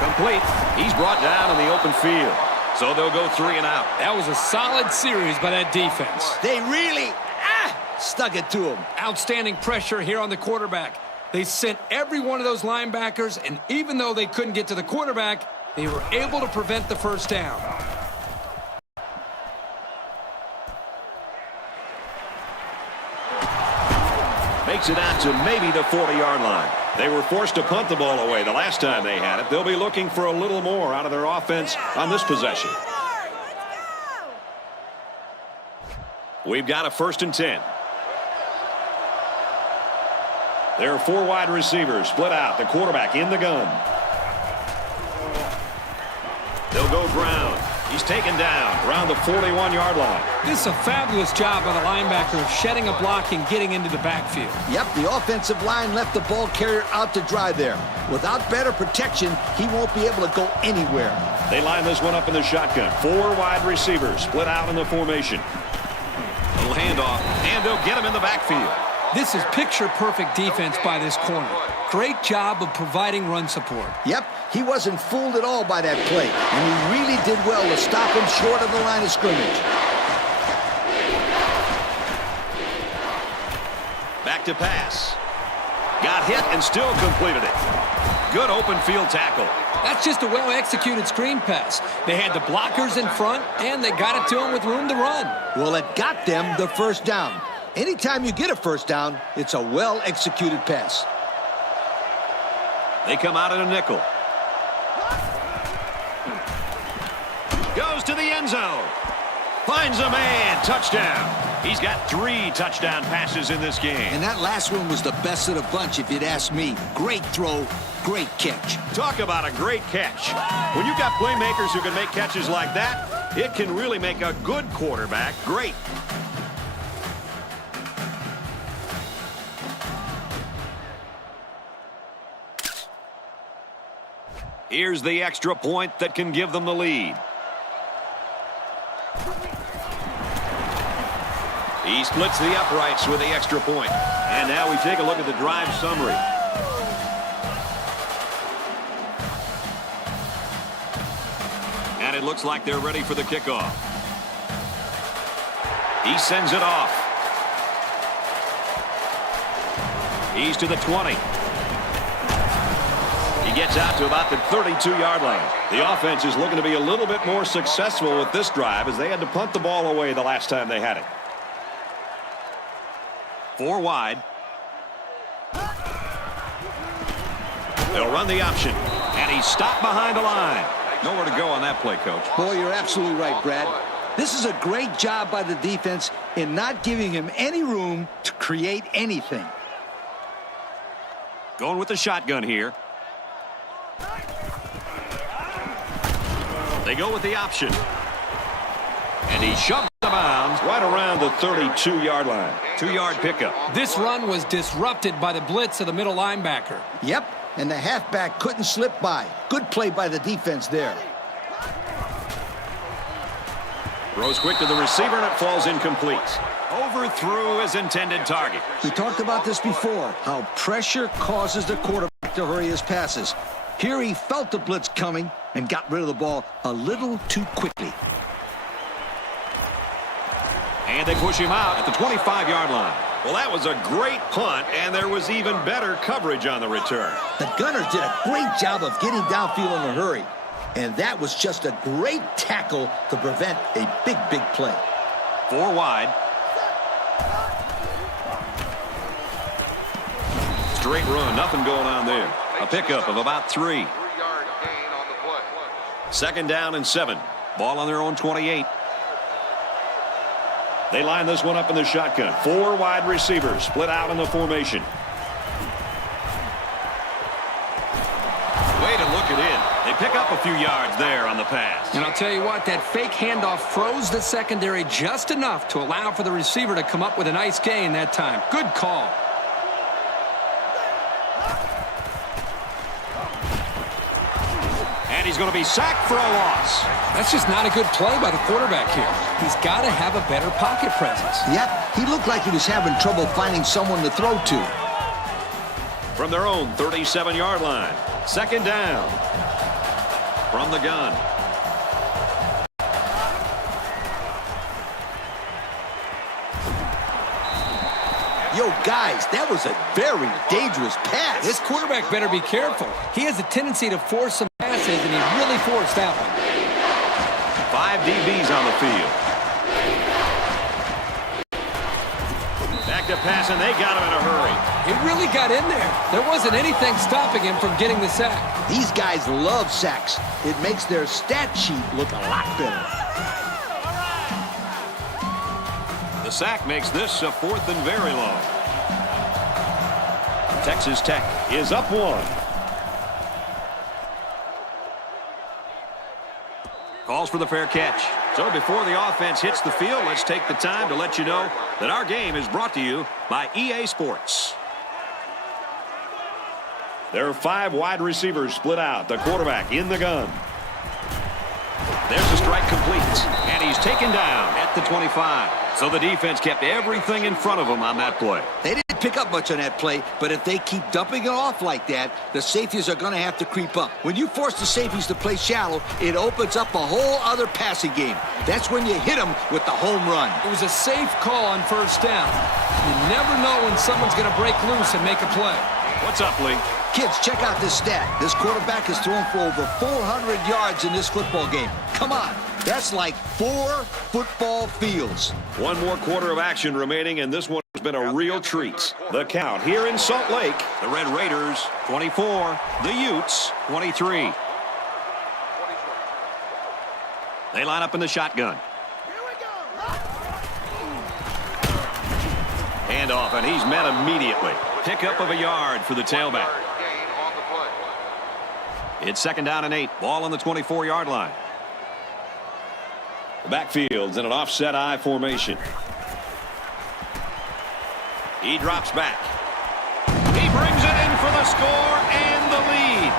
Complete. He's brought down in the open field. So they'll go 3 and out. That was a solid series by that defense. They really stuck it to him. Outstanding pressure here on the quarterback. They sent every one of those linebackers, and even though they couldn't get to the quarterback, they were able to prevent the 1st down. Makes it out to maybe the 40-yard line. They were forced to punt the ball away the last time they had it. They'll be looking for a little more out of their offense on this possession. We've got a 1st and 10. There are 4 wide receivers split out. The quarterback in the gun. They'll go ground. He's taken down around the 41-yard line. This is a fabulous job by the linebacker of shedding a block and getting into the backfield. Yep, the offensive line left the ball carrier out to dry there. Without better protection, he won't be able to go anywhere. They line this one up in the shotgun. 4 wide receivers split out in the formation. Little handoff, and they'll get him in the backfield. This is picture-perfect defense by this corner. Great job of providing run support. Yep, he wasn't fooled at all by that play, and he really did well to stop him short of the line of scrimmage. Back to pass. Got hit and still completed it. Good open field tackle. That's just a well-executed screen pass. They had the blockers in front, and they got it to him with room to run. Well, it got them the 1st down. Anytime you get a 1st down, it's a well-executed pass. They come out in a nickel. Goes to the end zone. Finds a man. Touchdown. He's got 3 touchdown passes in this game. And that last one was the best of the bunch, if you'd ask me. Great throw, great catch. Talk about a great catch. When you've got playmakers who can make catches like that, it can really make a good quarterback great. Here's the extra point that can give them the lead. He splits the uprights with the extra point. And now we take a look at the drive summary. And it looks like they're ready for the kickoff. He sends it off. He's to the 20. He gets out to about the 32-yard line. The offense is looking to be a little bit more successful with this drive as they had to punt the ball away the last time they had it. 4 wide. They'll run the option. And he's stopped behind the line. Nowhere to go on that play, Coach. Boy, you're absolutely right, Brad. This is a great job by the defense in not giving him any room to create anything. Going with the shotgun here. They go with the option. And he shoved the bounds right around the 32-yard line. 2-yard pickup. This run was disrupted by the blitz of the middle linebacker. Yep, and the halfback couldn't slip by. Good play by the defense there. Throws quick to the receiver, and it falls incomplete. Overthrew his intended target. We talked about this before, how pressure causes the quarterback to hurry his passes. Here he felt the blitz coming and got rid of the ball a little too quickly. And they push him out at the 25-yard line. Well, that was a great punt, and there was even better coverage on the return. The Gunners did a great job of getting downfield in a hurry. And that was just a great tackle to prevent a big, big play. 4 wide. Straight run, nothing going on there. A pickup of about 3. 3-yard gain on the play. 2nd down and 7. Ball on their own 28. They line this one up in the shotgun. 4 wide receivers split out in the formation. Way to look it in. They pick up a few yards there on the pass. And I'll tell you what, that fake handoff froze the secondary just enough to allow for the receiver to come up with a nice gain that time. Good call. And he's going to be sacked for a loss. That's just not a good play by the quarterback here. He's got to have a better pocket presence. Yep, he looked like he was having trouble finding someone to throw to. From their own 37-yard line. 2nd down. From the gun. Yo, guys, that was a very dangerous pass. This quarterback better be careful. He has a tendency to force some passes, and he really forced that one. 5 DBs on the field. Back to pass, and they got him in a hurry. He really got in there. There wasn't anything stopping him from getting the sack. These guys love sacks. It makes their stat sheet look a lot better. The sack makes this a 4th and very long. Texas Tech is up 1. Calls for the fair catch. So before the offense hits the field, let's take the time to let you know that our game is brought to you by EA Sports. There are 5 wide receivers split out. The quarterback in the gun. There's a strike complete, and he's taken down at the 25. So the defense kept everything in front of him on that play. They didn't pick up much on that play, but if they keep dumping it off like that, the safeties are going to have to creep up. When you force the safeties to play shallow, it opens up a whole other passing game. That's when you hit them with the home run. It was a safe call on 1st down. You never know when someone's going to break loose and make a play. What's up, Lee? Kids, check out this stat. This quarterback has thrown for over 400 yards in this football game. Come on. That's like 4 football fields. 1 more quarter of action remaining, and this one has been a real treat. The count here in Salt Lake. The Red Raiders, 24. The Utes, 23. They line up in the shotgun. Handoff, and he's met immediately. Pickup of a yard for the tailback. It's 2nd down and 8. Ball on the 24-yard line. The backfield's in an offset I formation. He drops back. He brings it in for the score and the lead.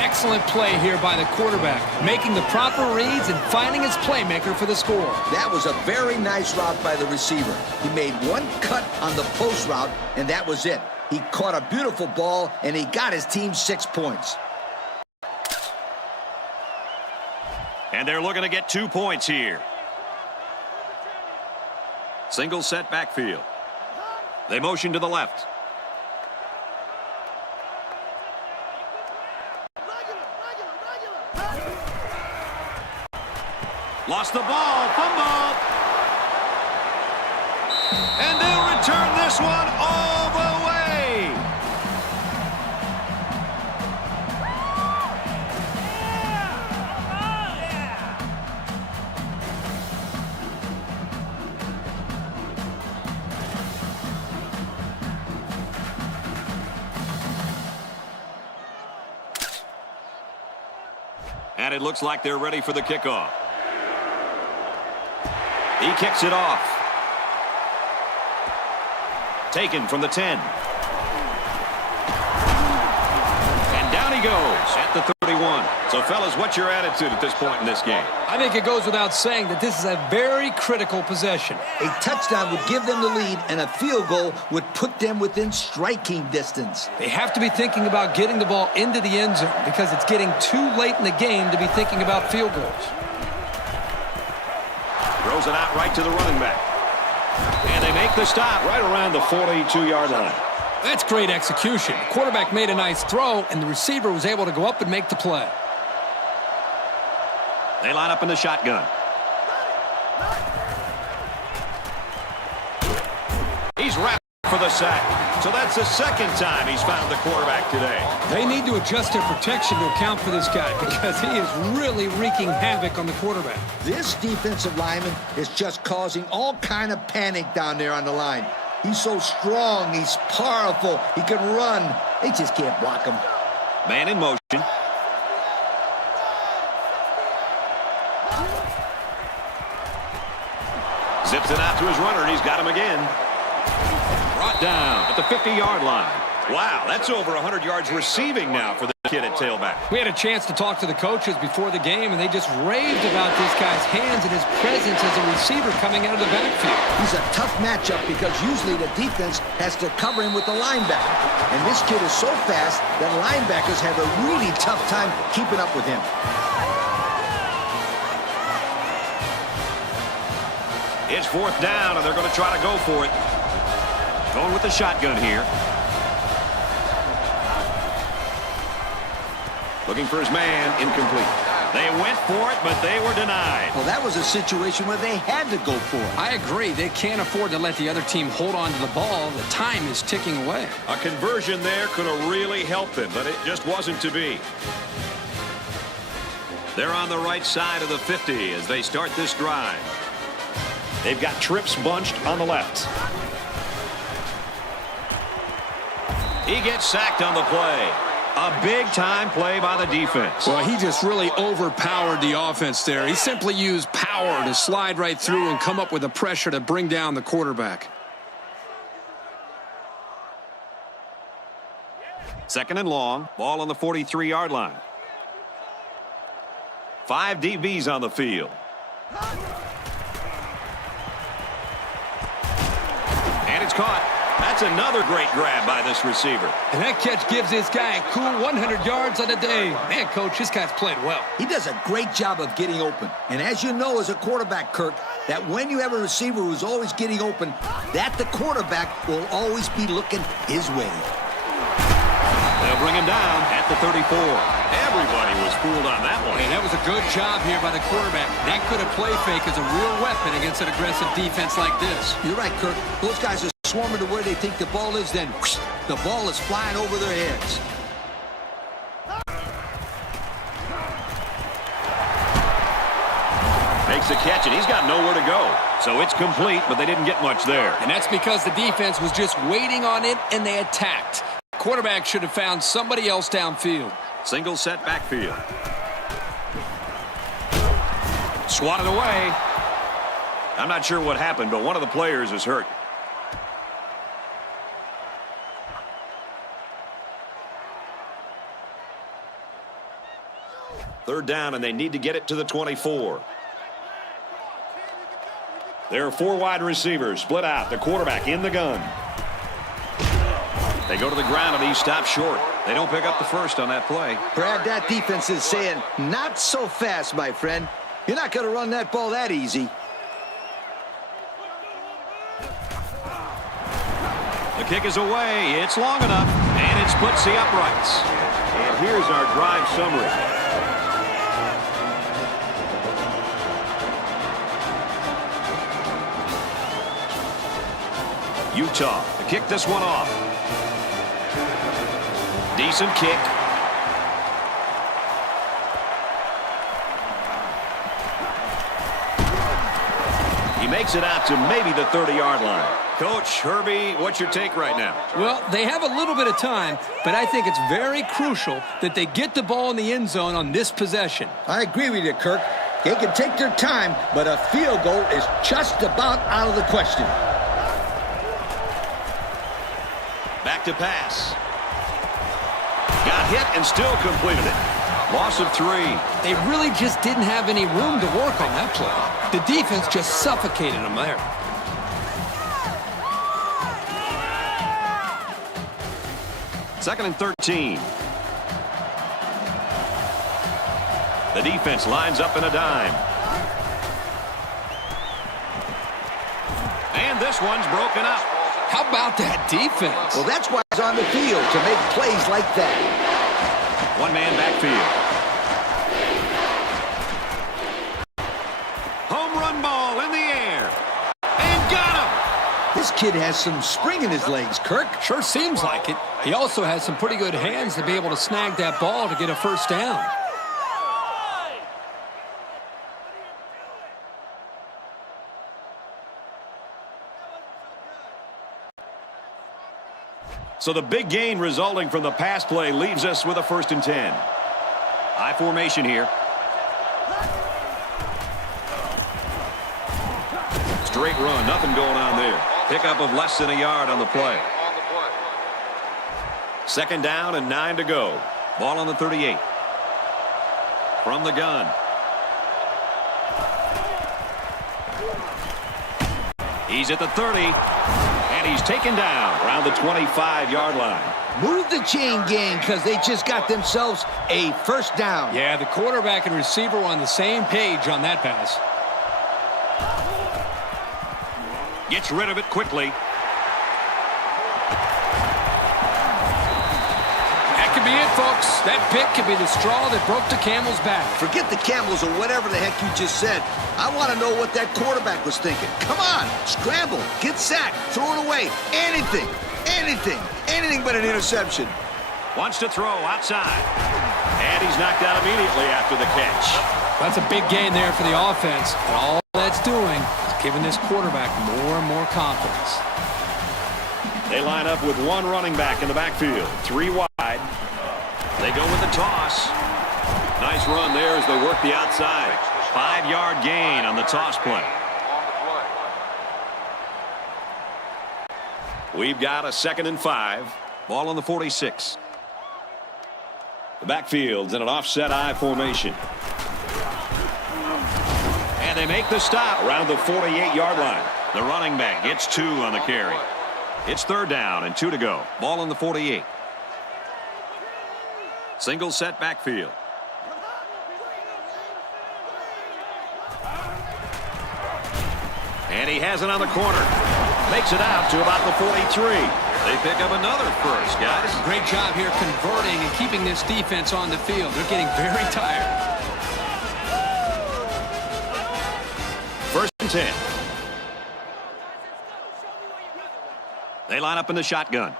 Excellent play here by the quarterback, making the proper reads and finding his playmaker for the score. That was a very nice route by the receiver. He made 1 cut on the post route, and that was it. He caught a beautiful ball, and he got his team 6 points. And they're looking to get 2 points here. Single set backfield. They motion to the left. Lost the ball. Fumble. And they'll return this one all the way. And it looks like they're ready for the kickoff. He kicks it off. Taken from the 10. And down he goes at the 31. So, fellas, what's your attitude at this point in this game? I think it goes without saying that this is a very critical possession. A touchdown would give them the lead, and a field goal would put them within striking distance. They have to be thinking about getting the ball into the end zone because it's getting too late in the game to be thinking about field goals. Throws it out right to the running back. And they make the stop right around the 42-yard line. That's great execution. The quarterback made a nice throw, and the receiver was able to go up and make the play. They line up in the shotgun. He's wrapped for the sack. So that's the second time he's found the quarterback today. They need to adjust their protection to account for this guy because he is really wreaking havoc on the quarterback. This defensive lineman is just causing all kind of panic down there on the line. He's so strong, he's powerful, he can run. They just can't block him. Man in motion. Zips it out to his runner, and he's got him again. Brought down at the 50-yard line. Wow, that's over 100 yards receiving now for the kid at tailback. We had a chance to talk to the coaches before the game, and they just raved about this guy's hands and his presence as a receiver coming out of the backfield. He's a tough matchup because usually the defense has to cover him with the linebacker. And this kid is so fast that linebackers have a really tough time keeping up with him. It's 4th down, and they're going to try to go for it. Going with the shotgun here. Looking for his man, incomplete. They went for it, but they were denied. Well, that was a situation where they had to go for it. I agree. They can't afford to let the other team hold on to the ball. The time is ticking away. A conversion there could have really helped them, but it just wasn't to be. They're on the right side of the 50 as they start this drive. They've got trips bunched on the left. He gets sacked on the play. A big-time play by the defense. Well, he just really overpowered the offense there. He simply used power to slide right through and come up with the pressure to bring down the quarterback. 2nd and long. Ball on the 43-yard line. 5 DBs on the field. And it's caught. That's another great grab by this receiver. And that catch gives this guy a cool 100 yards on the day. Man, Coach, this guy's played well. He does a great job of getting open. And as you know as a quarterback, Kirk, that when you have a receiver who's always getting open, that the quarterback will always be looking his way. They'll bring him down at the 34. Everybody was fooled on that one. And that was a good job here by the quarterback. That good a play fake is a real weapon against an aggressive defense like this. You're right, Kirk. Those guys are swarming to where they think the ball is, then whoosh, the ball is flying over their heads. Makes the catch, and he's got nowhere to go. So it's complete, but they didn't get much there. And that's because the defense was just waiting on it, and they attacked. Quarterback should have found somebody else downfield. Single set backfield. Swatted away. I'm not sure what happened, but one of the players is hurt. Third down, and they need to get it to the 24. There are 4 wide receivers split out. The quarterback in the gun. They go to the ground, and he stops short. They don't pick up the first on that play. Brad, that defense is saying, not so fast, my friend. You're not going to run that ball that easy. The kick is away. It's long enough, and it splits the uprights. And here's our drive summary. Utah to kick this one off. Decent kick. He makes it out to maybe the 30-yard line. Coach, Herbie, what's your take right now? Well, they have a little bit of time, but I think it's very crucial that they get the ball in the end zone on this possession. I agree with you, Kirk. They can take their time, but a field goal is just about out of the question. Back to pass. Got hit and still completed it. Loss of 3. They really just didn't have any room to work on that play. The defense just suffocated them there. Second and 13. The defense lines up in a dime. And this one's broken up. How about that defense? Well, that's why he's on the field, to make plays like that. One-man backfield. Home run ball in the air. And got him. This kid has some spring in his legs, Kirk. Sure seems like it. He also has some pretty good hands to be able to snag that ball to get a first down. So the big gain resulting from the pass play leaves us with a 1st and 10. I formation here. Straight run, nothing going on there. Pickup of less than a yard on the play. Second down and 9 to go. Ball on the 38. From the gun. He's at the 30. And he's taken down around the 25-yard line. Move the chain gang because they just got themselves a first down. Yeah, the quarterback and receiver were on the same page on that pass. Gets rid of it quickly. That could be it, folks. That pick could be the straw that broke the camel's back. Forget the camels or whatever the heck you just said. I want to know what that quarterback was thinking. Come on, scramble, get sacked, throw it away. Anything, anything, anything but an interception. Wants to throw outside. And he's knocked out immediately after the catch. That's a big gain there for the offense. And all that's doing is giving this quarterback more and more confidence. They line up with one running back in the backfield. 3 wide. They go with the toss. Nice run there as they work the outside. 5-yard gain on the toss play. We've got a 2nd and 5. Ball on the 46. The backfield's in an offset I formation. And they make the stop around the 48-yard line. The running back gets 2 on the carry. It's 3rd down and 2 to go. Ball on the 48. Single set backfield. And he has it on the corner. Makes it out to about the 43. They pick up another first, guys. Great job here converting and keeping this defense on the field. They're getting very tired. 1st and 10. They line up in the shotgun.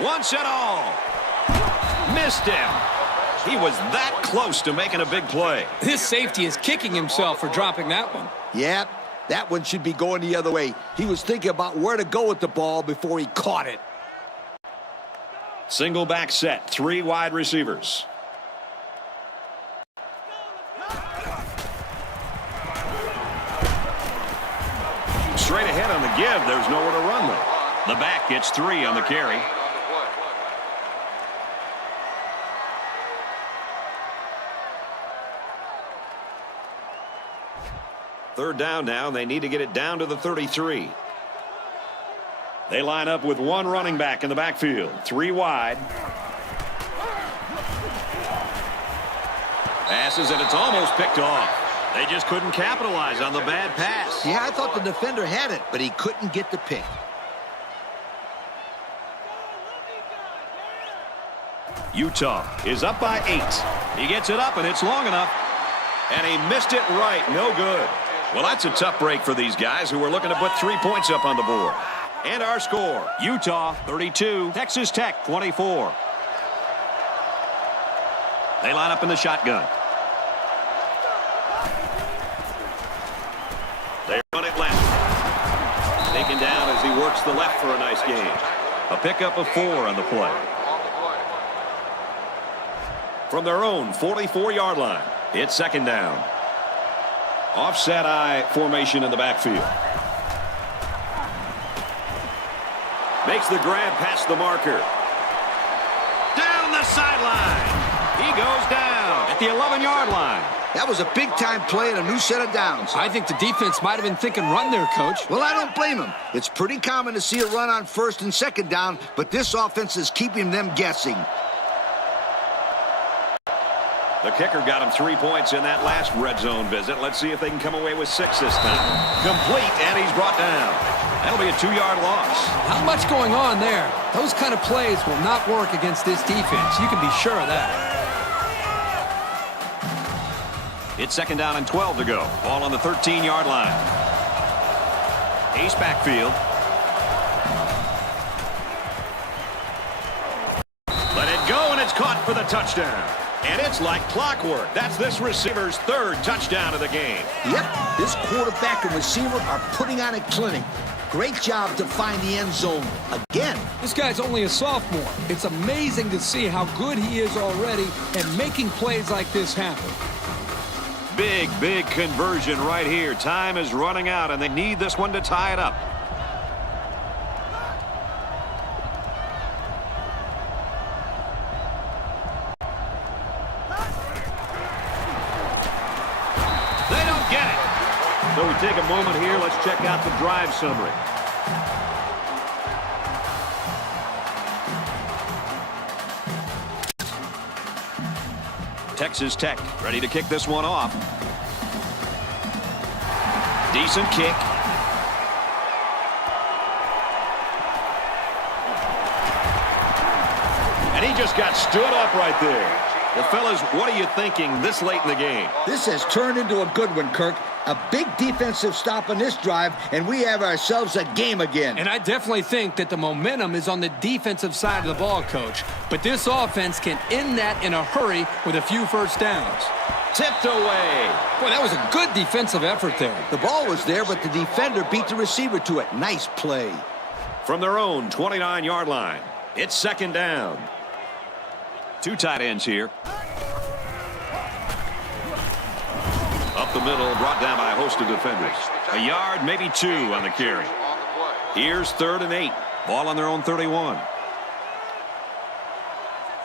Once and all. Missed him. He was that close to making a big play. This safety is kicking himself for dropping that one. Yep, that one should be going the other way. He was thinking about where to go with the ball before he caught it. Single back set, 3 wide receivers. Straight ahead on the give. There's nowhere to run though. The back gets 3 on the carry. Third down now. They need to get it down to the 33. They line up with one running back in the backfield. 3 wide. Passes, and it's almost picked off. They just couldn't capitalize on the bad pass. Yeah, I thought the defender had it, but he couldn't get the pick. Utah is up by 8. He gets it up, and it's long enough. And he missed it right. No good. Well, that's a tough break for these guys who are looking to put 3 points up on the board. And our score, Utah 32, Texas Tech 24. They line up in the shotgun. They run it left. Taken down as he works the left for a nice game. A pickup of 4 on the play. From their own 44-yard line, it's second down. Offset eye formation in the backfield. Makes the grab past the marker. Down the sideline. He goes down at the 11-yard line. That was a big-time play and a new set of downs. I think the defense might have been thinking run there, Coach. Well, I don't blame him. It's pretty common to see a run on first and second down, but this offense is keeping them guessing. The kicker got him 3 points in that last red zone visit. Let's see if they can come away with 6 this time. Complete, and he's brought down. That'll be a 2-yard loss. Not much going on there. Those kind of plays will not work against this defense. You can be sure of that. It's second down and 12 to go. Ball on the 13-yard line. Ace backfield. Let it go, and it's caught for the touchdown. And it's like clockwork. That's this receiver's 3rd touchdown of the game. Yep, this quarterback and receiver are putting on a clinic. Great job to find the end zone again. This guy's only a sophomore. It's amazing to see how good he is already and making plays like this happen. Big conversion right here. Time is running out, and they need this one to tie it up. They don't get it. So we take a moment here. Let's check out the drive summary. Texas Tech ready to kick this one off. Decent kick. And he just got stood up right there. Well, fellas, what are you thinking this late in the game? This has turned into a good one, Kirk. A big defensive stop on this drive, and we have ourselves a game again. And I definitely think that the momentum is on the defensive side of the ball, Coach. But this offense can end that in a hurry with a few first downs. Tipped away. Boy, that was a good defensive effort there. The ball was there, but the defender beat the receiver to it. Nice play. From their own 29-yard line, it's second down. 2 tight ends here. Up the middle, brought down by a host of defenders. A yard, maybe 2 on the carry. Here's 3rd and 8. Ball on their own 31.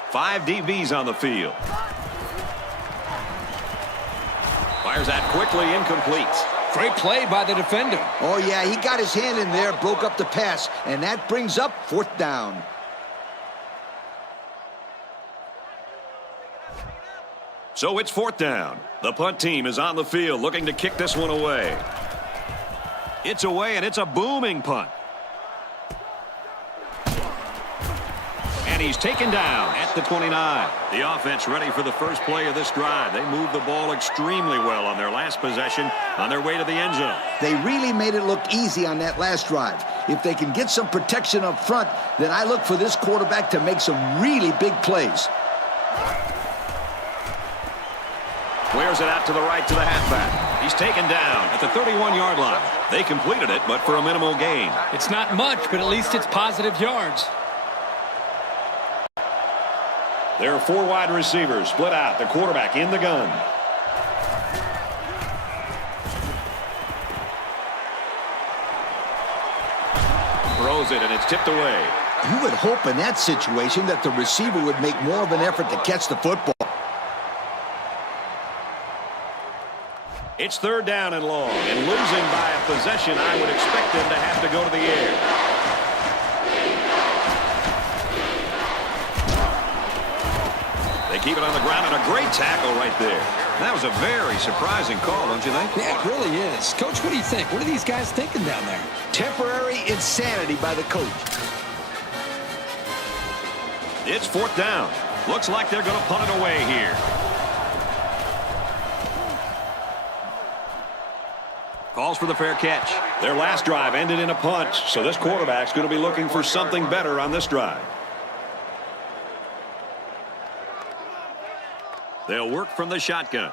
5 DBs on the field. Fires that quickly, incomplete. Great play by the defender. Oh, yeah, he got his hand in there, broke up the pass, and that brings up 4th down. So it's 4th down. The punt team is on the field looking to kick this one away. It's away, and it's a booming punt. And he's taken down at the 29. The offense ready for the first play of this drive. They moved the ball extremely well on their last possession on their way to the end zone. They really made it look easy on that last drive. If they can get some protection up front, then I look for this quarterback to make some really big plays. Clears it out to the right to the halfback. He's taken down at the 31-yard line. They completed it, but for a minimal gain. It's not much, but at least it's positive yards. There are 4 wide receivers split out. The quarterback in the gun. Throws it, and it's tipped away. You would hope in that situation that the receiver would make more of an effort to catch the football. It's 3rd down and long, and losing by a possession, I would expect them to have to go to the air. They keep it on the ground, and a great tackle right there. That was a very surprising call, don't you think? Yeah, it really is. Coach, what do you think? What are these guys thinking down there? Temporary insanity by the coach. It's 4th down. Looks like they're going to punt it away here. Calls for the fair catch. Their last drive ended in a punt, so this quarterback's going to be looking for something better on this drive. They'll work from the shotgun.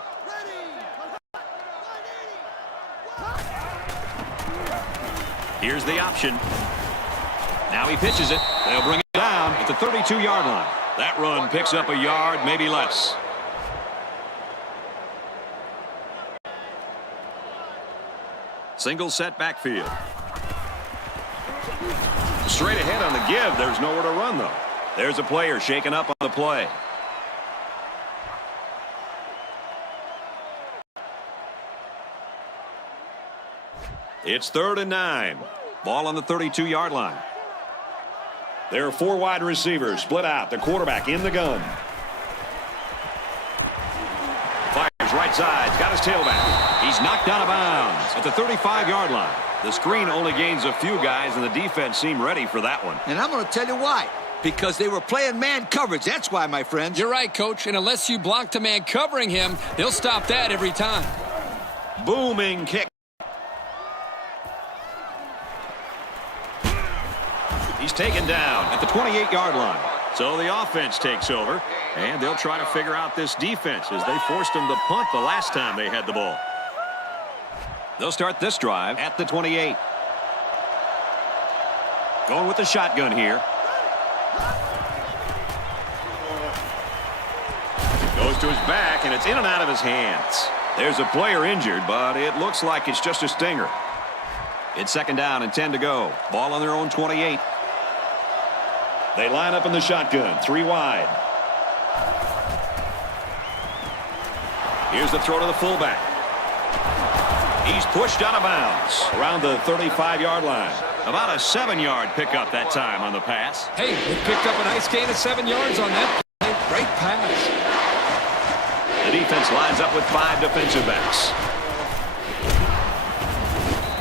Here's the option. Now he pitches it. They'll bring it down at the 32-yard line. That run picks up a yard, maybe less. Single set backfield. Straight ahead on the give. There's nowhere to run, though. There's a player shaken up on the play. It's 3rd and 9. Ball on the 32-yard line. There are 4 wide receivers split out. The quarterback in the gun. Fires right side. Got his tailback. He's knocked out of bounds at the 35-yard line. The screen only gains a few guys, and the defense seemed ready for that one. And I'm going to tell you why. Because they were playing man coverage. That's why, my friends. You're right, Coach. And unless you block the man covering him, they'll stop that every time. Booming kick. He's taken down at the 28-yard line. So the offense takes over, and they'll try to figure out this defense as they forced them to punt the last time they had the ball. They'll start this drive at the 28. Going with the shotgun here. Goes to his back, and it's in and out of his hands. There's a player injured, but it looks like it's just a stinger. It's 2nd down and 10 to go. Ball on their own 28. They line up in the shotgun, 3 wide. Here's the throw to the fullback. He's pushed out of bounds around the 35-yard line. About a 7-yard pickup that time on the pass. Hey, they picked up a nice gain of 7 yards on that play. Great pass. The defense lines up with 5 defensive backs.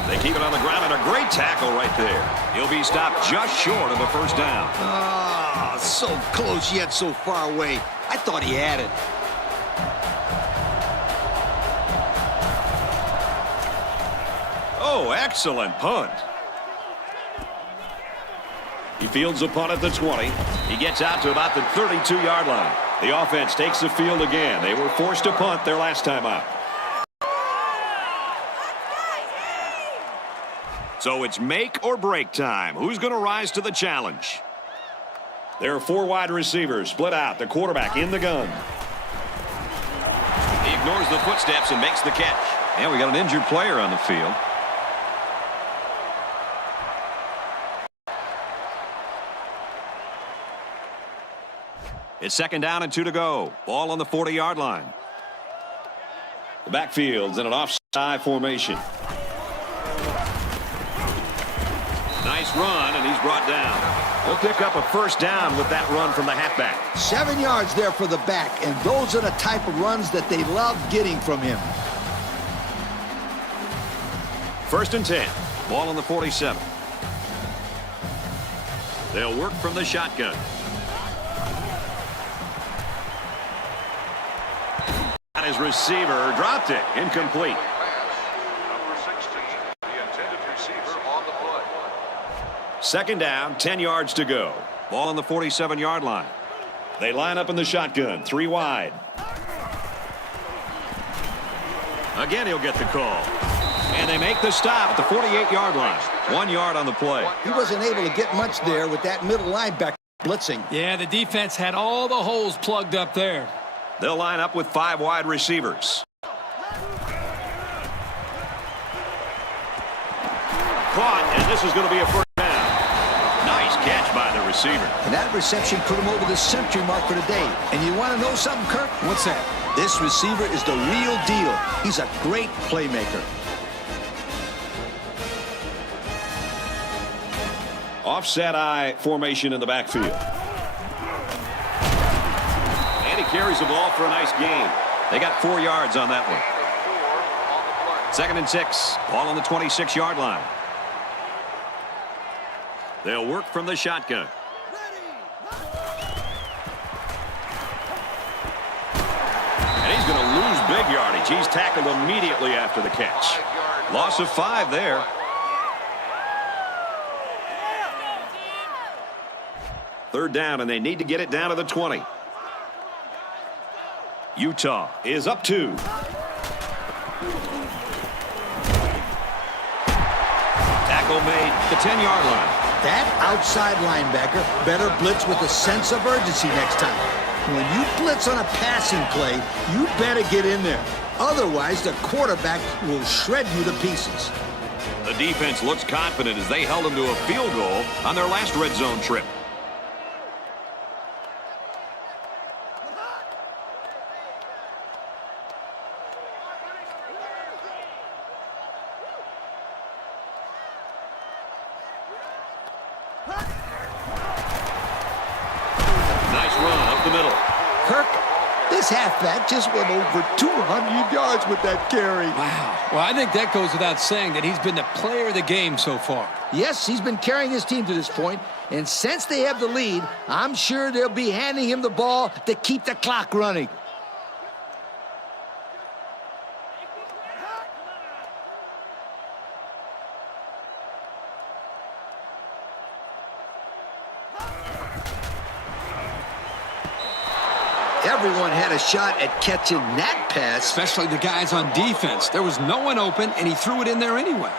They keep it on the ground, and a great tackle right there. He'll be stopped just short of a 1st down. Ah, so close yet so far away. I thought he had it. Oh, excellent punt. He fields a punt at the 20. He gets out to about the 32-yard line. The offense takes the field again. They were forced to punt their last time out. So it's make or break time. Who's going to rise to the challenge? There are 4 wide receivers split out. The quarterback in the gun. He ignores the footsteps and makes the catch. And we got an injured player on the field. It's 2nd down and 2 to go. Ball on the 40-yard line. The backfield's in an offside formation. Nice run, and he's brought down. He'll pick up a 1st down with that run from the halfback. 7 yards there for the back, and those are the type of runs that they love getting from him. 1st and 10. Ball on the 47. They'll work from the shotgun. His receiver dropped it. Incomplete. Number 16, the intended receiver on the play. 2nd down, 10 yards to go. Ball on the 47-yard line. They line up in the shotgun, 3 wide. Again, he'll get the call. And they make the stop at the 48-yard line. 1 yard on the play. He wasn't able to get much there with that middle linebacker blitzing. Yeah, the defense had all the holes plugged up there. They'll line up with 5 wide receivers. Caught, and this is going to be a 1st down. Nice catch by the receiver. And that reception put him over the century mark for the day. And you want to know something, Kirk? What's that? This receiver is the real deal. He's a great playmaker. Offset eye formation in the backfield. And he carries the ball for a nice gain. They got 4 yards on that one. 2nd and 6. Ball on the 26-yard line. They'll work from the shotgun. And he's going to lose big yardage. He's tackled immediately after the catch. Loss of 5 there. Third down, and they need to get it down to the 20. Utah is up 2. Tackle made the 10-yard line. That outside linebacker better blitz with a sense of urgency next time. When you blitz on a passing play, you better get in there. Otherwise, the quarterback will shred you to pieces. The defense looks confident as they held them to a field goal on their last red zone trip. Nice run up the middle. Kirk, this halfback just went over 200 yards with that carry. Wow. Well, I think that goes without saying that he's been the player of the game so far. Yes, he's been carrying his team to this point, and since they have the lead, I'm sure they'll be handing him the ball to keep the clock running. Everyone had a shot at catching that pass. Especially the guys on defense. There was no one open, and he threw it in there anyway.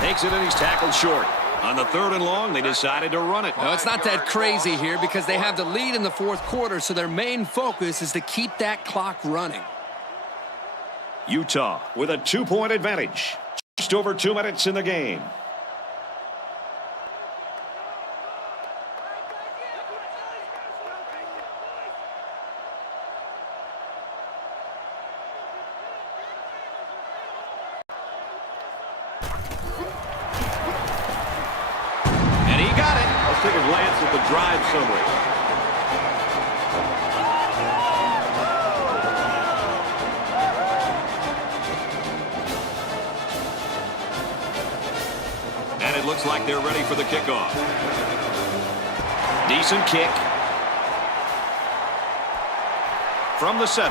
Takes it, and he's tackled short. On the 3rd and long, they decided to run it. No, it's not that crazy here because they have the lead in the 4th quarter, so their main focus is to keep that clock running. Utah with a 2-point advantage. Just over 2 minutes in the game. Take a glance at the drive summary. And it looks like they're ready for the kickoff. Decent kick. From the 7.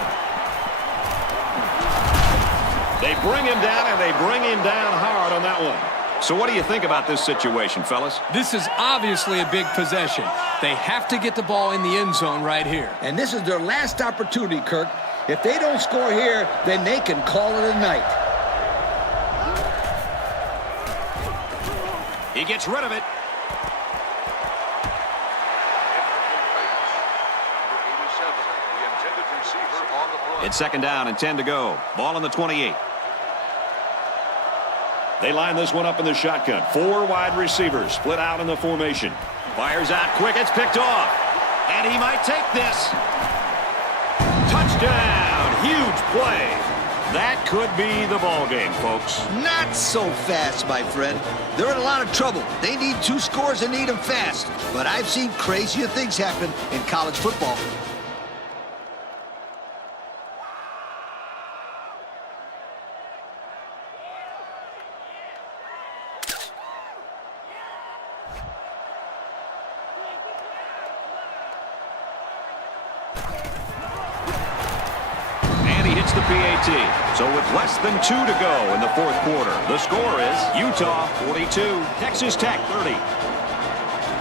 They bring him down, and they bring him down hard on that one. So what do you think about this situation, fellas? This is obviously a big possession. They have to get the ball in the end zone right here. And this is their last opportunity, Kirk. If they don't score here, then they can call it a night. He gets rid of it. It's 2nd down and 10 to go. Ball on the 28. They line this one up in the shotgun. 4 wide receivers split out in the formation. Fires out quick. It's picked off. And he might take this. Touchdown. Huge play. That could be the ball game, folks. Not so fast, my friend. They're in a lot of trouble. They need 2 scores and need them fast. But I've seen crazier things happen in college football. The PAT. So with less than 2 to go in the 4th quarter, the score is Utah 42, Texas Tech 30.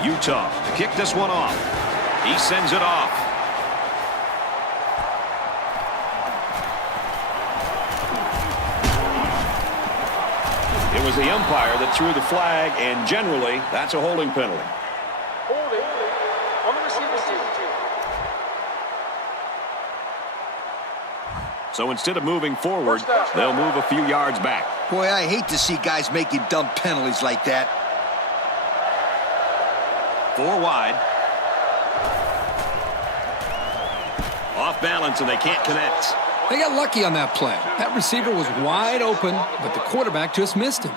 Utah to kick this one off. He sends it off. It was the umpire that threw the flag, and generally, that's a holding penalty. Holding on the receiver's team. So instead of moving forward, they'll move a few yards back. Boy, I hate to see guys making dumb penalties like that. 4 wide. Off balance, and they can't connect. They got lucky on that play. That receiver was wide open, but the quarterback just missed him.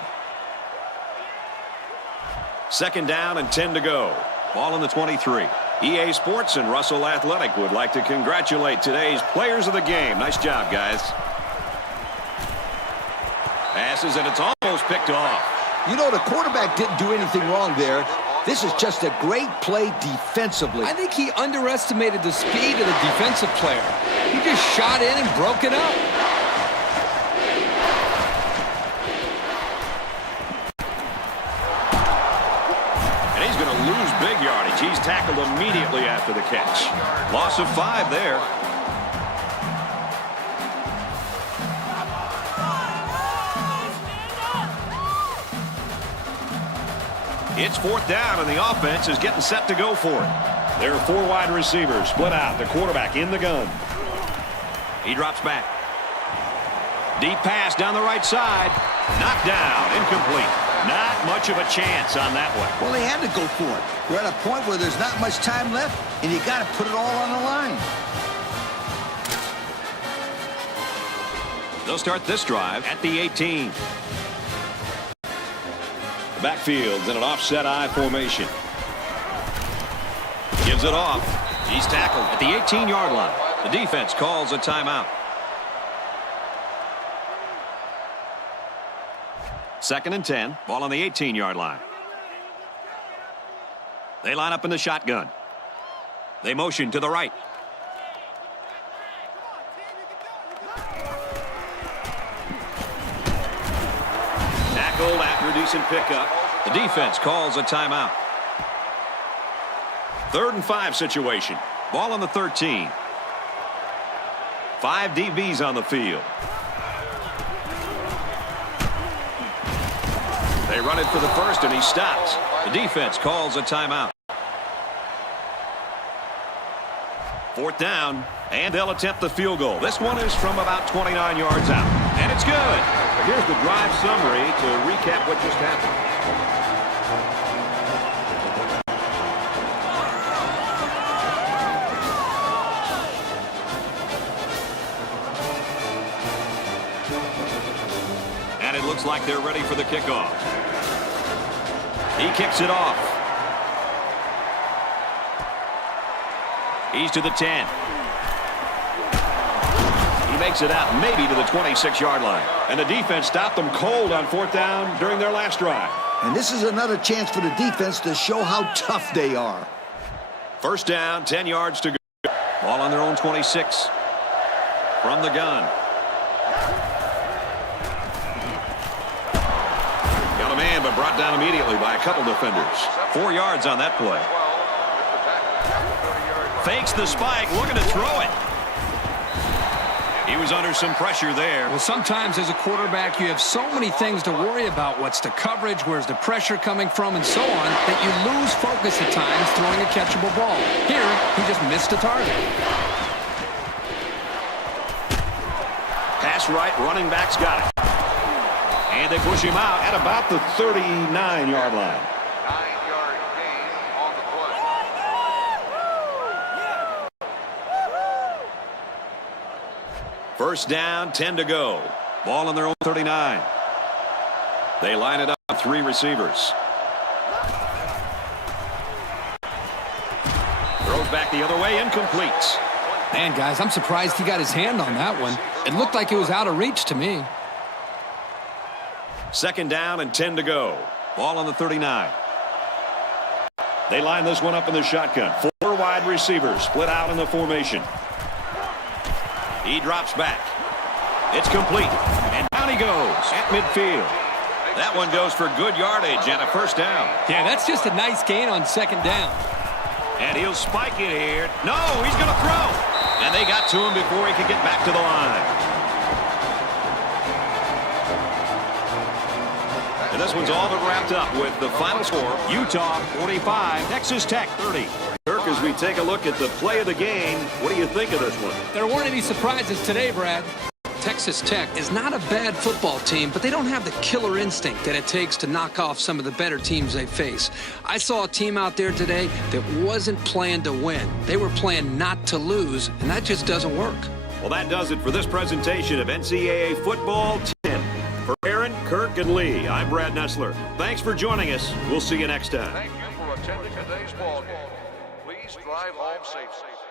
2nd down and 10 to go. Ball on the 23. EA Sports and Russell Athletic would like to congratulate today's players of the game. Nice job, guys. Passes, and it's almost picked off. You know, the quarterback didn't do anything wrong there. This is just a great play defensively. I think he underestimated the speed of the defensive player. He just shot in and broke it up. And he's going to lose big yardage. He's tackled immediately after the catch. Loss of 5 there. It's 4th down, and the offense is getting set to go for it. There are 4 wide receivers split out. The quarterback in the gun. He drops back. Deep pass down the right side. Knocked down. Incomplete. Not much of a chance on that one. Well, they had to go for it. We're at a point where there's not much time left, and you got to put it all on the line. They'll start this drive at the 18. Backfield's in an offset I formation. Gives it off. He's tackled at the 18-yard line. The defense calls a timeout. 2nd and 10. Ball on the 18-yard line. They line up in the shotgun. They motion to the right. Tackled after a decent pickup. The defense calls a timeout. 3rd and 5 situation. Ball on the 13. 5 DBs on the field. They run it for the first, and he stops. The defense calls a timeout. 4th down, and they'll attempt the field goal. This one is from about 29 yards out, and it's good. Here's the drive summary to recap what just happened. And it looks like they're ready for the kickoff. He kicks it off. He's to the 10. He makes it out maybe to the 26-yard line. And the defense stopped them cold on 4th down during their last drive. And this is another chance for the defense to show how tough they are. 1st down, 10 yards to go. Ball on their own 26. From the gun. Got a man, but brought down immediately by a couple defenders. 4 yards on that play. Fakes the spike, looking to throw it. He was under some pressure there. Well, sometimes as a quarterback, you have so many things to worry about. What's the coverage? Where's the pressure coming from? And so on, that you lose focus at times throwing a catchable ball. Here, he just missed a target. Pass right, running back's got it. And they push him out at about the 39-yard line. 9-yard gain on the play. 1st down, 10 to go. Ball on their own 39. They line it up with 3 receivers. Throws back the other way, incomplete. Man, guys, I'm surprised he got his hand on that one. It looked like it was out of reach to me. 2nd down and 10 to go. Ball on the 39. They line this one up in the shotgun. 4 wide receivers split out in the formation. He drops back. It's complete. And down he goes at midfield. That one goes for good yardage and a 1st down. Yeah, that's just a nice gain on 2nd down. And he'll spike it here. No, he's going to throw. And they got to him before he could get back to the line. And this one's all but wrapped up with the final score. Utah 45, Texas Tech 30. Kirk, as we take a look at the play of the game, what do you think of this one? There weren't any surprises today, Brad. Texas Tech is not a bad football team, but they don't have the killer instinct that it takes to knock off some of the better teams they face. I saw a team out there today that wasn't playing to win. They were playing not to lose, and that just doesn't work. Well, that does it for this presentation of NCAA Football 10. For Aaron, Kirk, and Lee, I'm Brad Nessler. Thanks for joining us. We'll see you next time. Thank you for attending today's ball game. Please drive home safely.